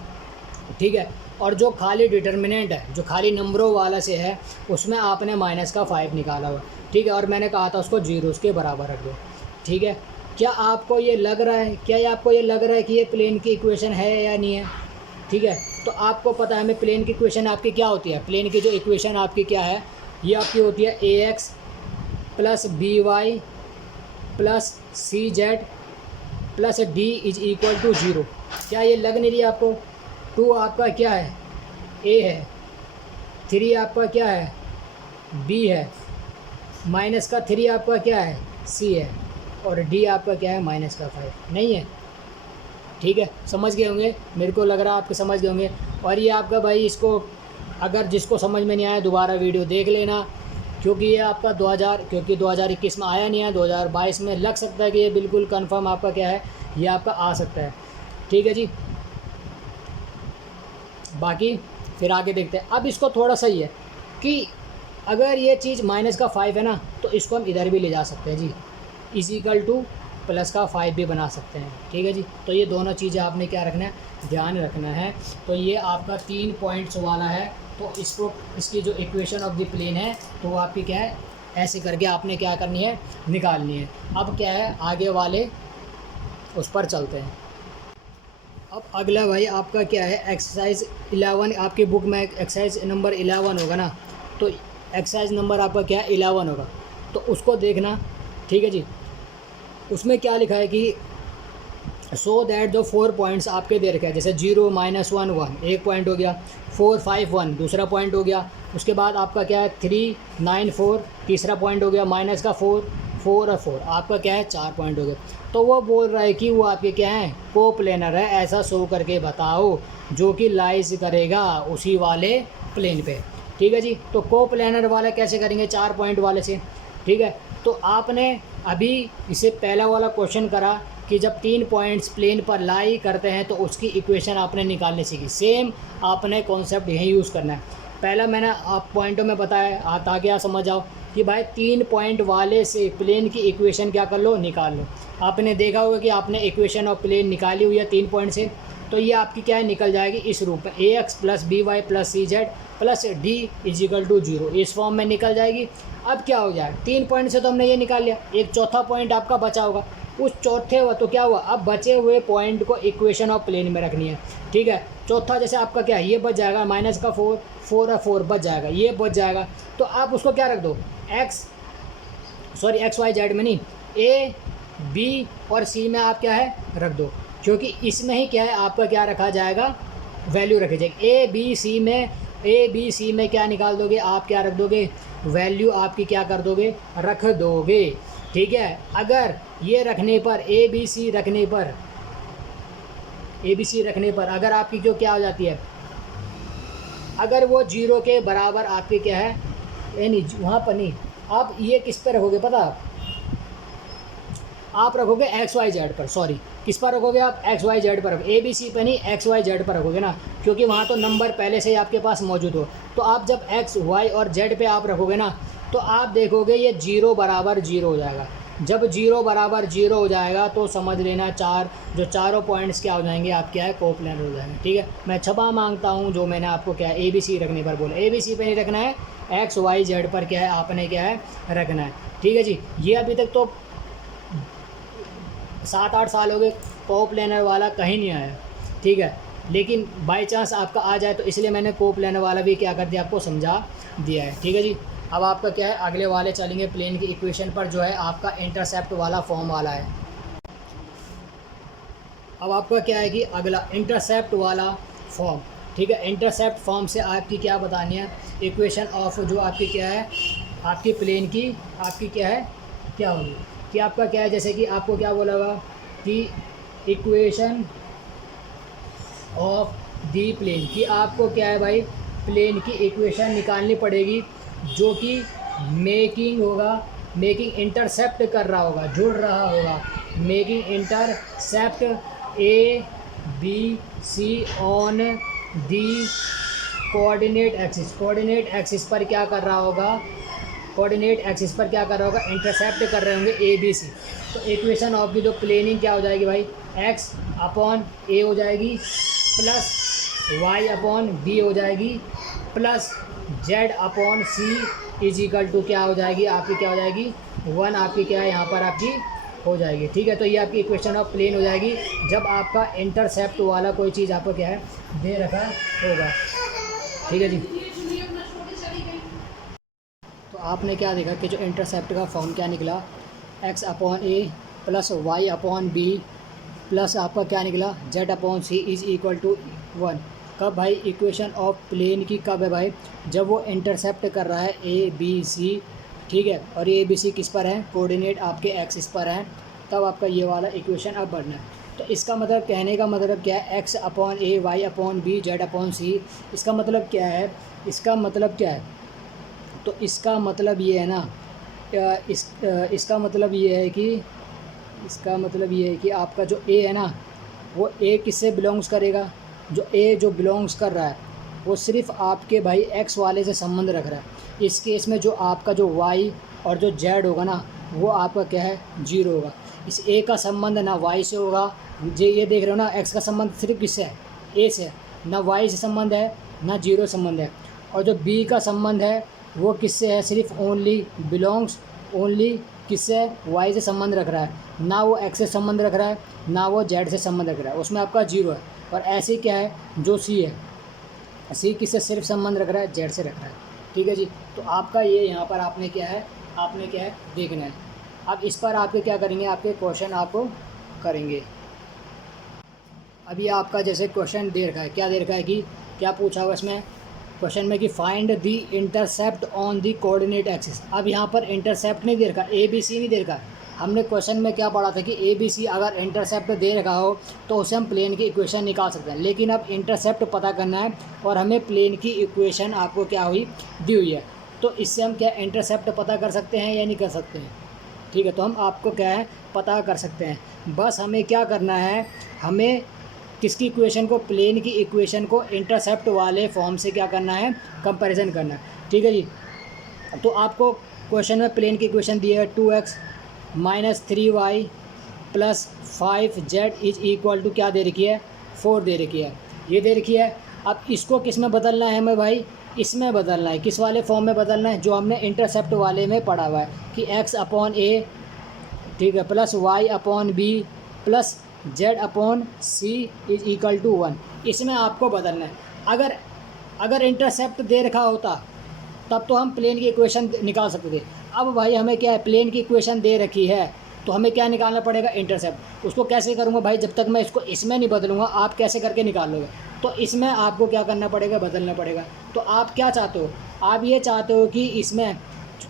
ठीक है, और जो खाली डिटर्मिनेंट है, जो खाली नंबरों वाला से है, उसमें आपने -5 निकाला होगा। ठीक है, और मैंने कहा था उसको 0 के बराबर रख दो। ठीक है, क्या आपको ये लग रहा है, आपको ये लग रहा है कि ये प्लेन की इक्वेशन है या नहीं है। ठीक है, तो आपको पता है हमें प्लेन की इक्वेशन आपकी क्या होती है, प्लेन की जो इक्वेशन आपकी क्या है, ये आपकी होती है ax + by + cz + d = 0। क्या ये लग नहीं रही है आपको। 2 आपका क्या है, a है, 3 आपका क्या है, b है, -3 आपका क्या है, c है, और d आपका क्या है, -5 नहीं है। ठीक है, समझ गए होंगे, मेरे को लग रहा है आपके समझ गए होंगे। और ये आपका भाई, इसको अगर जिसको समझ में नहीं आया दोबारा वीडियो देख लेना, क्योंकि ये आपका 2021 में आया नहीं है, 2022 में लग सकता है कि ये बिल्कुल कंफर्म आपका क्या है, ये आपका आ सकता है। ठीक है जी, बाकी फिर आगे देखते हैं। अब इसको थोड़ा सा ही है कि अगर ये चीज़ -5 है ना, तो इसको हम इधर भी ले जा सकते हैं जी, = +5 भी बना सकते हैं। ठीक है जी, तो ये दोनों चीज़ें आपने क्या रखना है, ध्यान रखना है। तो ये आपका 3 पॉइंट्स वाला है, तो इसकी जो इक्वेशन ऑफ द प्लेन है, तो वो आपकी क्या है, ऐसे करके आपने क्या करनी है, निकालनी है। अब क्या है, आगे वाले उस पर चलते हैं। अब अगला भाई आपका क्या है, एक्सरसाइज 11। आपकी बुक में एक्सरसाइज नंबर 11 होगा ना, तो एक्सरसाइज नंबर आपका क्या है, 11 होगा, तो उसको देखना। ठीक है जी, उसमें क्या लिखा है कि सो दैट जो 4 पॉइंट्स आपके दे रखे हैं, जैसे 0 -1 1 एक पॉइंट हो गया, 4 5 1 दूसरा पॉइंट हो गया, उसके बाद आपका क्या है 3 9 4 तीसरा पॉइंट हो गया, -4 4 और 4 आपका क्या है 4 पॉइंट हो गए। तो वो बोल रहा है कि वो आपके क्या है, कोप्लेनर है, ऐसा शो करके बताओ जो कि लाइज करेगा उसी वाले प्लेन पे। ठीक है जी, तो कोप्लेनर वाला कैसे करेंगे, 4 पॉइंट वाले से। ठीक है, तो आपने अभी इसे पहला वाला क्वेश्चन करा कि जब 3 पॉइंट्स प्लेन पर लाई करते हैं तो उसकी इक्वेशन आपने निकालने सीखी। सेम आपने कॉन्सेप्ट यही यूज़ करना है। पहला मैंने आप पॉइंटों में बताया ताकि आप समझ जाओ कि भाई 3 पॉइंट वाले से प्लेन की इक्वेशन क्या कर लो, निकाल लो। आपने देखा होगा कि आपने इक्वेशन ऑफ प्लेन निकाली हुई है 3 पॉइंट से, तो ये आपकी क्या है, निकल जाएगी इस रूप में, ax + by + cz + d = 0, इस फॉर्म में निकल जाएगी। अब क्या हो जाए, 3 पॉइंट से तो हमने ये निकाल लिया, एक चौथा पॉइंट आपका बचा होगा, उस चौथे हुआ तो क्या हुआ, अब बचे हुए पॉइंट को इक्वेशन ऑफ प्लेन में रखनी है। ठीक है, चौथा जैसे आपका क्या है, ये बच जाएगा, -4 4 और 4 बच जाएगा, ये बच जाएगा, तो आप उसको क्या रख दो, x y z में नहीं, a b और c में आप क्या है रख दो, क्योंकि इसमें ही क्या है आपका क्या रखा जाएगा, वैल्यू रखी जाएगी। ए बी सी में क्या निकाल दोगे, आप क्या रख दोगे, वैल्यू आपकी क्या कर दोगे, रख दोगे। ठीक है, अगर ये रखने पर ए बी सी रखने पर अगर आपकी जो क्या हो जाती है, अगर वो 0 के बराबर आपके क्या है, यानी वहाँ पर नहीं, आप ये किस पर रखोगे पता, आप रखोगे एक्स वाई जेड पर, सॉरी किस पर रखोगे आप, एक्स वाई जेड पर रखोगे, ए बी सी पर नहीं, एक्स वाई जेड पर रखोगे ना, क्योंकि वहाँ तो नंबर पहले से ही आपके पास मौजूद हो। तो आप जब एक्स वाई और जेड पे आप रखोगे ना, तो आप देखोगे ये 0 बराबर 0 हो जाएगा। जब 0 बराबर 0 हो जाएगा तो समझ लेना चारों पॉइंट्स क्या हो जाएंगे, आप क्या है कोप्लेनर हो जाएंगे। ठीक है, मैं क्षमा मांगता हूँ जो मैंने आपको क्या है ए बी सी रखने पर बोला, ए बी सी पे नहीं रखना है, एक्स वाई जेड पर क्या है आपने क्या है रखना है। ठीक है जी, ये अभी तक तो 7-8 साल हो गए कोप्लेनर वाला कहीं नहीं आया। ठीक है, लेकिन बाई चांस आपका आ जाए तो इसलिए मैंने कोप्लेनर वाला भी क्या कर दिया, आपको समझा दिया है। ठीक है जी। अब आपका क्या है, अगले वाले चलेंगे प्लेन की इक्वेशन पर, जो है आपका इंटरसेप्ट वाला फॉर्म वाला है। अब आपका क्या है कि अगला इंटरसेप्ट वाला फॉर्म। ठीक है, इंटरसेप्ट फॉर्म से आपकी क्या बतानी है, इक्वेशन ऑफ जो आपकी क्या है, आपकी प्लेन की आपकी क्या है, क्या होगी कि आपका क्या है, जैसे कि आपको क्या बोला होगा कि इक्वेशन ऑफ दी प्लेन, कि आपको क्या है भाई, प्लेन की इक्वेशन निकालनी पड़ेगी जो कि मेकिंग इंटरसेप्ट कर रहा होगा, जुड़ रहा होगा, making intercept A B C on the coordinate axis पर क्या कर रहा होगा, कोऑर्डिनेट एक्सिस पर क्या कर रहा होगा, इंटरसेप्ट कर रहे होंगे ए बी सी। तो इक्वेशन ऑफ की जो प्लेनिंग क्या हो जाएगी भाई, एक्स अपॉन ए हो जाएगी प्लस वाई अपॉन बी हो जाएगी plus Z upon C is equal to क्या हो जाएगी, आपकी क्या हो जाएगी, 1 आपकी क्या है यहाँ पर आपकी हो जाएगी। ठीक है, तो ये आपकी इक्वेशन ऑफ प्लेन हो जाएगी जब आपका इंटरसेप्ट वाला कोई चीज़ आपको क्या है दे रखा होगा। ठीक है जी। तो आपने क्या देखा कि जो इंटरसेप्ट का फॉर्म क्या निकला, x upon a plus y upon B plus आपका क्या निकला, z upon c is equal to 1। कब भाई, इक्वेशन ऑफ प्लेन की कब है भाई, जब वो इंटरसेप्ट कर रहा है ए बी सी। ठीक है, और ये बी सी किस पर है, कोऑर्डिनेट आपके एक्सिस पर है, तब आपका ये वाला इक्वेशन अब बनना है। तो इसका मतलब, कहने का मतलब क्या है, x upon a y upon b z upon c, इसका मतलब क्या है, इसका मतलब क्या है, तो इसका मतलब ये है ना, इसका मतलब ये है कि, इसका मतलब ये है कि आपका जो ए है ना, वो ए किससे बिलोंग्स करेगा, जो ए जो बिलोंग्स कर रहा है वो सिर्फ आपके भाई एक्स वाले से संबंध रख रहा है। इस केस में जो आपका जो वाई और जो जेड होगा ना, वो आपका क्या है, 0 होगा। इस ए का संबंध ना वाई से होगा, ये देख रहे हो ना, एक्स का संबंध सिर्फ किससे है, ए से, ना वाई से संबंध है ना 0 संबंध है। और जो बी का संबंध है वो किससे है, सिर्फ ओनली बिलोंग्स, ओनली किससे, वाई से संबंध रख रहा है, ना वो एक्स से संबंध रख रहा है ना वो जेड से संबंध रख रहा है, उसमें आपका 0 है। और ऐसे क्या है, जो सी है, सी किससे सिर्फ संबंध रख रहा है, जेड से रख रहा है। ठीक है जी। तो आपका ये यहाँ पर आपने क्या है, देखना है। अब इस पर आपके क्या करेंगे, आपके क्वेश्चन आपको करेंगे। अभी आपका जैसे क्वेश्चन दे रखा है, क्या दे रखा है कि क्या पूछा हुआ इसमें क्वेश्चन में कि find the intercept on the coordinate axis. अब यहाँ पर इंटरसेप्ट नहीं दे रखा, ए बी सी नहीं दे रखा। हमने क्वेश्चन में क्या पढ़ा था कि ए बी सी अगर इंटरसेप्ट दे रखा हो तो उसे हम प्लेन की इक्वेशन निकाल सकते हैं, लेकिन अब इंटरसेप्ट पता करना है और हमें प्लेन की इक्वेशन आपको क्या हुई, दी हुई है। तो इससे हम क्या इंटरसेप्ट पता कर सकते हैं या नहीं कर सकते हैं। ठीक है, तो हम आपको क्या है पता कर सकते हैं। बस हमें क्या करना है, हमें किसकी इक्वेशन को, प्लेन की इक्वेशन को इंटरसेप्ट वाले फॉर्म से क्या करना है, कंपैरिजन करना है। ठीक है जी। तो आपको क्वेश्चन में प्लेन की इक्वेशन दी है 2x minus 3y plus 5z is equal to क्या दे रखी है, 4 दे रखी है, ये दे रखी है। अब इसको किस में बदलना है हमें भाई, इसमें बदलना है, किस वाले फॉर्म में बदलना है, जो हमने इंटरसेप्ट वाले में पढ़ा हुआ है कि x अपॉन ए, ठीक है, plus y upon B plus Z upon C is equal to 1, इसमें आपको बदलना है। अगर इंटरसेप्ट दे रखा होता तब तो हम प्लेन की इक्वेशन निकाल सकते थे। अब भाई हमें क्या है, प्लेन की इक्वेशन दे रखी है तो हमें क्या निकालना पड़ेगा, इंटरसेप्ट। उसको कैसे करूँगा भाई, जब तक मैं इसको इसमें नहीं बदलूँगा आप कैसे करके निकाल लोगे। तो इसमें आपको क्या करना पड़ेगा, बदलना पड़ेगा। तो आप क्या चाहते हो, आप ये चाहते हो कि इसमें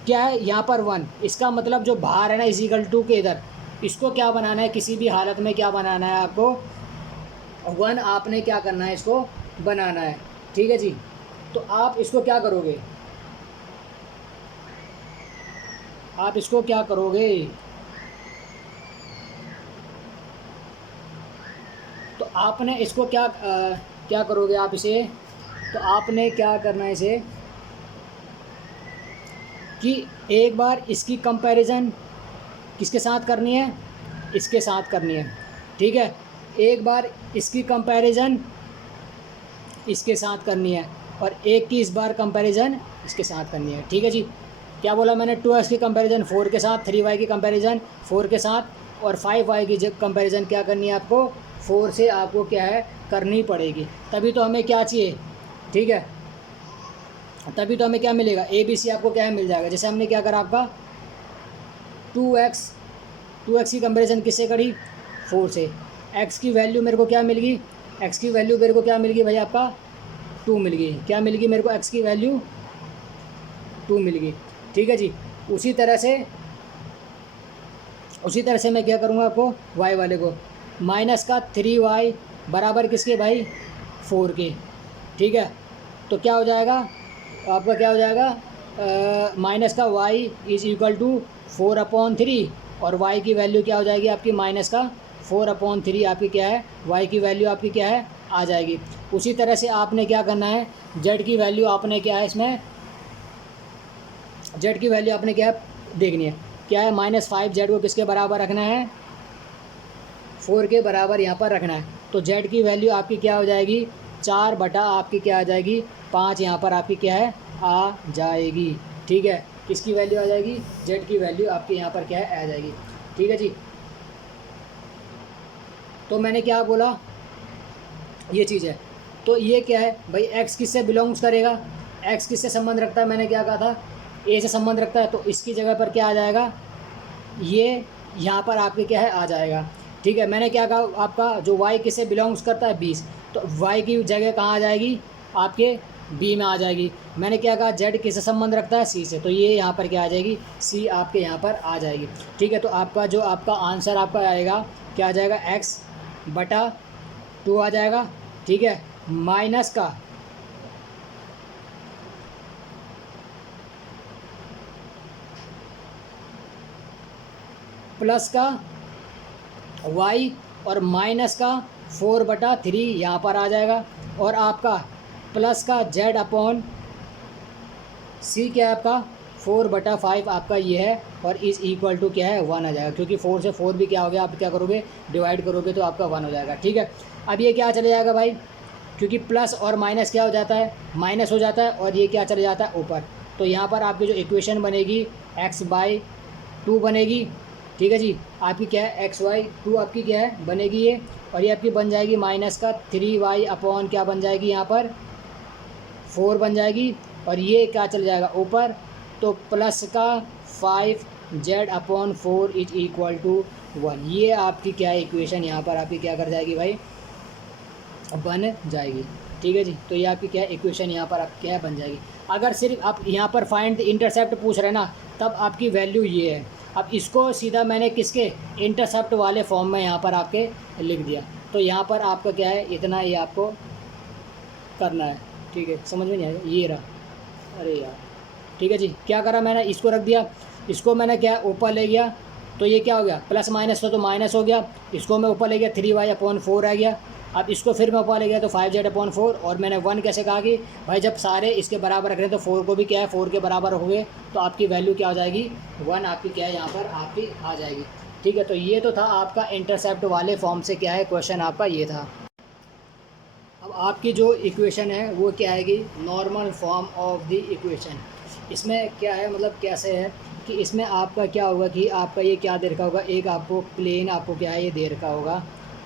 क्या है, यहाँ पर 1, इसका मतलब जो बाहर है ना इज इक्वल टू के इधर, इसको क्या बनाना है, किसी भी हालत में क्या बनाना है आपको, 1 आपने क्या करना है, इसको बनाना है। ठीक है जी। तो आप इसको क्या करोगे, आप इसको क्या करोगे, तो आपने इसको क्या करोगे आप इसे, तो आपने क्या करना है इसे कि एक बार इसकी कंपैरिजन किसके साथ करनी है, इसके साथ करनी है। ठीक है, एक बार इसकी कंपैरिजन इसके साथ करनी है और एक की इस बार कंपैरिजन इसके साथ करनी है। ठीक है जी। क्या बोला मैंने, 2x की कंपैरिजन 4 के साथ, 3y की कंपैरिजन 4 के साथ और 5y की जब कंपैरिजन क्या करनी है आपको, 4 से आपको क्या है करनी पड़ेगी, तभी तो हमें क्या चाहिए, ठीक है, तभी तो हमें क्या मिलेगा, ABC आपको क्या है मिल जाएगा। जैसे हमने क्या करा आपका 2x की कंपैरिजन किससे करी, 4 से। x की वैल्यू मेरे को क्या मिल गई, x की वैल्यू मेरे को क्या मिल गई भाई आपका 2 मिल गई, क्या मिल गई मेरे को, x की वैल्यू 2 मिल गई, ठीक है जी। उसी तरह से मैं क्या करूँगा आपको y वाले को, माइनस का 3y बराबर किसके भाई 4 के, ठीक है। तो क्या हो जाएगा आपका, क्या हो जाएगा माइनस का y इज़ इक्वल टू 4/3 और y की वैल्यू क्या हो जाएगी आपकी माइनस का 4/3 आपकी क्या है, y की वैल्यू आपकी क्या है आ जाएगी। उसी तरह से आपने क्या करना है, z की वैल्यू आपने क्या है इसमें, z की वैल्यू आपने क्या देखनी है, क्या है -5z को किसके बराबर रखना है, 4 के बराबर यहाँ पर रखना है। तो z की वैल्यू आपकी क्या हो जाएगी 4 बटा आपकी क्या आ जाएगी 5 यहाँ पर आपकी क्या है आ जाएगी, ठीक है। किसकी वैल्यू आ जाएगी, z की वैल्यू आपके यहाँ पर क्या है आ जाएगी, ठीक है जी। तो मैंने क्या बोला, ये चीज़ है। तो ये क्या है भाई, x किससे बिलोंग्स करेगा, x किससे संबंध रखता है, मैंने क्या कहा था a से संबंध रखता है, तो इसकी जगह पर क्या आ जाएगा, ये यहाँ पर आपके क्या है आ जाएगा, ठीक है। मैंने क्या कहा आपका जो y किससे बिलोंग्स करता है 20, तो y की जगह कहाँ आ जाएगी आपके b में आ जाएगी। मैंने क्या कहा z किससे संबंध रखता है c से, तो ये यहाँ पर क्या आ जाएगी c आपके यहाँ पर आ जाएगी, ठीक है। तो आपका जो आपका आंसर आपका आएगा क्या आ जाएगा x/2 आ जाएगा, ठीक है, माइनस का प्लस का y और माइनस का 4/3 यहाँ पर आ जाएगा, और आपका प्लस का z/c क्या है आपका 4/5 आपका ये है, और इज़ इक्वल टू क्या है 1 आ जाएगा, क्योंकि 4 से 4 भी क्या हो गया, आप क्या करोगे डिवाइड करोगे तो आपका 1 हो जाएगा, ठीक है। अब ये क्या चले जाएगा भाई, क्योंकि प्लस और माइनस क्या हो जाता है माइनस हो जाता है, और ये क्या चले जाता है ऊपर। तो यहाँ पर आपकी जो इक्वेशन बनेगी x/2 बनेगी, ठीक है जी। आपकी क्या है x/2 आपकी क्या है बनेगी ये, और ये आपकी बन जाएगी माइनस का 3y अपॉन क्या बन जाएगी यहाँ पर 4 बन जाएगी, और ये क्या चल जाएगा ऊपर, तो प्लस का 5z/4 इज इक्वल टू 1। ये आपकी क्या है इक्वेशन यहाँ पर आपकी क्या कर जाएगी भाई बन जाएगी, ठीक है जी। तो ये आपकी क्या है इक्वेशन यहाँ पर आप क्या है बन जाएगी। अगर सिर्फ आप यहाँ पर फाइंड इंटरसेप्ट पूछ रहे हैं ना, तब आपकी वैल्यू ये है। अब इसको सीधा मैंने किसके इंटरसेप्ट वाले फॉर्म में यहाँ पर आपके लिख दिया, तो यहाँ पर आपका क्या है इतना ये आपको करना है, ठीक है। समझ में नहीं आया, ये रहा, अरे यार, ठीक है जी। क्या करा मैंने, इसको रख दिया, इसको मैंने क्या ऊपर ले गया, तो ये क्या हो गया प्लस माइनस तो माइनस हो गया, इसको मैं ऊपर ले गया 3y/4 आ गया। अब इसको फिर मैं ऊपर ले गया तो 5z/4, और मैंने 1 कैसे कहा कि भाई जब सारे इसके बराबर रख रहे हैं तो 4 को भी क्या है 4 के बराबर हो गए, तो आपकी वैल्यू क्या हो जाएगी 1 आपकी क्या है यहाँ पर आपकी आ जाएगी, ठीक है। तो ये तो था आपका इंटरसेप्ट वाले फॉर्म से क्या है क्वेश्चन आपका ये था। अब आपकी जो इक्वेशन है वो क्या आएगी normal form of the equation. इसमें क्या है मतलब कैसे है कि इसमें आपका क्या होगा कि आपका ये क्या दे रखा होगा, एक आपको प्लेन आपको क्या है ये दे रखा होगा,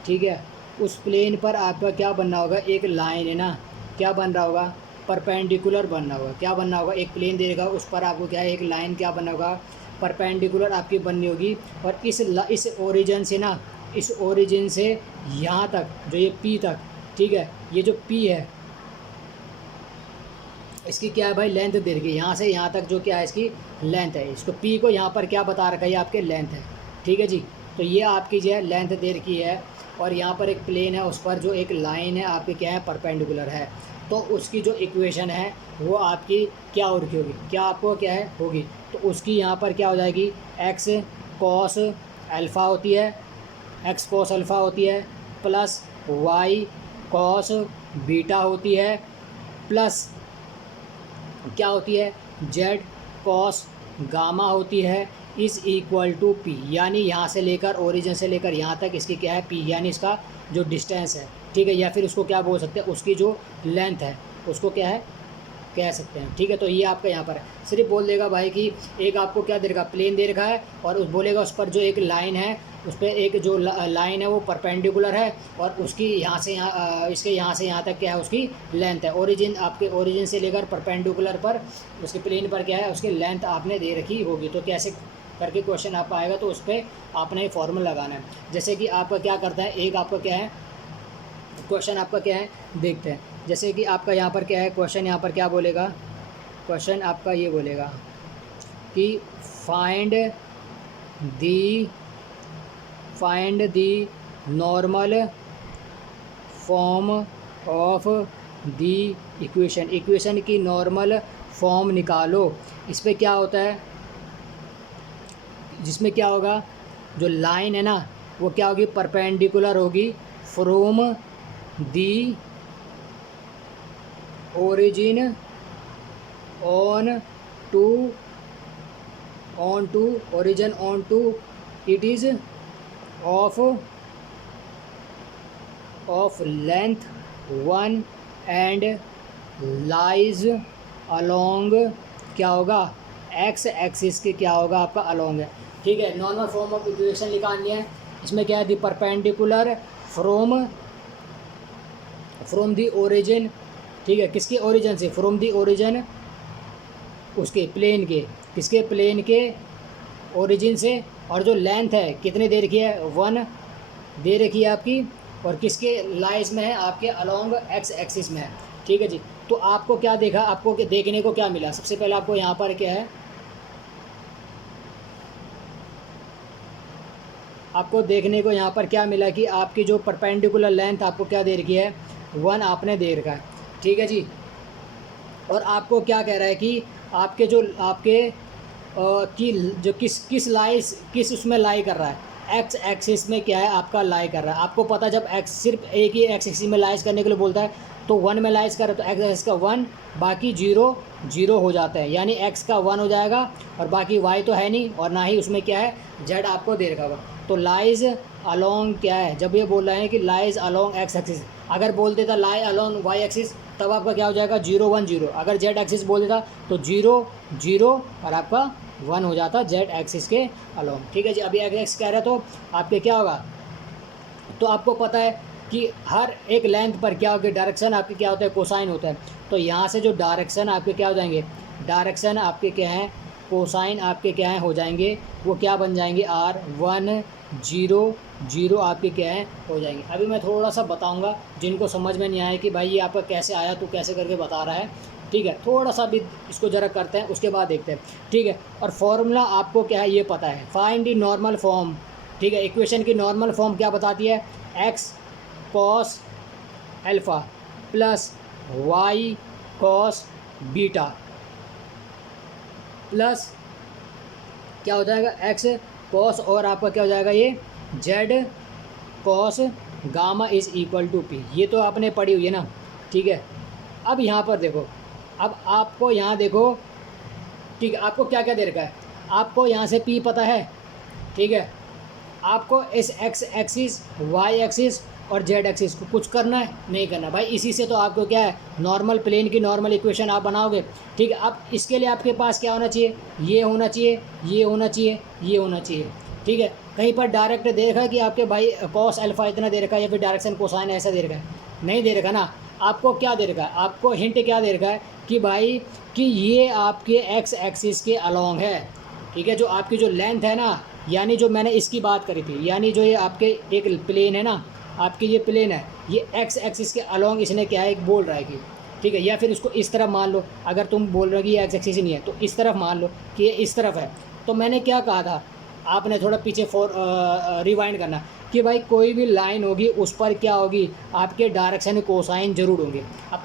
ठीक है। उस प्लेन पर आपका क्या बनना होगा, एक लाइन है ना, क्या बन रहा होगा परपेंडिकुलर बनना होगा। क्या बनना होगा, एक प्लेन दे रखा उस पर आपको क्या है एक लाइन क्या बनना होगा परपेंडिकुलर आपकी बननी होगी। और इस ओरिजिन से ना, इस ओरिजिन से यहाँ तक जो ये P तक, ठीक है, ये जो P है इसकी क्या है भाई लेंथ दे रखी है, यहाँ से यहाँ तक जो क्या है इसकी लेंथ है। इसको P को यहाँ पर क्या बता रखा है, ये आपके लेंथ है, ठीक है जी। तो ये आपकी जो है लेंथ दे रखी है, और यहाँ पर एक प्लेन है उस पर जो एक लाइन है आपकी क्या है परपेंडिकुलर है। तो उसकी जो इक्वेशन है वो आपकी क्या हो रखी होगी, क्या आपको क्या है होगी, तो उसकी यहाँ पर क्या हो जाएगी x cos अल्फ़ा होती है, x cos अल्फ़ा होती है, प्लस y cos बीटा होती है, प्लस क्या होती है z cos गामा होती है, इज़ इक्वल टू P। यानी यहाँ से लेकर ओरिजिन से लेकर यहाँ तक इसकी क्या है P, यानी इसका जो डिस्टेंस है, ठीक है, या फिर उसको क्या बोल सकते हैं उसकी जो लेंथ है उसको क्या है कह सकते हैं। ठीक है, तो ये आपका यहाँ पर सिर्फ बोल देगा भाई कि एक आपको क्या दे रखा, प्लेन दे रखा है, और उस बोलेगा उस पर जो एक लाइन है, उस पर एक जो लाइन है वो परपेंडिकुलर है, और उसकी यहाँ से यहाँ इसके यहाँ से यहाँ तक क्या है उसकी लेंथ है। ओरिजिन आपके ओरिजिन से लेकर परपेंडिकुलर पर उसके प्लेन पर क्या है उसकी लेंथ आपने दे रखी होगी। तो कैसे करके क्वेश्चन आपका आएगा, तो उस पर आपने ये फॉर्मूला लगाना है। जैसे कि आपका क्या करता है, एक आपका क्या है क्वेश्चन आपका क्या है देखते हैं। जैसे कि आपका यहाँ पर क्या है क्वेश्चन, यहाँ पर क्या बोलेगा क्वेश्चन आपका, ये बोलेगा कि find the normal form of the equation की नॉर्मल फॉर्म निकालो। इस पर क्या होता है, जिसमें क्या होगा, जो लाइन है ना वो क्या होगी, परपेंडिकुलर होगी from the origin on to it is of length 1 and lies along क्या होगा, एक्स एक्सिस के क्या होगा आपका अलोंग है। ठीक है, नॉर्मल फॉर्म ऑफ इक्वेशन निकालनी है। इसमें क्या है, the perpendicular from the origin. ठीक है, किसके ओरिजिन से, फ्रॉम दी ओरिजिन उसके प्लेन के, किसके प्लेन के ओरिजिन से, और जो लेंथ है कितने दे रखी है, 1 दे रखी है आपकी, और किसके लाइज में है, आपके अलोंग एक्स एक्सिस में है। ठीक है जी, तो आपको क्या देखा, आपको देखने को क्या मिला, सबसे पहले आपको यहाँ पर क्या है, आपको देखने को यहाँ पर क्या मिला कि आपकी जो परपेंडिकुलर लेंथ आपको क्या दे रखी है, 1 आपने दे रखा है। ठीक है जी, और आपको क्या कह रहा है कि आपके जो आपके की जो किस उसमें लाई कर रहा है, एक्स एक्सिस में क्या है आपका लाई कर रहा है। आपको पता जब एक्स सिर्फ एक ही एक्स एक्सिस में लाइज करने के लिए बोलता है तो 1 में लाइज कर, तो एक्स एक्सिस का 1 बाकी 0 हो जाता है, यानी एक्स का 1 हो जाएगा, और बाकी वाई तो है नहीं, और ना ही उसमें क्या है जेड आपको दे रखा होगा। तो लाइज अलोंग क्या है, जब ये बोल रहे हैं कि लाइज अलोंग एक्स एक्सिस, अगर बोल देता लाई अलोंग वाई एक्सिस तब आपका क्या हो जाएगा 0 1 0। अगर जेड एक्सिस बोल देता तो 0 0 और आपका 1 हो जाता जेड एक्सिस के अलोंग। ठीक है जी, अभी एक्स कह रहे तो आपके क्या होगा, तो आपको पता है कि हर एक लेंथ पर क्या होगी, डायरेक्शन आपके क्या होता है, कोसाइन होता है। तो यहाँ से जो डायरेक्शन आपके क्या हो जाएंगे, डायरेक्शन आपके क्या हैं, कोसाइन आपके क्या हैं हो जाएंगे, वो क्या बन जाएंगे, R 1 0 0 आपके क्या हैं हो जाएंगे। अभी मैं थोड़ा सा बताऊंगा जिनको समझ में नहीं आया कि भाई ये आपका कैसे आया, तो कैसे करके बता रहा है। ठीक है, थोड़ा सा भी इसको ज़रा करते हैं, उसके बाद देखते हैं। ठीक है, और फॉर्मूला आपको क्या है ये पता है, फाइंड दी नॉर्मल फॉर्म। ठीक है, इक्वेशन की नॉर्मल फॉर्म क्या बताती है, X cos alpha plus Y cos beta plus क्या हो जाएगा, एक्स कॉस, और आपका क्या हो जाएगा ये Z cos gamma is equal to P. ये तो आपने पढ़ी हुई है ना। ठीक है, अब यहाँ पर देखो, अब आपको यहाँ देखो, ठीक है, आपको क्या क्या दे रखा है, आपको यहाँ से पी पता है। ठीक है, आपको इस एक्स एक्सिस वाई एक्सिस और जेड एक्सिस को कुछ करना है नहीं करना भाई, इसी से तो आपको क्या है नॉर्मल प्लेन की नॉर्मल इक्वेशन आप बनाओगे। ठीक है, अब इसके लिए आपके पास क्या होना चाहिए, ये होना चाहिए, ये होना चाहिए, ये होना चाहिए। ठीक है, कहीं पर डायरेक्ट दे रखा है कि आपके भाई कॉस अल्फ़ा इतना दे रखा है, या फिर डायरेक्शन कोसाइन ऐसा दे रखा है, नहीं दे रखा ना। आपको क्या दे रखा है, आपको हिंट क्या दे रखा है कि भाई कि ये आपके एक्स एक्सिस के अलोंग है। ठीक है, जो आपकी जो लेंथ है ना, यानी जो मैंने इसकी बात करी थी, यानी जो ये आपके एक प्लेन है ना, आपके ये प्लेन है, ये एक्स एक्सिस के अलोंग इसने क्या है एक बोल रहा है कि, ठीक है, या फिर इसको इस तरफ मान लो, अगर तुम बोल रहे हो कि ये एक्स एक्सिस ही नहीं है तो इस तरफ मान लो कि ये इस तरफ है। तो मैंने क्या कहा था, आपने थोड़ा पीछे रिवाइंड करना कि भाई कोई भी लाइन होगी उस पर क्या होगी, आपके डायरेक्शन कोसाइन जरूर होंगे। अब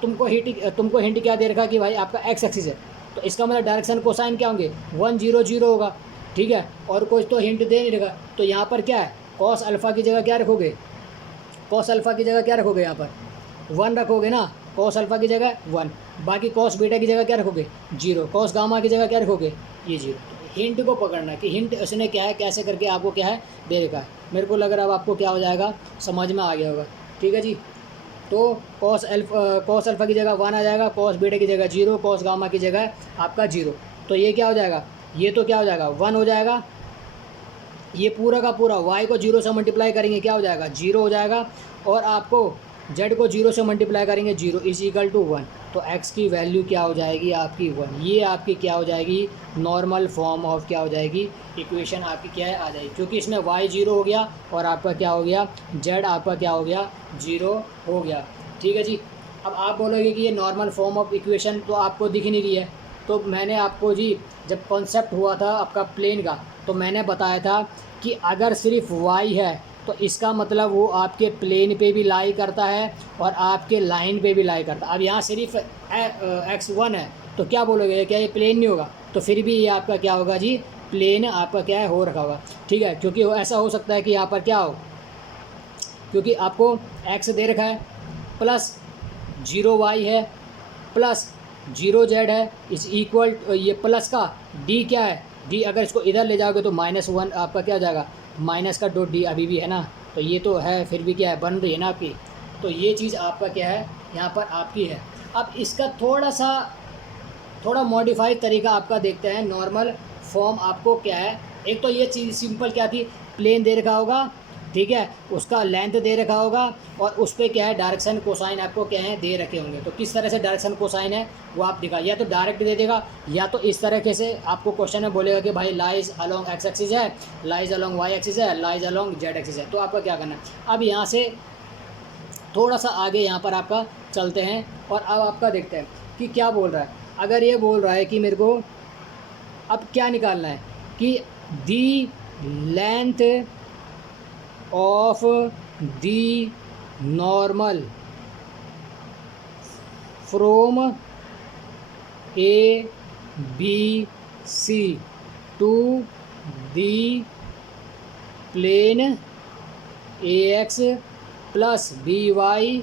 तुमको हिंट क्या दे रखा कि भाई आपका एक्स एक्सिस है, तो इसका मतलब डायरेक्शन कोसाइन क्या होंगे 1 0 0 होगा। ठीक है, और कुछ तो हिंट दे नहीं रखा, तो यहाँ पर क्या है, कॉस अल्फ़ा की जगह क्या रखोगे, कॉस अल्फ़ा की जगह क्या रखोगे, यहाँ पर 1 रखोगे ना, कॉस अल्फ़ा की जगह 1, बाकी कॉस बीटा की जगह क्या रखोगे 0, कॉस गामा की जगह क्या रखोगे ये 0। हिंट को पकड़ना कि हिंट उसने क्या है, कैसे करके आपको क्या है दे रखा है। मेरे को लग रहा है अब आपको क्या हो जाएगा, समझ में आ गया होगा। ठीक है जी, तो कॉस अल्फ़ा की जगह 1 आ जाएगा, कॉस बीटा की जगह 0, कॉस गामा की जगह आपका 0। तो ये क्या हो जाएगा, ये तो क्या हो जाएगा 1 हो जाएगा। ये पूरा का पूरा y को 0 से मल्टीप्लाई करेंगे क्या हो जाएगा 0 हो जाएगा, और आपको z को 0 से मल्टीप्लाई करेंगे 0 इज इक्वल टू 1। तो x की वैल्यू क्या हो जाएगी आपकी 1। ये आपकी क्या हो जाएगी नॉर्मल फॉर्म ऑफ क्या हो जाएगी इक्वेशन आपकी क्या है आ जाएगी, क्योंकि इसमें y 0 हो गया और आपका क्या हो गया z आपका क्या हो गया 0 हो गया। ठीक है जी। अब आप बोलोगे कि ये नॉर्मल फॉर्म ऑफ इक्वेशन तो आपको दिख नहीं रही है, तो मैंने आपको जी जब कॉन्सेप्ट हुआ था आपका प्लेन का, तो मैंने बताया था कि अगर सिर्फ y है तो इसका मतलब वो आपके प्लेन पे भी लाई करता है और आपके लाइन पे भी लाई करता है। अब यहाँ सिर्फ x1 है तो क्या बोलोगे, क्या ये प्लेन नहीं होगा, तो फिर भी ये आपका क्या होगा जी प्लेन आपका क्या है हो रखा होगा। ठीक है, क्योंकि ऐसा हो सकता है कि यहाँ पर क्या हो, क्योंकि आपको x दे रखा है प्लस 0y है प्लस 0z है इस इक्वल, ये प्लस का d क्या है d, अगर इसको इधर ले जाओगे तो -1 आपका क्या हो जाएगा माइनस का डॉट d अभी भी है ना, तो ये तो है फिर भी क्या है बन रही है ना आपकी। तो ये चीज़ आपका क्या है यहाँ पर आपकी है। अब इसका थोड़ा मॉडिफाइड तरीका आपका देखते हैं। नॉर्मल फॉर्म आपको क्या है, एक तो ये चीज़ सिंपल क्या थी, प्लेन दे रखा होगा, ठीक है, उसका लेंथ दे रखा होगा और उस पर क्या है डायरेक्शन कोसाइन आपको क्या है दे रखे होंगे। तो किस तरह से डायरेक्शन कोसाइन है वो आप दिखा, या तो डायरेक्ट दे देगा या तो इस तरीके से आपको क्वेश्चन में बोलेगा कि भाई लाइज अलोंग एक्स एक्सिस है, लाइज अलोंग वाई एक्सिस है, लाइज अलोंग जेड एक्सिस है। तो आपका क्या करना है, अब यहाँ से थोड़ा सा आगे यहाँ पर आपका चलते हैं और अब आपका देखते हैं कि क्या बोल रहा है। अगर ये बोल रहा है कि मेरे को अब क्या निकालना है कि the length of the normal from A B C to the plane AX plus BY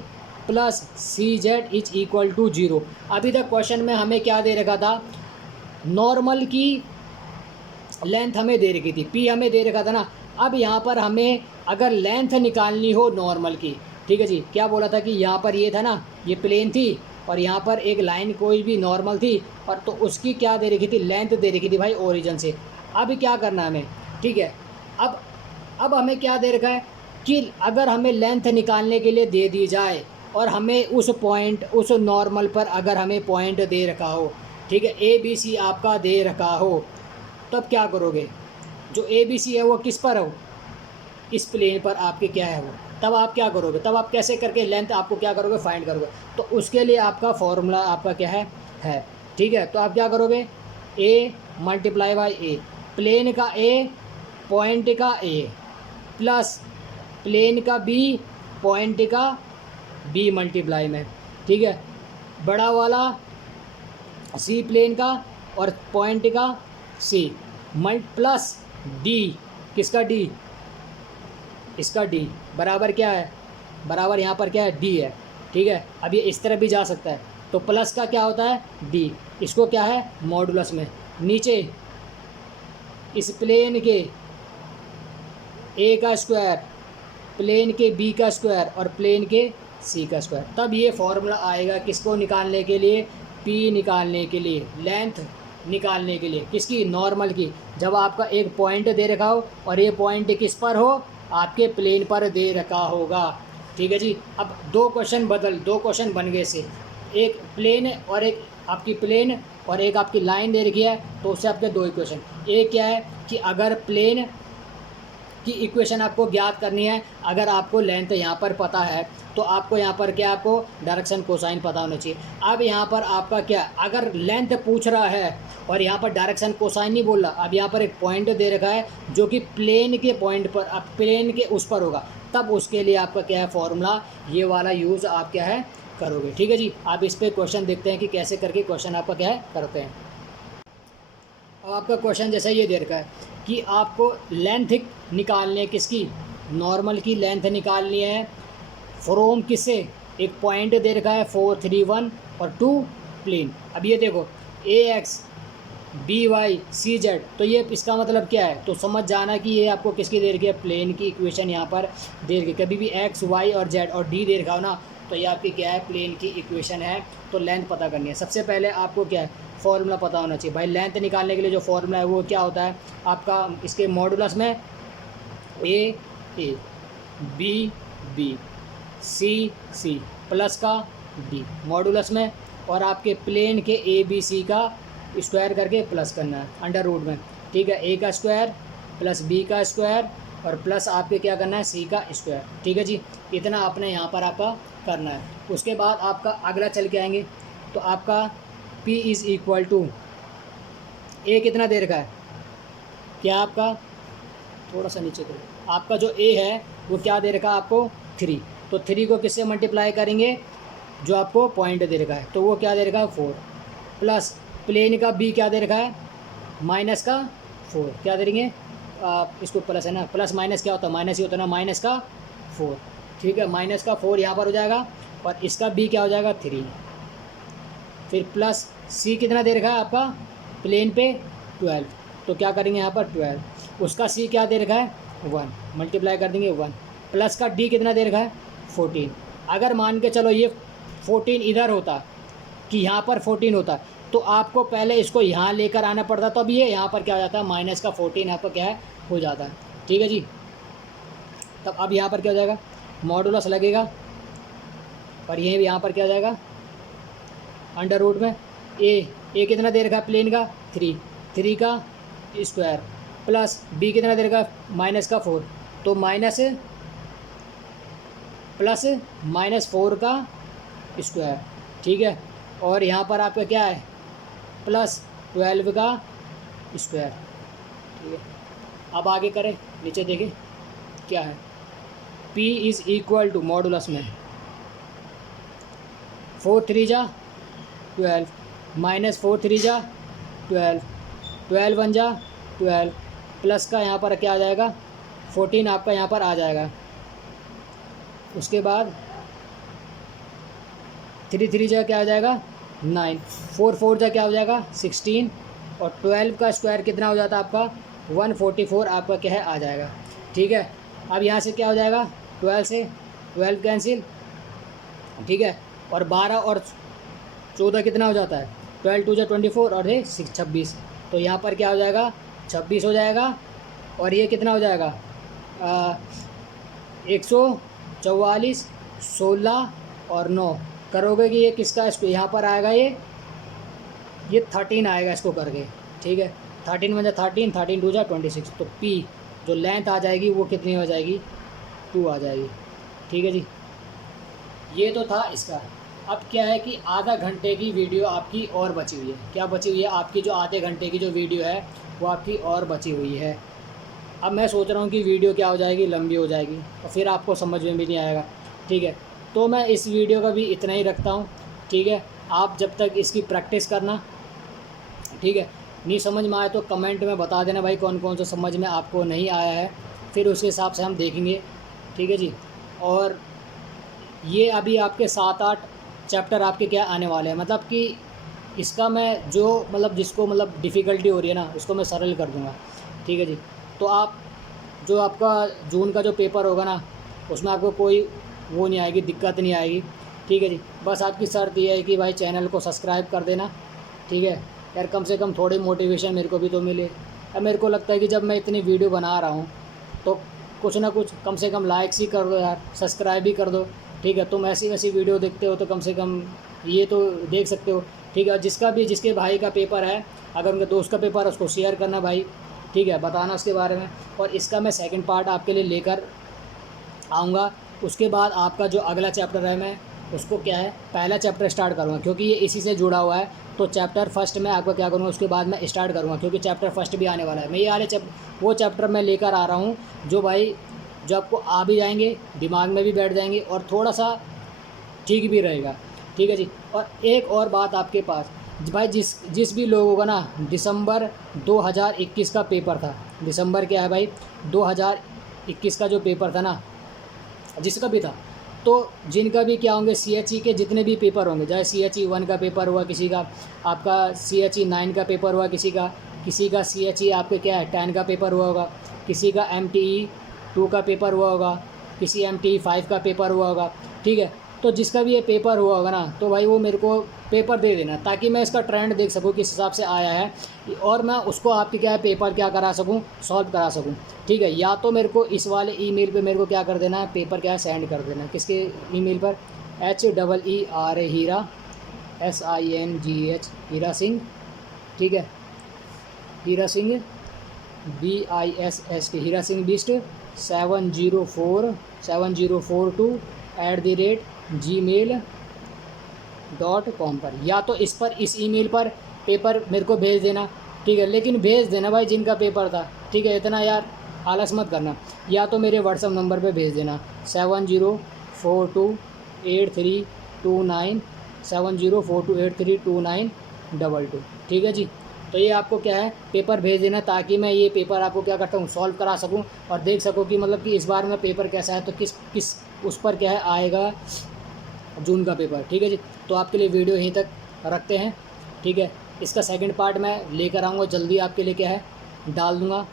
plus CZ is equal to 0। अभी तक क्वेश्चन में हमें क्या दे रखा था, नॉर्मल की लेंथ हमें दे रखी थी, P हमें दे रखा था ना। अब यहाँ पर हमें अगर लेंथ निकालनी हो नॉर्मल की, ठीक है जी, क्या बोला था कि यहाँ पर ये था ना, ये प्लेन थी और यहाँ पर एक लाइन कोई भी नॉर्मल थी, और तो उसकी क्या दे रखी थी लेंथ दे रखी थी भाई ओरिजिन से। अब क्या करना है हमें, ठीक है, अब हमें क्या दे रखा है कि अगर हमें लेंथ निकालने के लिए दे दी जाए और हमें उस पॉइंट उस नॉर्मल पर अगर हमें पॉइंट दे रखा हो, ठीक है, ABC आपका दे रखा हो, तब क्या करोगे, जो ABC है वो किस पर हो, इस प्लेन पर आपके क्या है वो, तब आप क्या करोगे, तब आप कैसे करके लेंथ आपको क्या करोगे फाइंड करोगे। तो उसके लिए आपका फॉर्मूला आपका क्या है ठीक है। तो आप क्या करोगे, A multiply by A, plane का A पॉइंट का A प्लस प्लेन का B पॉइंट का B मल्टीप्लाई में, ठीक है, बड़ा वाला C प्लेन का और पॉइंट का C प्लस D, किसका D, इसका D बराबर क्या है, बराबर यहाँ पर क्या है D है, ठीक है। अब ये इस तरह भी जा सकता है, तो प्लस का क्या होता है D, इसको क्या है मॉडुलस में, नीचे इस प्लेन के A का स्क्वायर, प्लेन के B का स्क्वायर और प्लेन के C का स्क्वायर। तब ये फॉर्मूला आएगा किसको निकालने के लिए, P निकालने के लिए, लेंथ निकालने के लिए, किसकी नॉर्मल की। जब आपका एक पॉइंट दे रखा हो और ये पॉइंट किस पर हो, आपके प्लेन पर दे रखा होगा, ठीक है जी। अब दो क्वेश्चन बन गए से, एक प्लेन और एक आपकी प्लेन और एक आपकी लाइन दे रखी है, तो उससे आपके दो इक्वेशन। एक क्या है कि अगर प्लेन की इक्वेशन आपको ज्ञात करनी है, अगर आपको लेंथ यहाँ पर पता है तो आपको यहाँ पर क्या, आपको डायरेक्शन कोसाइन पता होना चाहिए। अब यहाँ पर आपका क्या, अगर लेंथ पूछ रहा है और यहाँ पर डायरेक्शन कोसाइन नहीं बोल रहा, अब यहाँ पर एक पॉइंट दे रखा है जो कि प्लेन के पॉइंट पर, अब प्लेन के उस पर होगा, तब उसके लिए आपका क्या है फॉर्मूला, ये वाला यूज़ आप क्या है करोगे, ठीक है जी। आप इस पर क्वेश्चन देखते हैं कि कैसे करके क्वेश्चन आपका क्या है करते हैं। अब आपका क्वेश्चन जैसा ये दे रखा है कि आपको लेंथ निकालनी है, किसकी, नॉर्मल की लेंथ निकालनी है फ्रॉम किससे, एक पॉइंट दे रखा है 4 3 1 और 2 प्लेन। अब ये देखो AX BY CZ, तो ये इसका मतलब क्या है, तो समझ जाना कि ये आपको किसकी दे रखी है, प्लेन की इक्वेशन यहाँ पर दे रखी है। कभी भी X Y और Z और D दे रखा हो ना, तो ये आपकी क्या है, प्लेन की इक्वेशन है। तो लेंथ पता करनी है। सबसे पहले आपको क्या है, फॉर्मूला पता होना चाहिए भाई। लेंथ निकालने के लिए जो फॉर्मूला है वो क्या होता है आपका, इसके मॉडुलस में A B B C plus का डी मॉडुलस में, और आपके प्लेन के ए बी सी का स्क्वायर करके प्लस करना है अंडर रूट में। ठीक है, ए का स्क्वायर प्लस बी का स्क्वायर और प्लस आपके क्या करना है, सी का स्क्वायर। ठीक है जी, इतना आपने यहाँ पर आपका करना है। उसके बाद आपका अगला चल के आएंगे, तो आपका P इज़ इक्वल टू ए कितना दे रखा है, क्या आपका थोड़ा सा नीचे करो, आपका जो ए है वो क्या दे रखा है आपको 3। तो 3 को किससे मल्टीप्लाई करेंगे, जो आपको पॉइंट दे रखा है, तो वो क्या दे रखा है 4, प्लस प्लेन का बी क्या दे रखा है माइनस का 4, क्या दे देंगे इसको प्लस है ना, प्लस माइनस क्या होता है, माइनस ही होता है ना, माइनस का 4। ठीक है, माइनस का 4 यहाँ पर हो जाएगा, और इसका बी क्या हो जाएगा 3। फिर प्लस सी कितना दे रखा है आपका प्लेन पे 12, तो क्या करेंगे यहाँ पर 12, उसका सी क्या दे रखा है 1, मल्टीप्लाई कर देंगे 1, प्लस का डी कितना दे रखा है 14। अगर मान के चलो ये 14 इधर होता कि यहाँ पर 14 होता, तो आपको पहले इसको यहाँ लेकर आना पड़ता, तो अब ये यहाँ पर क्या हो जाता है माइनस का 14 यहाँ पर क्या है हो जाता है। ठीक है जी, तब अब यहाँ पर क्या हो जाएगा, मॉडुलस लगेगा, और ये भी यहाँ पर क्या हो जाएगा अंडर रूट में ए कितना दे रखा है प्लेन का 3 का स्क्वायर, प्लस बी कितना दे रखा है माइनस का 4, तो माइनस प्लस -4 का स्क्वायर। ठीक है, और यहाँ पर आपका क्या है प्लस 12 का स्क्वायर। ठीक है, अब आगे करें, नीचे देखें क्या है, P is equal to modulus में 4 3 जा 12 माइनस 4 3 जा 12 12 1 जा 12, प्लस का यहाँ पर क्या आ जाएगा 14 आपका यहाँ पर आ जाएगा। उसके बाद 3 3 जा क्या आ जाएगा 9, 4 4 जा क्या हो जाएगा 16, और 12 का स्क्वायर कितना हो जाता है आपका 144 आपका क्या है आ जाएगा। ठीक है, अब यहाँ से क्या हो जाएगा 12 से 12 कैंसिल। ठीक है, और 12 और 14 कितना हो जाता है 12 2 जा 24 और ये 26, तो यहाँ पर क्या हो जाएगा 26 हो जाएगा, और ये कितना हो जाएगा 144 16 और 9 करोगे कि ये किसका, इसको यहाँ पर आएगा ये 13 आएगा इसको करके। ठीक है, 13 में 13 13 2 जा 26, तो P जो लेंथ आ जाएगी वो कितनी हो जाएगी 2 आ जाएगी। ठीक है जी, ये तो था इसका। अब क्या है कि आधा घंटे की वीडियो आपकी और बची हुई है, क्या बची हुई है आपकी जो आधे घंटे की जो वीडियो है वो आपकी और बची हुई है। अब मैं सोच रहा हूँ कि वीडियो क्या हो जाएगी लंबी हो जाएगी, और फिर आपको समझ में भी नहीं आएगा। ठीक है, तो मैं इस वीडियो का भी इतना ही रखता हूँ। ठीक है, आप जब तक इसकी प्रैक्टिस करना। ठीक है, नहीं समझ में आए तो कमेंट में बता देना भाई कौन कौन सा समझ में आपको नहीं आया है, फिर उसके हिसाब से हम देखेंगे। ठीक है जी, और ये अभी आपके 7-8 चैप्टर आपके क्या आने वाले हैं, मतलब कि इसका मैं जो मतलब जिसको मतलब डिफ़िकल्टी हो रही है ना उसको मैं सरल कर दूँगा। ठीक है जी, तो आप जो आपका जून का जो पेपर होगा ना उसमें आपको कोई वो नहीं आएगी, दिक्कत नहीं आएगी। ठीक है जी, बस आपकी शर्त ये है कि भाई चैनल को सब्सक्राइब कर देना। ठीक है यार, कम से कम थोड़ी मोटिवेशन मेरे को भी तो मिले। अब मेरे को लगता है कि जब मैं इतनी वीडियो बना रहा हूँ तो कुछ ना कुछ कम से कम लाइक्स ही कर दो यार, सब्सक्राइब भी कर दो। ठीक है, तुम ऐसी वैसी वीडियो देखते हो तो कम से कम ये तो देख सकते हो। ठीक है, जिसके भाई का पेपर है, अगर उनके दोस्त का पेपर है उसको शेयर करना भाई। ठीक है, बताना उसके बारे में, और इसका मैं सेकंड पार्ट आपके लिए लेकर आऊँगा। उसके बाद आपका जो अगला चैप्टर है मैं उसको क्या है पहला चैप्टर स्टार्ट करूँगा, क्योंकि ये इसी से जुड़ा हुआ है। तो चैप्टर फर्स्ट में आपका क्या करूँगा उसके बाद मैं स्टार्ट करूँगा, क्योंकि चैप्टर फर्स्ट भी आने वाला है। मैं ये वो चैप्टर मैं लेकर आ रहा हूँ जो भाई जो आपको आ भी जाएंगे, दिमाग में भी बैठ जाएंगे, और थोड़ा सा ठीक भी रहेगा। ठीक है जी, और एक और बात आपके पास भाई, जिस भी लोगों का ना दिसंबर 2021 का पेपर था, दिसंबर क्या है भाई 2021 का जो पेपर था ना, जिसका भी था, तो जिनका भी क्या होंगे CHE के जितने भी पेपर होंगे, चाहे CHE 1 का पेपर हुआ किसी का, आपका CHE 9 का पेपर हुआ किसी का CHE आपके क्या है 10 का पेपर हुआ होगा, किसी का MTE 2 का पेपर हुआ होगा, किसी MTE 5 का पेपर हुआ होगा। ठीक है, तो जिसका भी ये पेपर हुआ होगा ना, तो भाई वो मेरे को पेपर दे देना, ताकि मैं इसका ट्रेंड देख सकूँ किस हिसाब से आया है, और मैं उसको आपके क्या है पेपर क्या करा सकूँ, सॉल्व करा सकूँ। ठीक है, या तो मेरे को इस वाले ईमेल पे मेरे को क्या कर देना है, पेपर क्या है सेंड कर देना, किसके ईमेल पर, HEERA हीरा SINGH हीरा सिंह, ठीक है, हीरा सिंह BISST हीरा सिंह बिस्ट 7042@gmail.com पर, या तो इस ईमेल पर पेपर मेरे को भेज देना। ठीक है, लेकिन भेज देना भाई जिनका पेपर था। ठीक है, इतना यार आलस मत करना। या तो मेरे व्हाट्सअप नंबर पे भेज देना 70428329 ठीक है जी। तो ये आपको क्या है पेपर भेज देना, ताकि मैं ये पेपर आपको क्या करता हूँ सॉल्व करा सकूँ, और देख सकूँ कि मतलब कि इस बार में पेपर कैसा है, तो किस किस उस पर क्या है आएगा जून का पेपर। ठीक है जी, तो आपके लिए वीडियो यहीं तक रखते हैं। ठीक है, इसका सेकंड पार्ट मैं लेकर आऊँगा जल्दी आपके लिए, क्या है डाल दूँगा,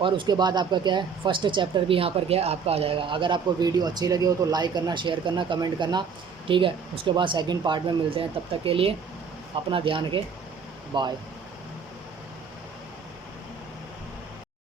और उसके बाद आपका क्या है फर्स्ट चैप्टर भी यहाँ पर क्या है आपका आ जाएगा। अगर आपको वीडियो अच्छी लगी हो तो लाइक करना, शेयर करना, कमेंट करना। ठीक है, उसके बाद सेकंड पार्ट में मिलते हैं, तब तक के लिए अपना ध्यान रखें, बाय।